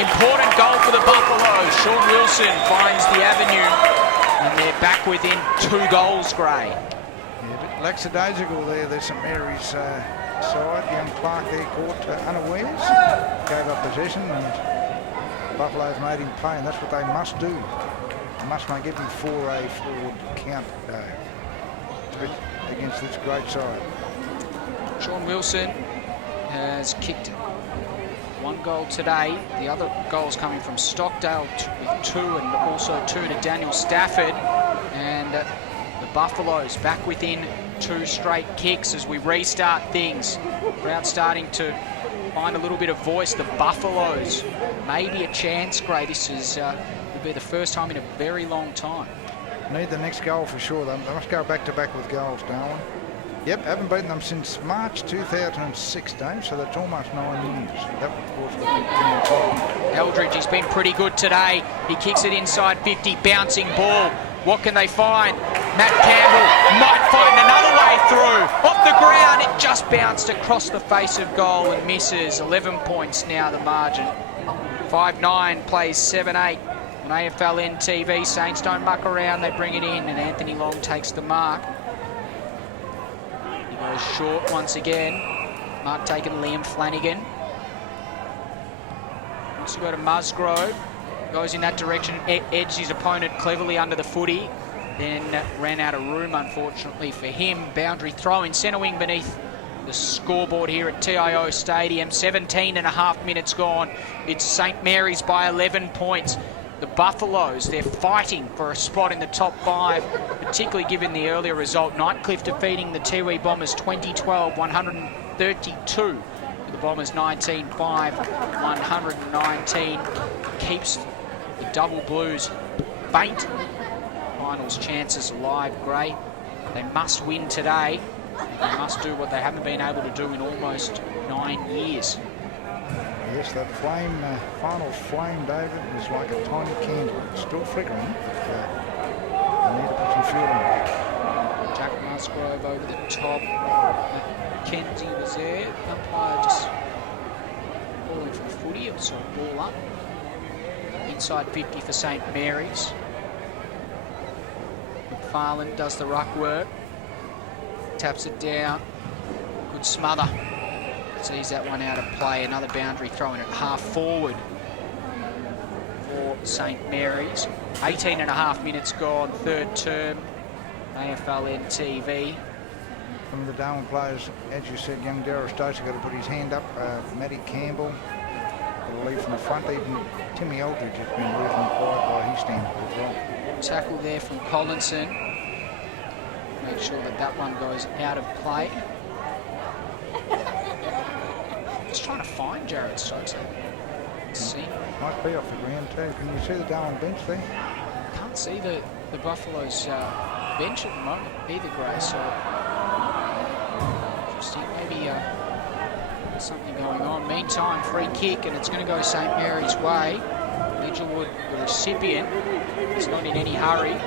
Important goal for the Buffaloes. Sean Wilson finds the avenue, and they're back within 2 goals, Gray. Yeah, a bit lackadaisical there. There's St Mary's side. Young Clark there caught unawares. Gave up possession, and Buffalo's made him play, and that's what they must do. They must make every 4A forward count, Dave, against this great side. Sean Wilson has kicked 1 goal today. The other goals coming from Stockdale with 2, and also 2 to Daniel Stafford. And the Buffaloes back within 2 straight kicks as we restart things. Crowd starting to find a little bit of voice. The Buffaloes, maybe a chance, Gray. This will be the first time in a very long time. Need the next goal for sure. They must go back-to-back with goals, Darwin. Yep, haven't beaten them since March 2006, Dave, so that's almost 9 years. That, of course, would be important. Eldridge, he's been pretty good today. He kicks it inside 50, bouncing ball. What can they find? Matt Campbell might find another way through. Off the ground, it just bounced across the face of goal and misses. 11 points now, the margin. 5-9 plays 7-8 on AFL NTV. Saints don't muck around, they bring it in, and Anthony Long takes the mark. He goes short once again. Mark taken Liam Flanagan. Wants to go to Musgrove. Goes in that direction, edged his opponent cleverly under the footy. Then ran out of room, unfortunately for him. Boundary throw in centre wing beneath the scoreboard here at TIO Stadium. 17 and a half minutes gone. It's St Mary's by 11 points. The Buffaloes, they're fighting for a spot in the top 5, particularly given the earlier result. Nightcliff defeating the Tiwi Bombers 2012, 132. The Bombers 19-5, 119. Keeps the Double Blues faint. Finals chances alive, Gray. They must win today. They must do what they haven't been able to do in almost 9 years. Yes, that flame, final flame, David, is like a tiny candle. It's still flickering. They need to put some fuel in it. Jack Musgrove over the top. Kenzie was there. Umpire just calling for footy. It was a ball up. Inside 50 for St Mary's. McFarlane does the ruck work. Taps it down. Good smother. Sees that one out of play. Another boundary thrown at half forward for St Mary's. 18 and a half minutes gone, third term. AFL NTV. Some of the Darwin players, as you said, young Darrell Stokes got to put his hand up. Matty Campbell, got to lead from the front. Even Timmy Eldridge has been moving quiet by his standard as well. Tackle there from Collinson. Make sure that that one goes out of play. Just trying to find Jared Stokes. Let's see. Might be off the ground too. Can you see the Darwin bench there? Can't see the Buffaloes bench at the moment either, Gray, so interesting. Maybe something going on. Meantime, free kick, and it's going to go St Mary's way. Lidgerwood, the recipient, is not in any hurry. And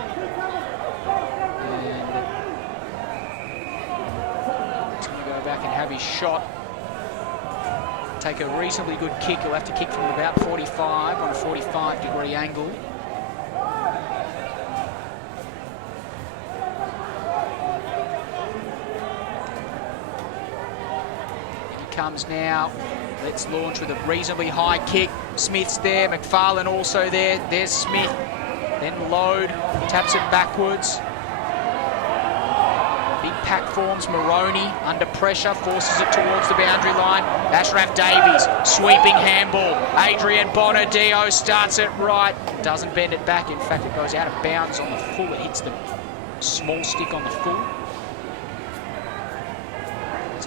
he's going to go back and have his shot. take a reasonably good kick. He'll have to kick from about 45 on a 45-degree angle. Comes now. Let's launch with a reasonably high kick. Smith's there. McFarlane also there. There's Smith. Then Load. Taps it backwards. Big pack forms. Maroney under pressure. Forces it towards the boundary line. Ashraf Davies. Sweeping handball. Adrian Bonadio starts it right. Doesn't bend it back. In fact, it goes out of bounds on the full. It hits the small stick on the full.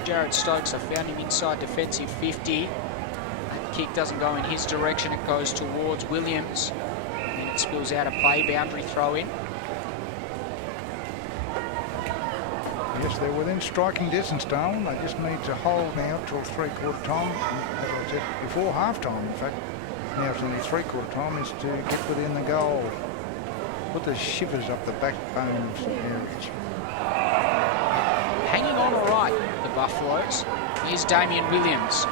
Jared Stokes, I found him inside defensive 50. That kick doesn't go in his direction, it goes towards Williams. And it spills out of play, boundary throw in. Yes, they're within striking distance, Darwin. They just need to hold now till three-quarter time. As I said, before half-time, in fact. Now it's only three-quarter time, is to get within the goal. Put the shivers up the backbone of some areas. Hanging on all right, the Buffaloes. Here's Damien Williams.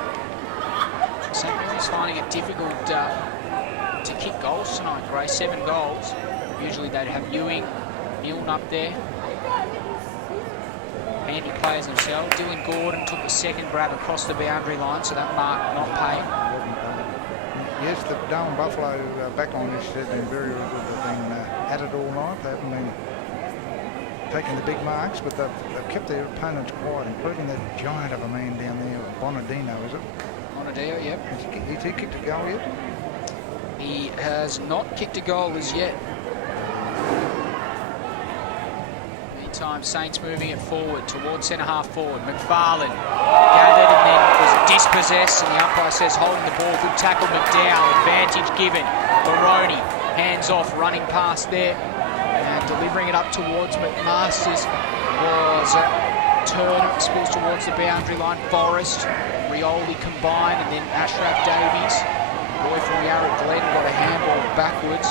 St. Mary's finding it difficult to kick goals tonight, Gray. 7 goals. Usually they'd have Ewing, Milne up there. Handy players themselves. Dylan Gordon took the second grab across the boundary line, so that mark not paid. Yes, the Darwin Buffalo backline has been very, very good. They've been at it all night. They haven't been taking the big marks, but they've kept their opponents quiet, including that giant of a man down there, Bonadino, is it? Bonadino, yep. Has he kicked a goal yet? He has not kicked a goal as yet. Meantime, Saints moving it forward towards centre-half forward. McFarlane gathered and then was dispossessed, and the umpire says holding the ball. Good tackle, McDowell. Advantage given. Baroni, hands off, running past there. And delivering it up towards McMasters was Turner, spills towards the boundary line. Forrest, Rioli combined, and then Ashraf Davies. The boy from Yarra Glen got a handball backwards.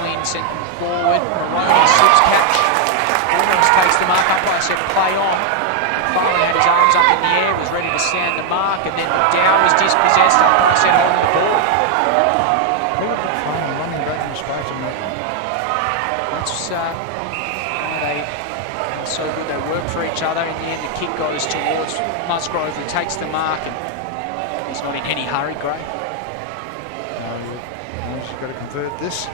Clean sent forward. Maroney slips catch. Almost takes the mark up. I said play on. Finally had his arms up in the air, was ready to stand the mark, and then McDowell was dispossessed. I said holding the ball. Running back in space and they so good, they work for each other. In the end, the kick goes towards Musgrove, who takes the mark, and he's not in any hurry, Gray. He's got to convert this.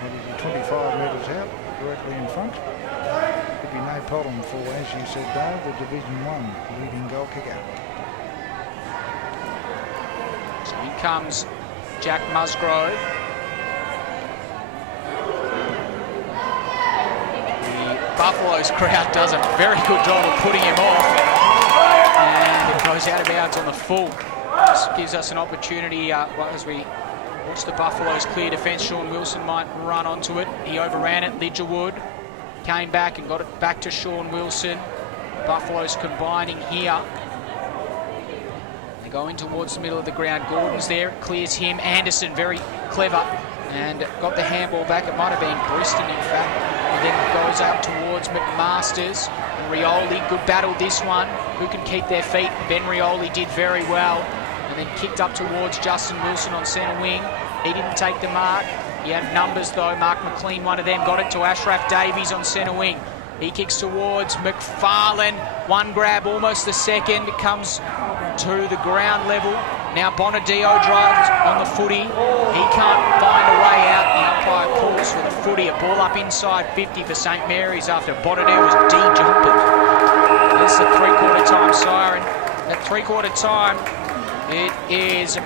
He's 25 metres out, directly in front. Could be no problem for, as you said, Dave, the Division 1 leading goal kicker. So in comes Jack Musgrove. Buffalo's crowd does a very good job of putting him off, and it goes out of bounds on the full. This gives us an opportunity as we watch the Buffaloes clear defence. Sean Wilson might run onto it. He overran it. Lidgerwood came back and got it back to Sean Wilson. Buffaloes combining here. They go in towards the middle of the ground. Gordon's there, clears him. Anderson, very clever, and got the handball back. It might have been Briston, in fact. And then it goes out towards McMasters. And Rioli, good battle this one. Who can keep their feet? Ben Rioli did very well. And then kicked up towards Justin Wilson on centre wing. He didn't take the mark. He had numbers though. Mark McLean, one of them, got it to Ashraf Davies on centre wing. He kicks towards McFarlane. One grab, almost the second. It comes to the ground level. Now Bonadio drives on the footy. He can't find a way out. The umpire calls for the footy. A ball up inside 50 for St Mary's after Bonadio was de-jumping. There's the three-quarter time siren. At three-quarter time, it is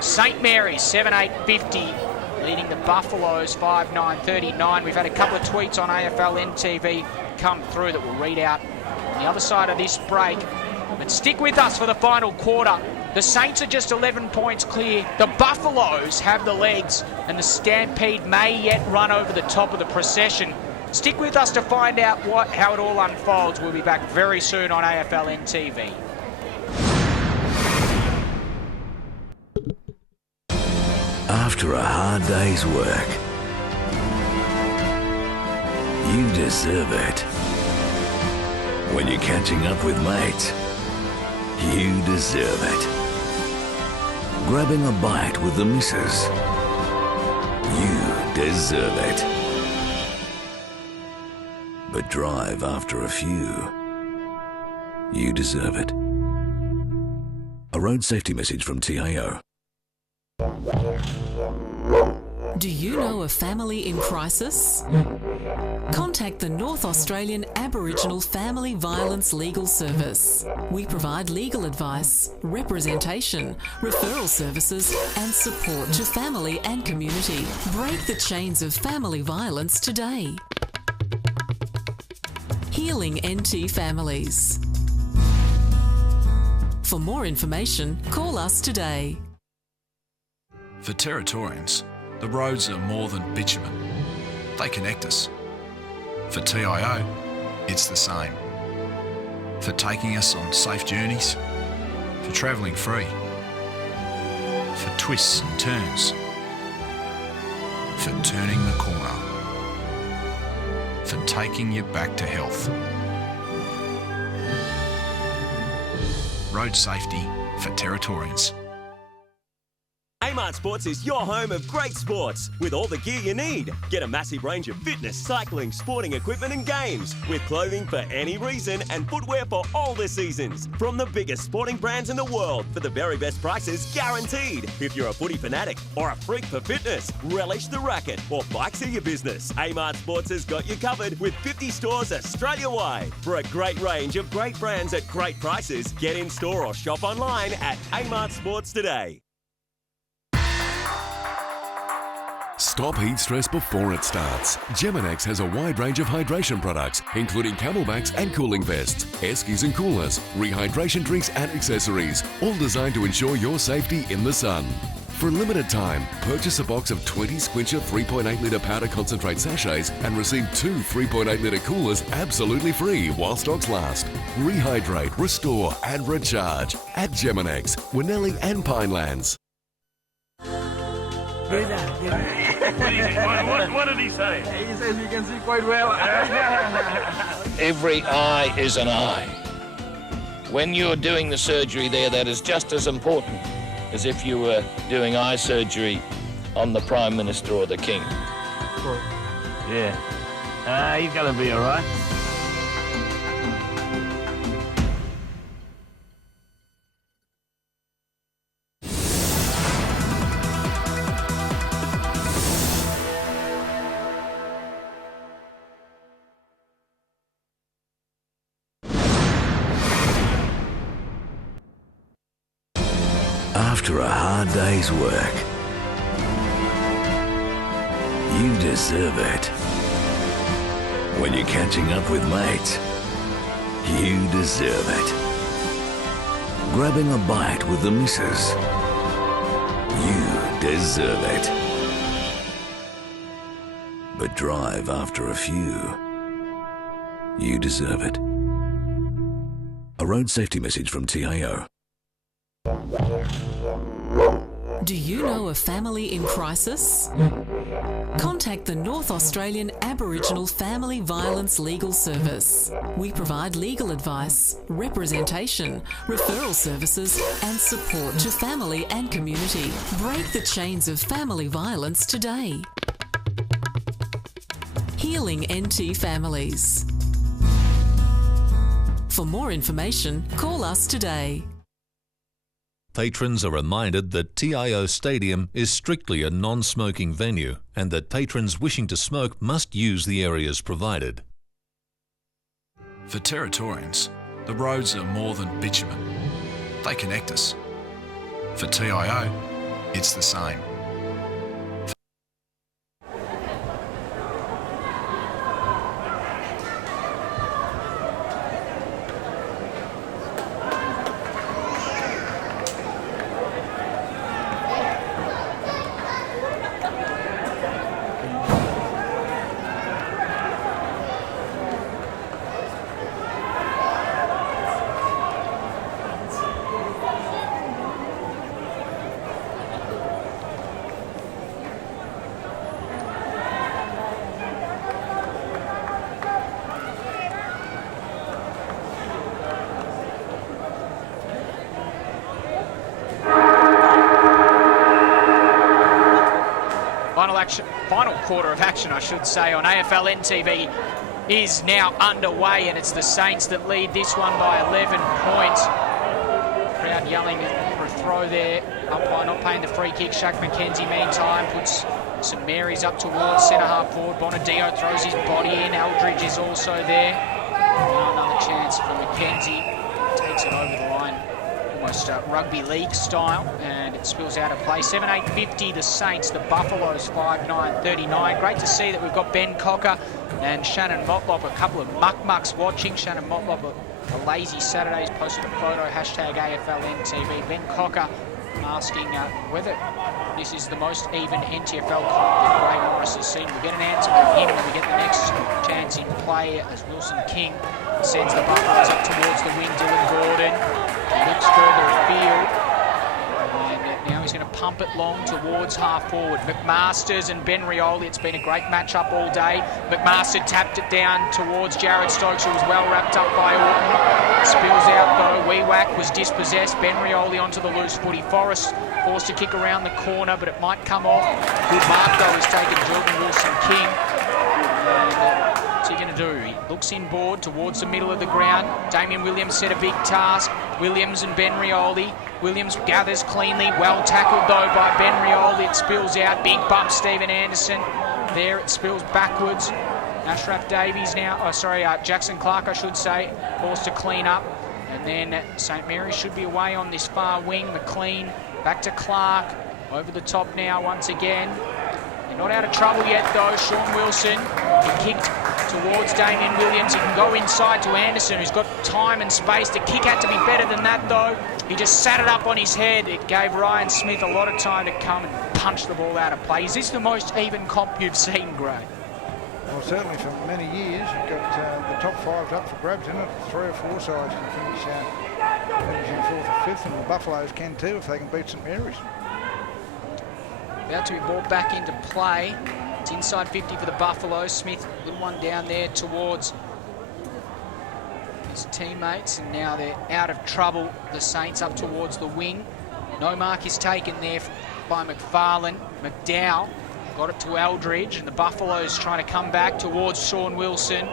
St Mary's 7-8-50. Leading the Buffaloes 5-9-39. We've had a couple of tweets on AFL NTV come through that we'll read out on the other side of this break. But stick with us for the final quarter. The Saints are just 11 points clear. The Buffaloes have the legs, and the Stampede may yet run over the top of the procession. Stick with us to find out how it all unfolds. We'll be back very soon on AFL NTV. After a hard day's work, you deserve it. When you're catching up with mates, You deserve it. Grabbing a bite with the missus. You deserve it. But drive after a few. You deserve it. A road safety message from TAO. Do you know a family in crisis? Contact the North Australian Aboriginal Family Violence Legal Service. We provide legal advice, representation, referral services and support to family and community. Break the chains of family violence today. Healing NT Families. For more information, call us today. For Territorians, the roads are more than bitumen. They connect us. For TIO, it's the same. For taking us on safe journeys, for travelling free, for twists and turns, for turning the corner, for taking you back to health. Road safety for Territorians. Kmart Sports is your home of great sports with all the gear you need. Get a massive range of fitness, cycling, sporting equipment and games with clothing for any reason and footwear for all the seasons. From the biggest sporting brands in the world for the very best prices guaranteed. If you're a footy fanatic or a freak for fitness, relish the racket or bikes are your business. Kmart Sports has got you covered with 50 stores Australia-wide. For a great range of great brands at great prices, get in store or shop online at Kmart Sports today. Stop heat stress before it starts. Geminex has a wide range of hydration products, including camelbacks and cooling vests, eskies and coolers, rehydration drinks and accessories, all designed to ensure your safety in the sun. For a limited time, purchase a box of 20 Squincher 3.8 litre powder concentrate sachets and receive 2 3.8 litre coolers absolutely free while stocks last. Rehydrate, restore and recharge at Geminex, Winnelli and Pinelands. What did he say? He says you can see quite well. Every eye is an eye. When you're doing the surgery there, that is just as important as if you were doing eye surgery on the Prime Minister or the King. Yeah. He's going to be all right. After a hard day's work, you deserve it. When you're catching up with mates, you deserve it. Grabbing a bite with the missus, you deserve it. But drive after a few, you deserve it. A road safety message from TAO. Do you know a family in crisis? Contact the North Australian Aboriginal Family Violence Legal Service. We provide legal advice, representation, referral services and support to family and community. Break the chains of family violence today. Healing NT Families. For more information, call us today. Patrons are reminded that TIO Stadium is strictly a non-smoking venue and that patrons wishing to smoke must use the areas provided. For Territorians, the roads are more than bitumen. They connect us. For TIO, it's the same. final quarter of action, I should say, on AFL NTV is now underway, and it's the Saints that lead this one by 11 points. Crowd yelling for a throw there. Umpire not paying the free kick. Shaq McKenzie, meantime, puts St Mary's up towards centre half forward. Bonadio throws his body in. Eldridge is also there. Now another chance for McKenzie. Takes it over the line, almost rugby league style, and it spills out of play. 7-8-50 the Saints, the Buffaloes 5-9-39. Great to see that we've got Ben Cocker and Shannon Motlop, a couple of muck-mucks watching. Shannon Motlop, a lazy Saturdays, posted a photo, hashtag AFLNTV. Ben Cocker asking whether this is the most even NTFL comp that Ray Morris has seen. We'll get an answer from him when we get the next chance in play as Wilson King sends the Buffaloes up towards the wing. Dylan Gordon looks further afield. And now he's going to pump it long towards half forward. McMasters and Ben Rioli. It's been a great matchup all day. McMaster tapped it down towards Jared Stokes, who was well wrapped up by Orton. Spills out though. Weewack was dispossessed. Ben Rioli onto the loose footy. Forrest forced to kick around the corner, but it might come off. Good mark though is taken Jordan Wilson King. What's he going to do? He looks inboard towards the middle of the ground. Damien Williams set a big task. Williams and Ben Rioli. Williams gathers cleanly. Well tackled though by Ben Rioli. It spills out. Big bump Stephen Anderson. There it spills backwards. Ashraf Davies now, Jackson Clark I should say, forced to clean up. And then St Mary's should be away on this far wing. McLean back to Clark. Over the top now once again. They're not out of trouble yet though. Sean Wilson, he kicked towards Damien Williams. He can go inside to Anderson, who's got time and space. The kick had to be better than that though. He just sat it up on his head. It gave Ryan Smith a lot of time to come and punch the ball out of play. Is this the most even comp you've seen, Gray? Well, certainly for many years. You've got the top five up for grabs, isn't it? 3 or 4 sides can finish finishing 4th or 5th, and the Buffaloes can too if they can beat St Mary's. About to be brought back into play. It's inside 50 for the Buffaloes. Smith, little one down there towards his teammates, and now they're out of trouble. The Saints up towards the wing. No mark is taken there by McFarlane. McDowell got it to Eldridge, and the Buffaloes trying to come back towards Sean Wilson.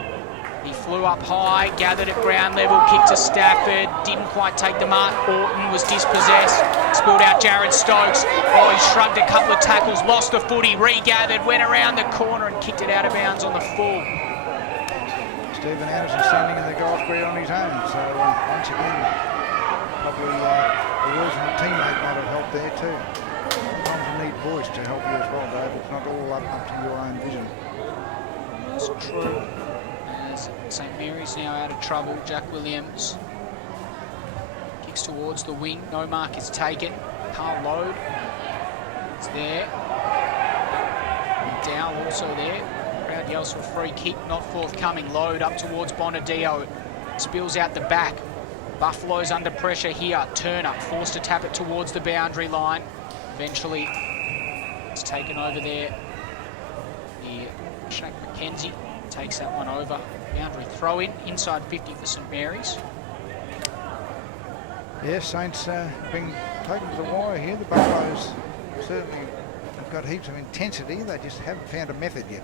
He flew up high, gathered at ground level, kicked to Stafford, didn't quite take the mark. Orton was dispossessed, spilled out Jared Stokes. Oh, he shrugged a couple of tackles, lost the footy, regathered, went around the corner and kicked it out of bounds on the full. Stephen Anderson standing in the goal square on his own, so once again, probably the words from a teammate might have helped there too. Sometimes you need voice to help you as well, Dave. It's not all up to your own vision. That's true. St Mary's now out of trouble. Jack Williams kicks towards the wing. No mark is taken. Carl Load is there. Dow also there. Crowd yells for a free kick. Not forthcoming. Load up towards Bonadio. Spills out the back. Buffalo's under pressure here. Turner forced to tap it towards the boundary line. Eventually it's taken over there. Shaq McKenzie takes that one over. Boundary throw in, inside 50 for St Mary's. Yes, Saints being taken to the wire here. The Buffaloes certainly have got heaps of intensity. They just haven't found a method yet.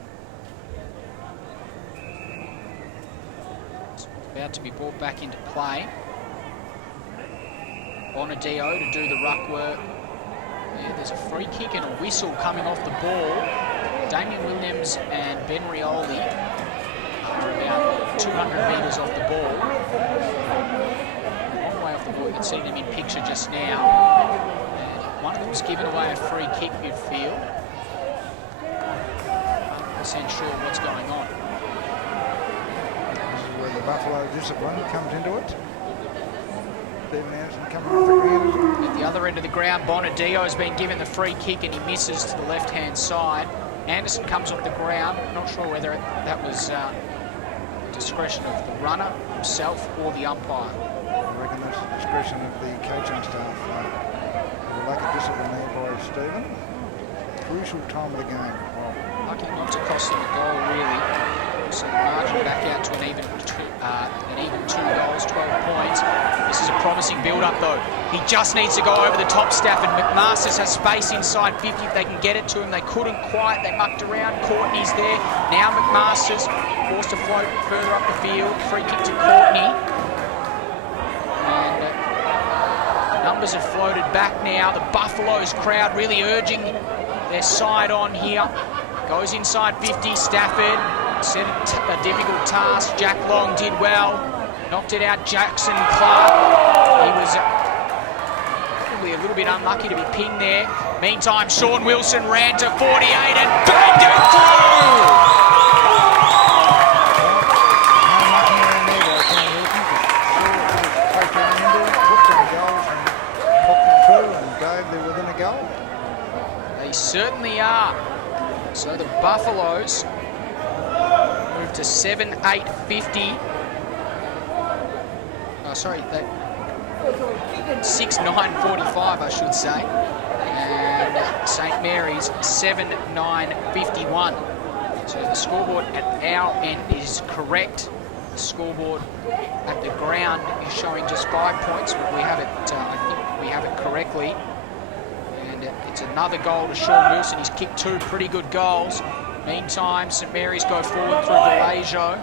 It's about to be brought back into play. Bonadio to do the ruck work. Yeah, there's a free kick and a whistle coming off the ball. Damien Williams and Ben Rioli are about 200 metres off the ball. A long way off the ball. You can see them in picture just now. And one of them's given away a free kick, you'd feel. 100% sure what's going on. This is where the Buffalo discipline comes into it. Stephen Anderson coming off the ground. At the other end of the ground, Bonadio has been given the free kick and he misses to the left-hand side. Anderson comes off the ground. Not sure whether that was discretion of the runner himself or the umpire. I reckon that's the discretion of the coaching staff. The lack of discipline there by Stephen. Crucial time of the game. Lucky not to cost them a goal, really. So the margin back out to an even an even 2 goals, 12 points. This is a promising build-up, though. He just needs to go over the top, Staff, and McMasters has space inside 50 if they can get it to him. They couldn't quite. They mucked around. Courtney's there. Now McMasters forced to float further up the field. Free kick to Courtney. And numbers have floated back now. The Buffaloes crowd really urging their side on here. Goes inside 50. Stafford set a difficult task. Jack Long did well. Knocked it out. Jackson Clark. He was probably a little bit unlucky to be pinged there. Meantime, Sean Wilson ran to 48 and banged it through. They certainly are. So the Buffaloes move to 7-8-50. Oh, sorry, 6-9-45, I should say. And St Mary's 7-9-51. So the scoreboard at our end is correct. The scoreboard at the ground is showing just 5 points, but we have it. I think we have it correctly. And it's another goal to Sean Wilson. He's kicked 2 pretty good goals. Meantime, St Mary's go forward through Valejo.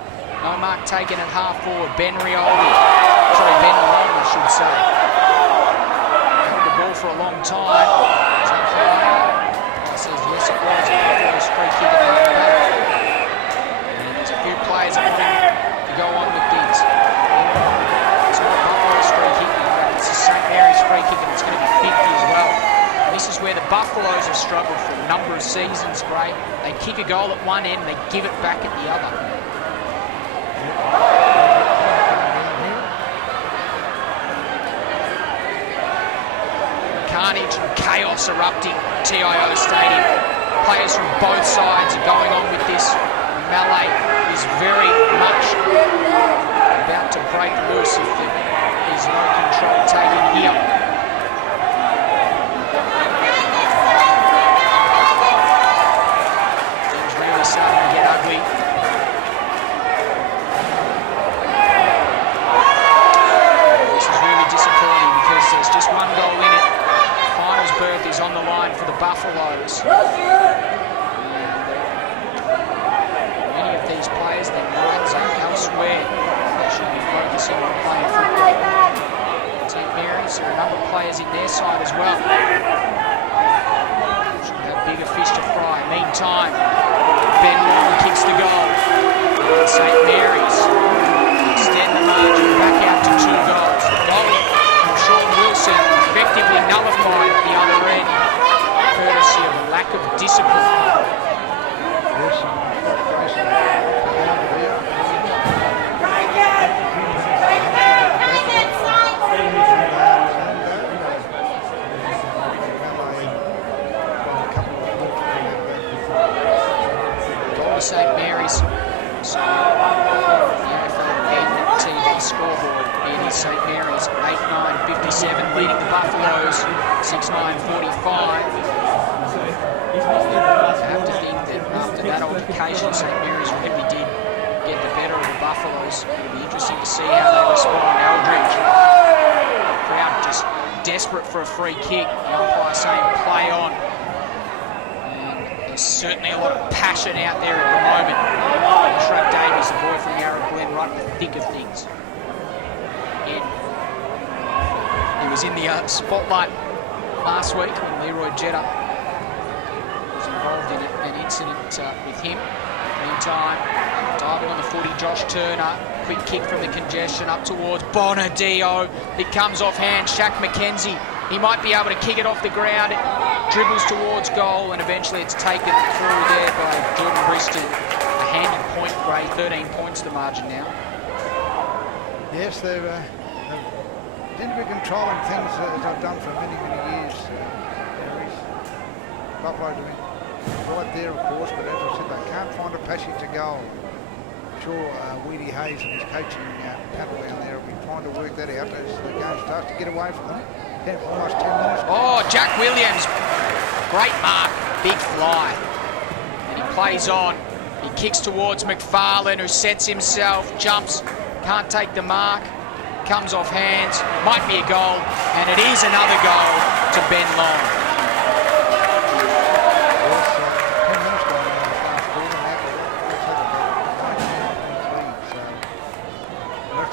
No mark taken at half forward. Ben Long, I should say. Held the ball for a long time. He says yes, it was. Buffalo's free kick at half back. And there's a few players to go on with these. It's not Buffalo's free kick. It's a St Mary's free kick, and it's going to be 50 as well. This is where the Buffaloes have struggled for a number of seasons, Gray. They kick a goal at one end and they give it back at the other. Carnage and chaos erupting at TIO Stadium. Players from both sides are going on with this. Mallet is very much about to break loose if there is no control taken here. Starting to get ugly. This is really disappointing because there's just 1 goal in it. The finals berth is on the line for the Buffaloes. Many of these players, their minds are elsewhere. They should be focusing on playing football. St Mary's, there are a number of players in their side as well. Should have bigger fish to fry. Meantime, Ben Long kicks the goal. And St Mary's extend the margin back out to 2 goals. The goal from Sean Wilson effectively nullified at the other end, courtesy of a lack of discipline. St Mary's, so the NTFL NTV scoreboard, it is St Mary's 8-9-57 leading the Buffaloes 6-9-45. I have to think that after that altercation, St Mary's really did get the better of the Buffaloes. It'll be interesting to see how they respond. Eldridge, the crowd just desperate for a free kick. The umpire saying play on. There's certainly a lot of passion out there at the moment. Shrug Davies, the boy from Yarra Glen, right in the thick of things. Again, he was in the spotlight last week when Leroy Jetta was involved in an incident with him. Meantime, diving on the footy, Josh Turner. Quick kick from the congestion up towards Bonadio. It comes off hand, Shaq McKenzie. He might be able to kick it off the ground. It dribbles towards goal, and eventually it's taken through there by Jordan Bristol. A handy point, Gray. 13 points the margin now. Yes, they seem to be controlling things as I've done for many, many years. Buffalo doing right there, of course, but as I said, they can't find a passage to goal. I'm sure Weedy Hayes and his coaching panel down there will be trying to work that out as the game starts to get away from them. Almost 10 minutes. Oh, Jack Williams. Great mark. Big fly. And he plays on. He kicks towards McFarlane, who sets himself, jumps, can't take the mark, comes off hands, might be a goal, and it is another goal to Ben Long.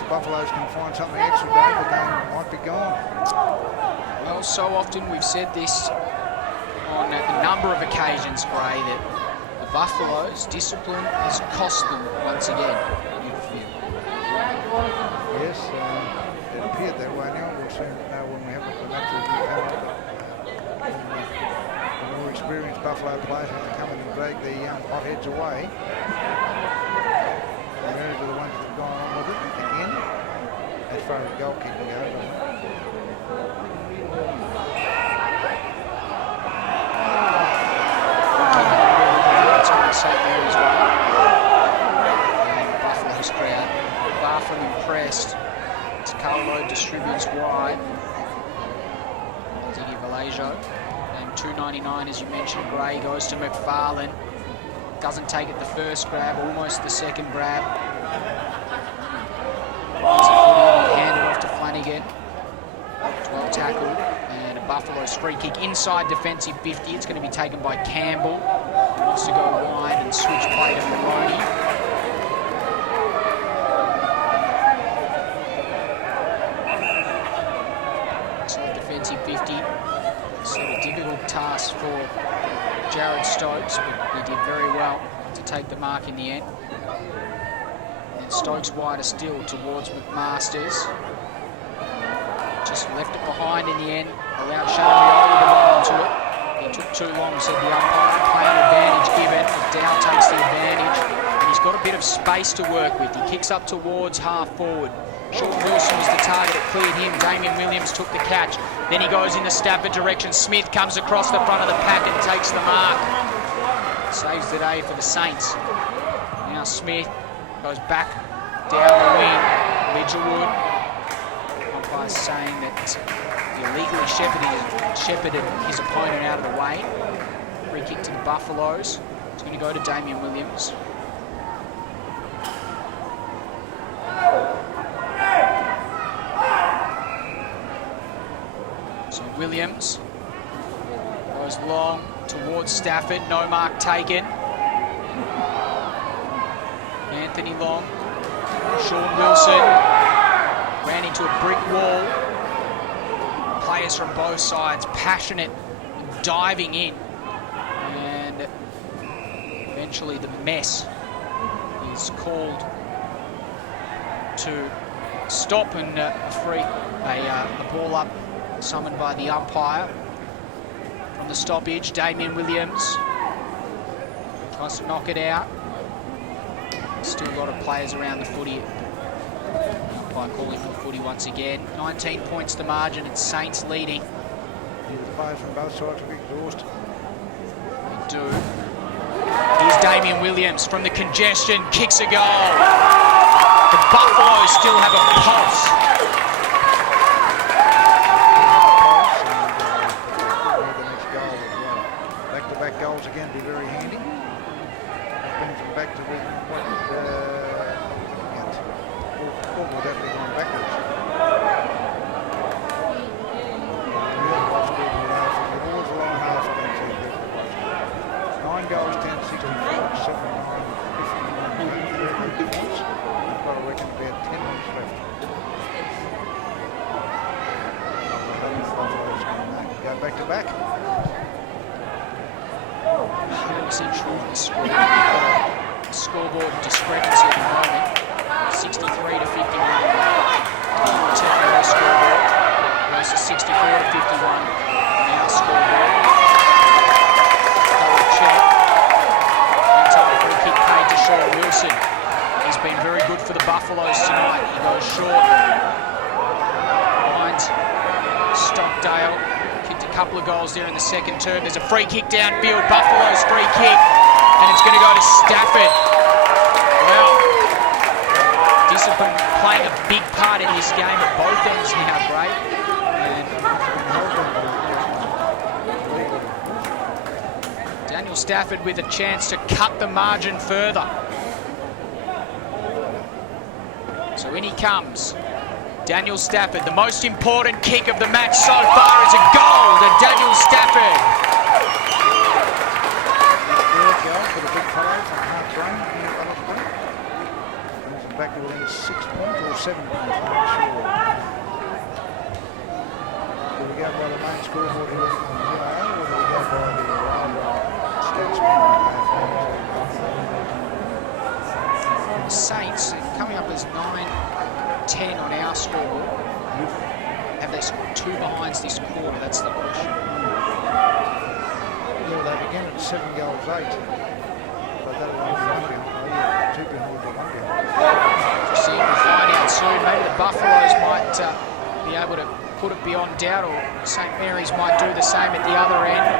Buffalo's can find something extra bad, the game might be gone. Well, so often we've said this on a number of occasions, Gray, that the Buffaloes' discipline has cost them once again. Yes, it appeared that way now. We'll soon know when we have the match review panel. The more experienced Buffalo players have to come in and drag the young hotheads away. And those are the ones that have gone on with it again, as far as goal kicking goes. It's going to St. Mary's way. And the Buffalo's crowd, far from impressed. It's Carlo distributes wide. Ziggy Vallejo. And $2.99, as you mentioned, Gray goes to McFarlane. Doesn't take it the first grab, almost the second grab. Handed off to Flanagan. It's well tackled. And a Buffalo's free kick inside defensive 50. It's going to be taken by Campbell. He wants to go wide and switch play to Maloney. Inside defensive 50. Sort of difficult task for Jared Stokes, but he did very well to take the mark in the end. And Stokes wider still towards McMasters. Just left it behind in the end, allowed Shanabioli to run onto it. He took too long, said the umpire. Playing advantage given. Dow takes the advantage, and he's got a bit of space to work with. He kicks up towards half forward. Sean Wilson was the target, it cleared him. Damien Williams took the catch. Then he goes in the Stafford direction. Smith comes across the front of the pack and takes the mark. Saves the day for the Saints. Now Smith goes back down the wing. Lidgerwood. Umpire saying that he illegally shepherded his opponent out of the way. Free kick to the Buffaloes. It's going to go to Damien Williams. So Williams goes long towards Stafford. No mark taken. Anthony Long. Sean Wilson ran into a brick wall. Players from both sides passionate, diving in. And eventually the mess is called to stop, and a ball up summoned by the umpire from the stoppage. Damien Williams tries to knock it out. Still a lot of players around the footy. The umpire calling for footy once again. 19 points the margin. It's Saints leading. The players from both sides are exhausted. They do. Here's Damien Williams from the congestion. Kicks a goal. The Buffaloes still have a pulse. Back-to-back goals again be very handy. That brings them back to the point all would have gone backwards. The line half against 9 goals, 10, 64, 79, 51, 30 points. I've got to reckon about 10 minutes left. Go back-to-back. 100% sure on the score. Scoreboard discrepancy at the moment. 63 to 51. NTFL scoreboard versus 64 to 51. Now scoreboard. Double check. Inside free kick paid to Sean Wilson. He's been very good for the Buffaloes tonight. He goes short. Lines. Stockdale. Kicked a couple of goals there in the second term. There's a free kick downfield. Buffalo's free kick. And it's going to go to Stafford. Well, discipline playing a big part in this game at both ends now, Gray. And Daniel Stafford with a chance to cut the margin further. So in he comes. Daniel Stafford, the most important kick of the match so far is a goal to Daniel Stafford. Back to within 6 points or 7 points, I'm not sure. Do we go by the main scoreboard here on GIO, or do we go by the stats? The Saints coming up as 9-10 on our scoreboard. Have they scored 2 behinds this quarter? That's the question. Yeah, they began at 7 goals 8. But that'll be 1 behind. 2 behind or 1 behind. We'll find out soon. Maybe the Buffaloes might be able to put it beyond doubt, or St Mary's might do the same at the other end.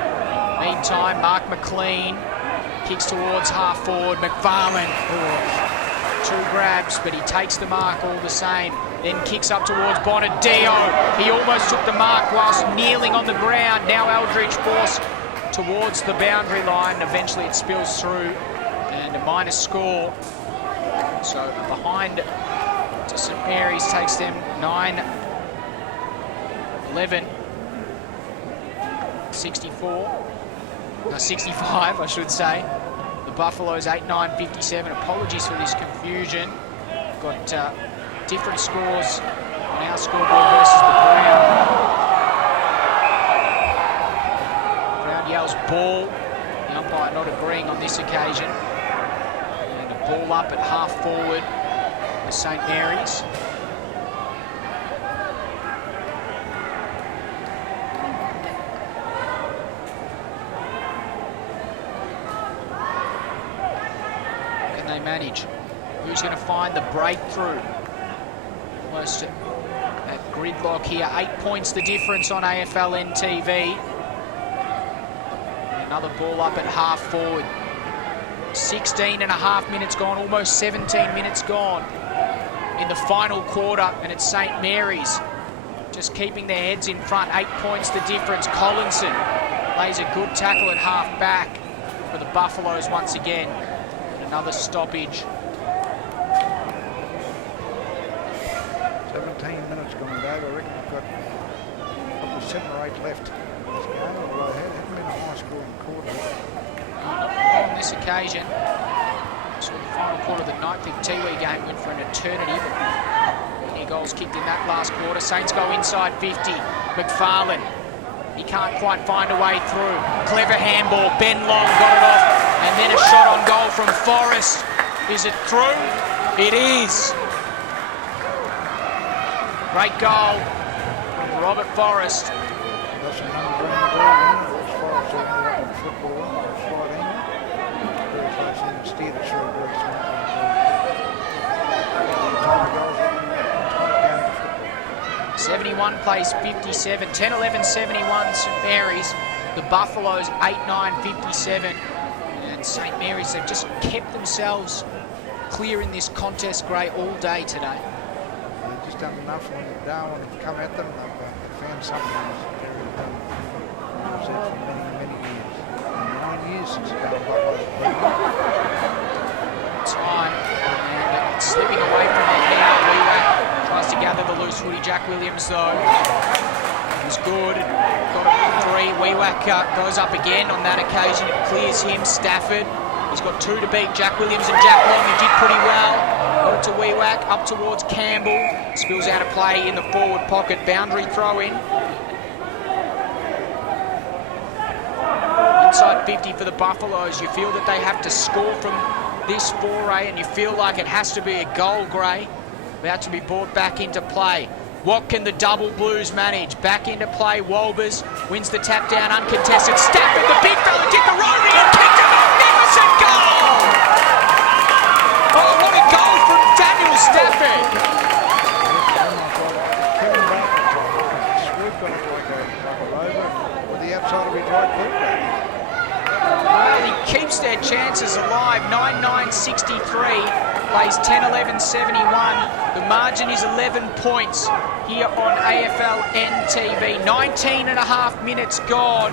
Meantime, Mark McLean kicks towards half forward. McFarlane, 2 grabs, but he takes the mark all the same. Then kicks up towards Bonadio. He almost took the mark whilst kneeling on the ground. Now Eldridge forced towards the boundary line. Eventually it spills through, and a minor score. So behind to St Mary's takes them 9-11. 65, I should say. The Buffaloes 8-9-57. Apologies for this confusion. Got different scores on our scoreboard versus the Brown. Brown yells ball. The umpire not agreeing on this occasion. Ball up at half forward for St Mary's. Can they manage? Who's going to find the breakthrough? Almost at gridlock here. 8 points the difference on AFL NTV. Another ball up at half forward. 16.5 minutes gone, almost 17 minutes gone in the final quarter, and it's St Mary's just keeping their heads in front. 8 points the difference. Collinson lays a good tackle at half back for the Buffaloes once again. Another stoppage. 17 minutes gone, Dave. I reckon we've got probably 7 or 8 left in this game, although it hasn't been a high scoring quarter. On this occasion, so the final quarter of the Nightpick Tiwi game went for an eternity, but many goals kicked in that last quarter. Saints go inside 50. McFarlane, he can't quite find a way through. Clever handball. Ben Long got it off, and then a shot on goal from Forrest. Is it through? It is. Great goal from Robert Forrest. Steered it through very smart. 71 plays 57. 10-11-71 St Mary's. The Buffaloes 8-9-57. And St Mary's, they've just kept themselves clear in this contest, Gray, all day today. They've just done enough when Darwin have come at them. They've found something that's very said for many, many years. 9 years since Darwin time, and it's slipping away from it now. Weewack tries to gather the loose footy. Jack Williams, though, was good. Got a 3. Weewack goes up again on that occasion. It clears him. Stafford, he's got 2 to beat. Jack Williams and Jack Long, who did pretty well. Got it to Weewack, up towards Campbell. Spills out of play in the forward pocket. Boundary throw in. Inside 50 for the Buffaloes. You feel that they have to score from this foray, and you feel like it has to be a goal, Gray. About to be brought back into play. What can the double Blues manage? Back into play. Wolbers wins the tap down uncontested. Stafford, the big fella, did the roving and kicked a magnificent goal! Oh, what a goal from Daniel Stafford! With the outside of his right foot. Well, he keeps their chances alive. 9-9-63, plays 10-11-71. The margin is 11 points here on AFL NTV. 19.5 minutes gone.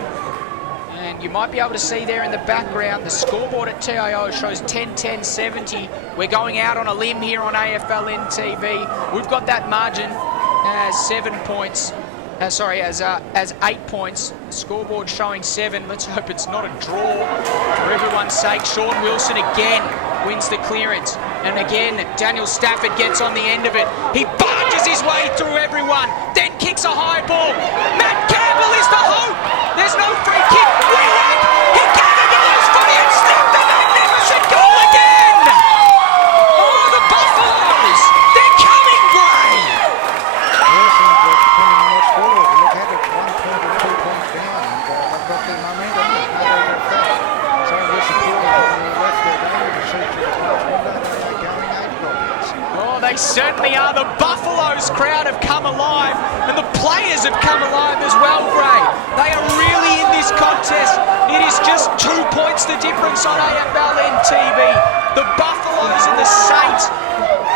And you might be able to see there in the background, the scoreboard at TIO shows 10-10-70. We're going out on a limb here on AFL NTV. We've got that margin as 7 points. As 8 points. Scoreboard showing 7. Let's hope it's not a draw for everyone's sake. Sean Wilson again wins the clearance. And again, Daniel Stafford gets on the end of it. He barges his way through everyone, then kicks a high ball. Matt Campbell is the hope. There's no free kick. Wheelock, he gave it to his footy and slipped the magnificent goal again. Oh, the Buffaloes, they're coming, Gray. Yes, and depending on what scoreboard you look at, it's 1 point or 2 points down. And they've got their momentum. There's no doubt about that. So we're supporting them. We've left their game to see through the class window. They're going 8 goals. Oh, they certainly are. The Buffaloes crowd have come alive, and the players have come alive as well, Gray. They are really in this contest. It is just 2 points the difference on AFL NTV. The Buffaloes and the Saints.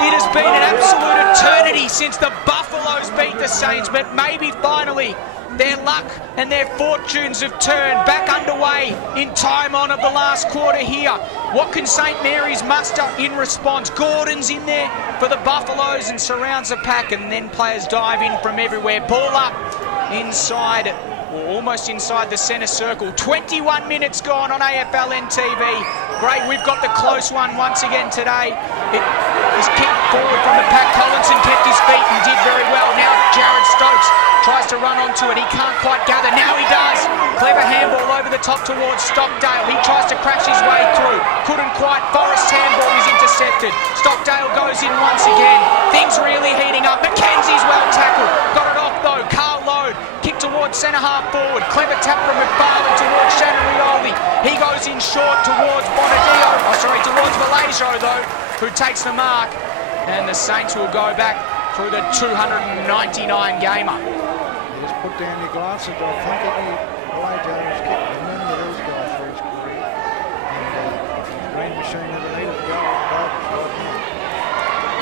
It has been an absolute eternity since the Buffaloes beat the Saints, but maybe finally their luck and their fortunes have turned. Back underway in time on of the last quarter here. What can St Mary's muster in response? Gordon's in there for the Buffaloes and surrounds the pack, and then players dive in from everywhere. Ball up inside, or almost inside the centre circle. 21 minutes gone on AFL NTV. Great, we've got the close one once again today. It is kicked forward from the pack. Collinson kept his feet and did very well. Now Jared Stokes tries to run onto it. He can't quite gather. Now he does. Clever handball over the top towards Stockdale. He tries to crash his way through. Couldn't quite. Forrest's handball is intercepted. Stockdale goes in once again. Things really heating up. McKenzie's well tackled. Got it off though. Carl Load kick towards centre half forward. Clever tap from McFarlane towards Shannon Rioli. He goes in short towards towards Valajo though, who takes the mark. And the Saints will go back through the 299 gamer. Just put down your glasses. I think Valajo has kept many of these guys for his career. And Green Machine never needed to go.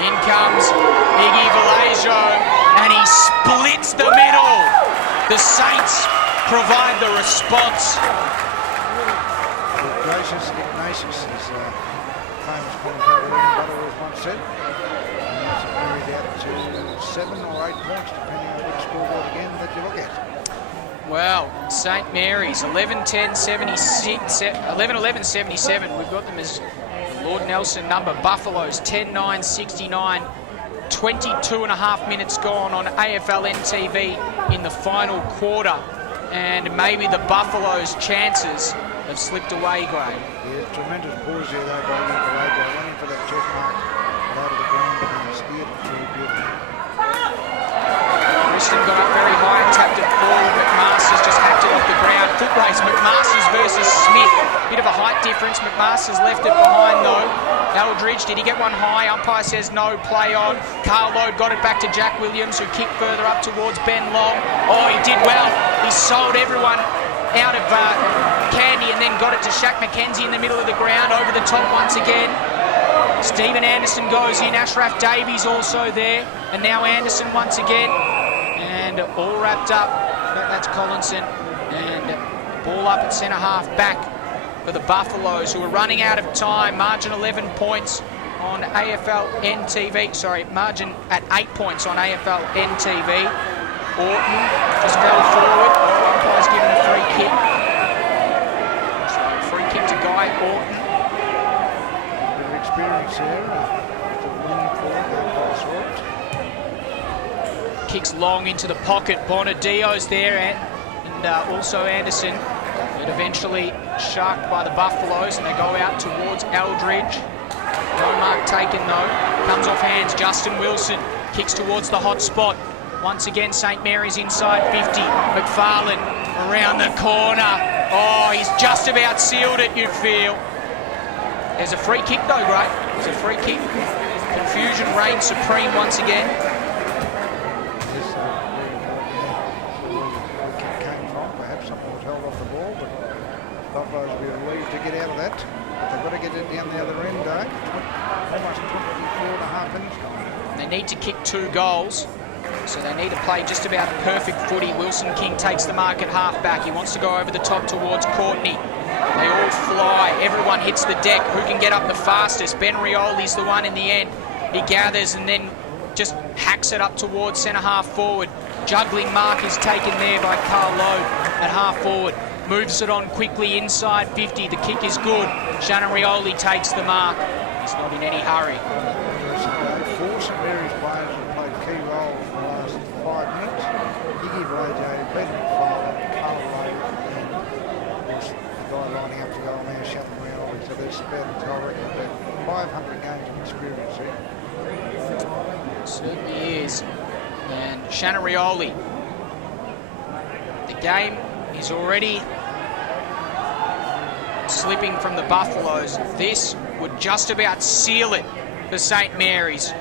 In comes Iggy Valajo, and he splits the middle. The Saints provide the response. Ignatius, as famous commentator Ian Butterworth once said, it's carried out to 7 or 8 points, depending on which scoreboard again that you look at. Well, St Mary's 11-11-77. We've got them as the Lord Nelson number. Buffaloes 10-9-69. 22.5 minutes gone on AFL NTV in the final quarter, and maybe the Buffaloes' chances have slipped away, Gray. Yeah, tremendous pause there though by Ian Valajo, running for that check mark out of the ground, but he steered it through beautifully. Kristen got up very high and tapped it forward. McMaster's just hacked it off the ground. Foot race, McMaster's versus Smith. Bit of a height difference. McMaster's left it behind though. Eldridge, did he get one high? Umpire says no, play on. Carl Load got it back to Jack Williams, who kicked further up towards Ben Long. Oh, he did well. He sold everyone out of Candy and then got it to Shaq McKenzie in the middle of the ground, over the top once again. Stephen Anderson goes in. Ashraf Davies also there. And now Anderson once again. And all wrapped up. That's Collinson. And ball up at centre half back for the Buffaloes, who are running out of time. Margin 11 points on AFL NTV. Sorry, margin at 8 points on AFL NTV. Orton just fell forward. Umpire's given a free kick. So free kick to Guy Orton. A bit of experience there. Kicks long into the pocket. Bonadio's there, and also Anderson. But eventually sharked by the Buffaloes, and they go out towards Eldridge. No mark taken though. Comes off hands. Justin Wilson kicks towards the hot spot. Once again, St Mary's inside 50. McFarlane around the corner. Oh, he's just about sealed it, you feel. There's a free kick though, Gray. There's a free kick. Confusion reigns supreme once again. Buffaloes will be relieved to get out of that. But they've got to get it down the other end, though. Almost 24.5 minutes gone. They need to kick 2 goals. So they need to play just about a perfect footy. Wilson King takes the mark at half-back. He wants to go over the top towards Courtney. They all fly. Everyone hits the deck. Who can get up the fastest? Ben Rioli's the one in the end. He gathers and then just hacks it up towards centre-half forward. Juggling mark is taken there by Carl Lowe at half-forward. Moves it on quickly inside 50. The kick is good. Shannon Rioli takes the mark. He's not in any hurry. Four St Mary's players have played key roles in the last 5 minutes. Iggy Blajo, Peter McFarlane, Carl Lowe, and of course the guy lining up to go on there, Shannon Rioli. So there's about, I reckon, about 500 games of experience here. It certainly is. And Shannon Rioli. The game is already slipping from the Buffaloes. This would just about seal it for St Mary's.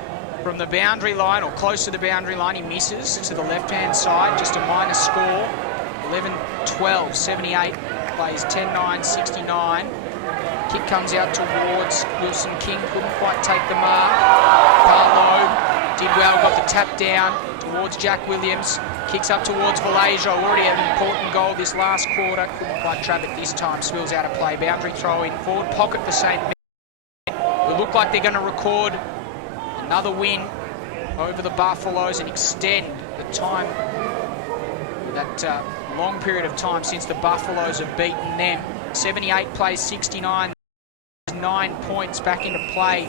From the boundary line, or close to the boundary line, he misses to the left-hand side, just a minor score. 11-12, 78, plays 10-9, 69. Kick comes out towards Wilson King, couldn't quite take the mark. Carlo did well, got the tap down towards Jack Williams. Kicks up towards Valasia, already had an important goal this last quarter. Couldn't quite trap it this time, Swills out of play. Boundary throw in, forward pocket for St Mary's. It look like they're going to record another win over the Buffaloes and extend the time, that long period of time since the Buffaloes have beaten them. 78 plays 69, 9 points back into play,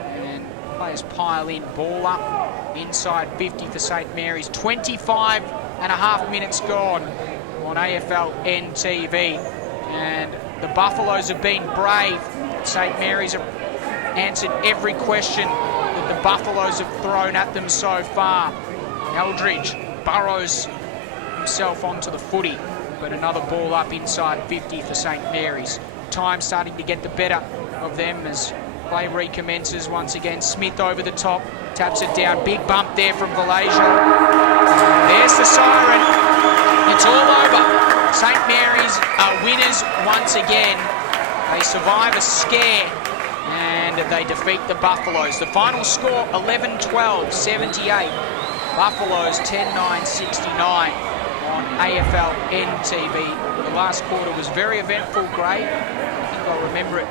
and players pile in. Ball up inside 50 for St Mary's. 25 and a half minutes gone on AFL NTV, and the Buffaloes have been brave. St Mary's have answered every question that the Buffaloes have thrown at them so far. Eldridge burrows himself onto the footy, but another ball up inside 50 for St Mary's. Time starting to get the better of them as play recommences once again. Smith over the top, taps it down. Big bump there from Valasia. There's the siren. It's all over. St Mary's are winners once again. They survive a scare and they defeat the Buffaloes. The final score 11-12, 78. Buffaloes 10-9, 69 on AFL NTV. The last quarter was very eventful, Gray. I think I'll remember it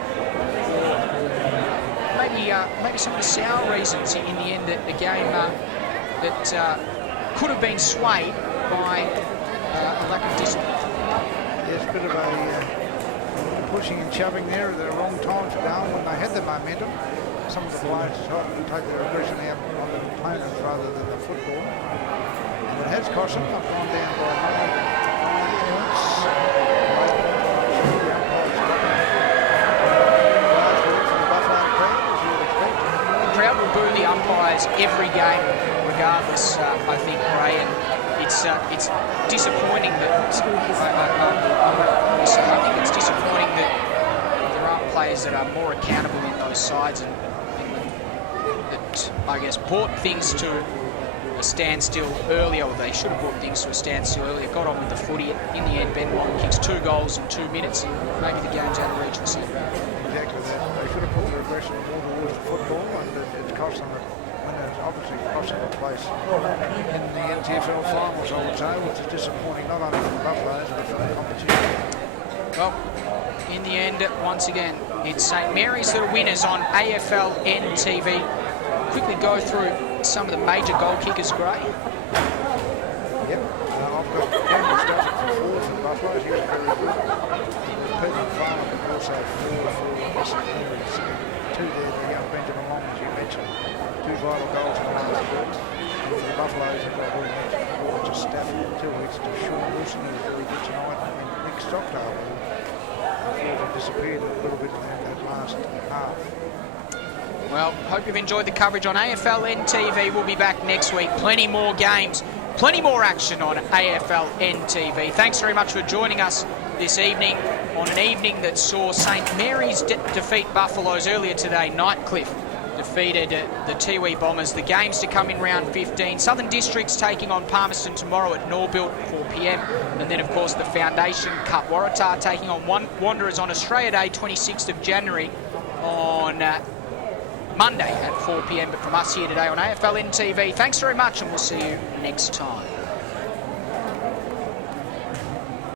for maybe some of the sour reasons in the end, that the game that could have been swayed by a lack of discipline. There's a bit of a pushing and shoving there at the wrong time for Darwin when they had the momentum. Some of the players decided to take their aggression out on the opponents rather than the football. And it has cost them. They've gone down by 9 points. The crowd will boo the umpires every game, regardless, I think, Ray, and it's disappointing that I think it's disappointing that there aren't players that are more accountable in those sides and that I guess brought things to a standstill earlier, or they should have brought things to a standstill earlier. Got on with the footy. In the end, Ben Long kicks 2 goals in 2 minutes, and maybe the game's out of reach for St. Mary's. Exactly that. They should have put their aggression more towards the football, and it's cost them. It's obviously cost them a place in the NTFL finals, I would say, which is disappointing not only for the Buffaloes but for the competition. Well, in the end, once again, it's St Mary's that are winners on AFL NTV. Quickly go through some of the major goal kickers, Gray. Yep, I've got Cameron Stafford for 4 for the Buffaloes. He was very good. Peter McFarlane also 4 for St Mary's. 2 there, the young Benjamin Long, as you mentioned. 2 vital goals in the last quarter. And for the Buffaloes, they've got a very mentioned 4 to Stafford, 2 weeks to Sean Wilson, who was very good tonight, and Nick Stockdale, who disappeared a little bit in that last half. Well, hope you've enjoyed the coverage on AFL NTV. We'll be back next week. Plenty more games, plenty more action on AFL NTV. Thanks very much for joining us this evening on an evening that saw St Mary's defeat Buffaloes earlier today. Nightcliff defeated the Tiwi Bombers. The games to come in round 15. Southern Districts taking on Palmerston tomorrow at Norbuilt, 4 p.m. And then, of course, the Foundation Cup. Waratah taking on Wanderers on Australia Day, 26th of January on Monday at 4 p.m. But from us here today on AFL NTV, thanks very much, and we'll see you next time.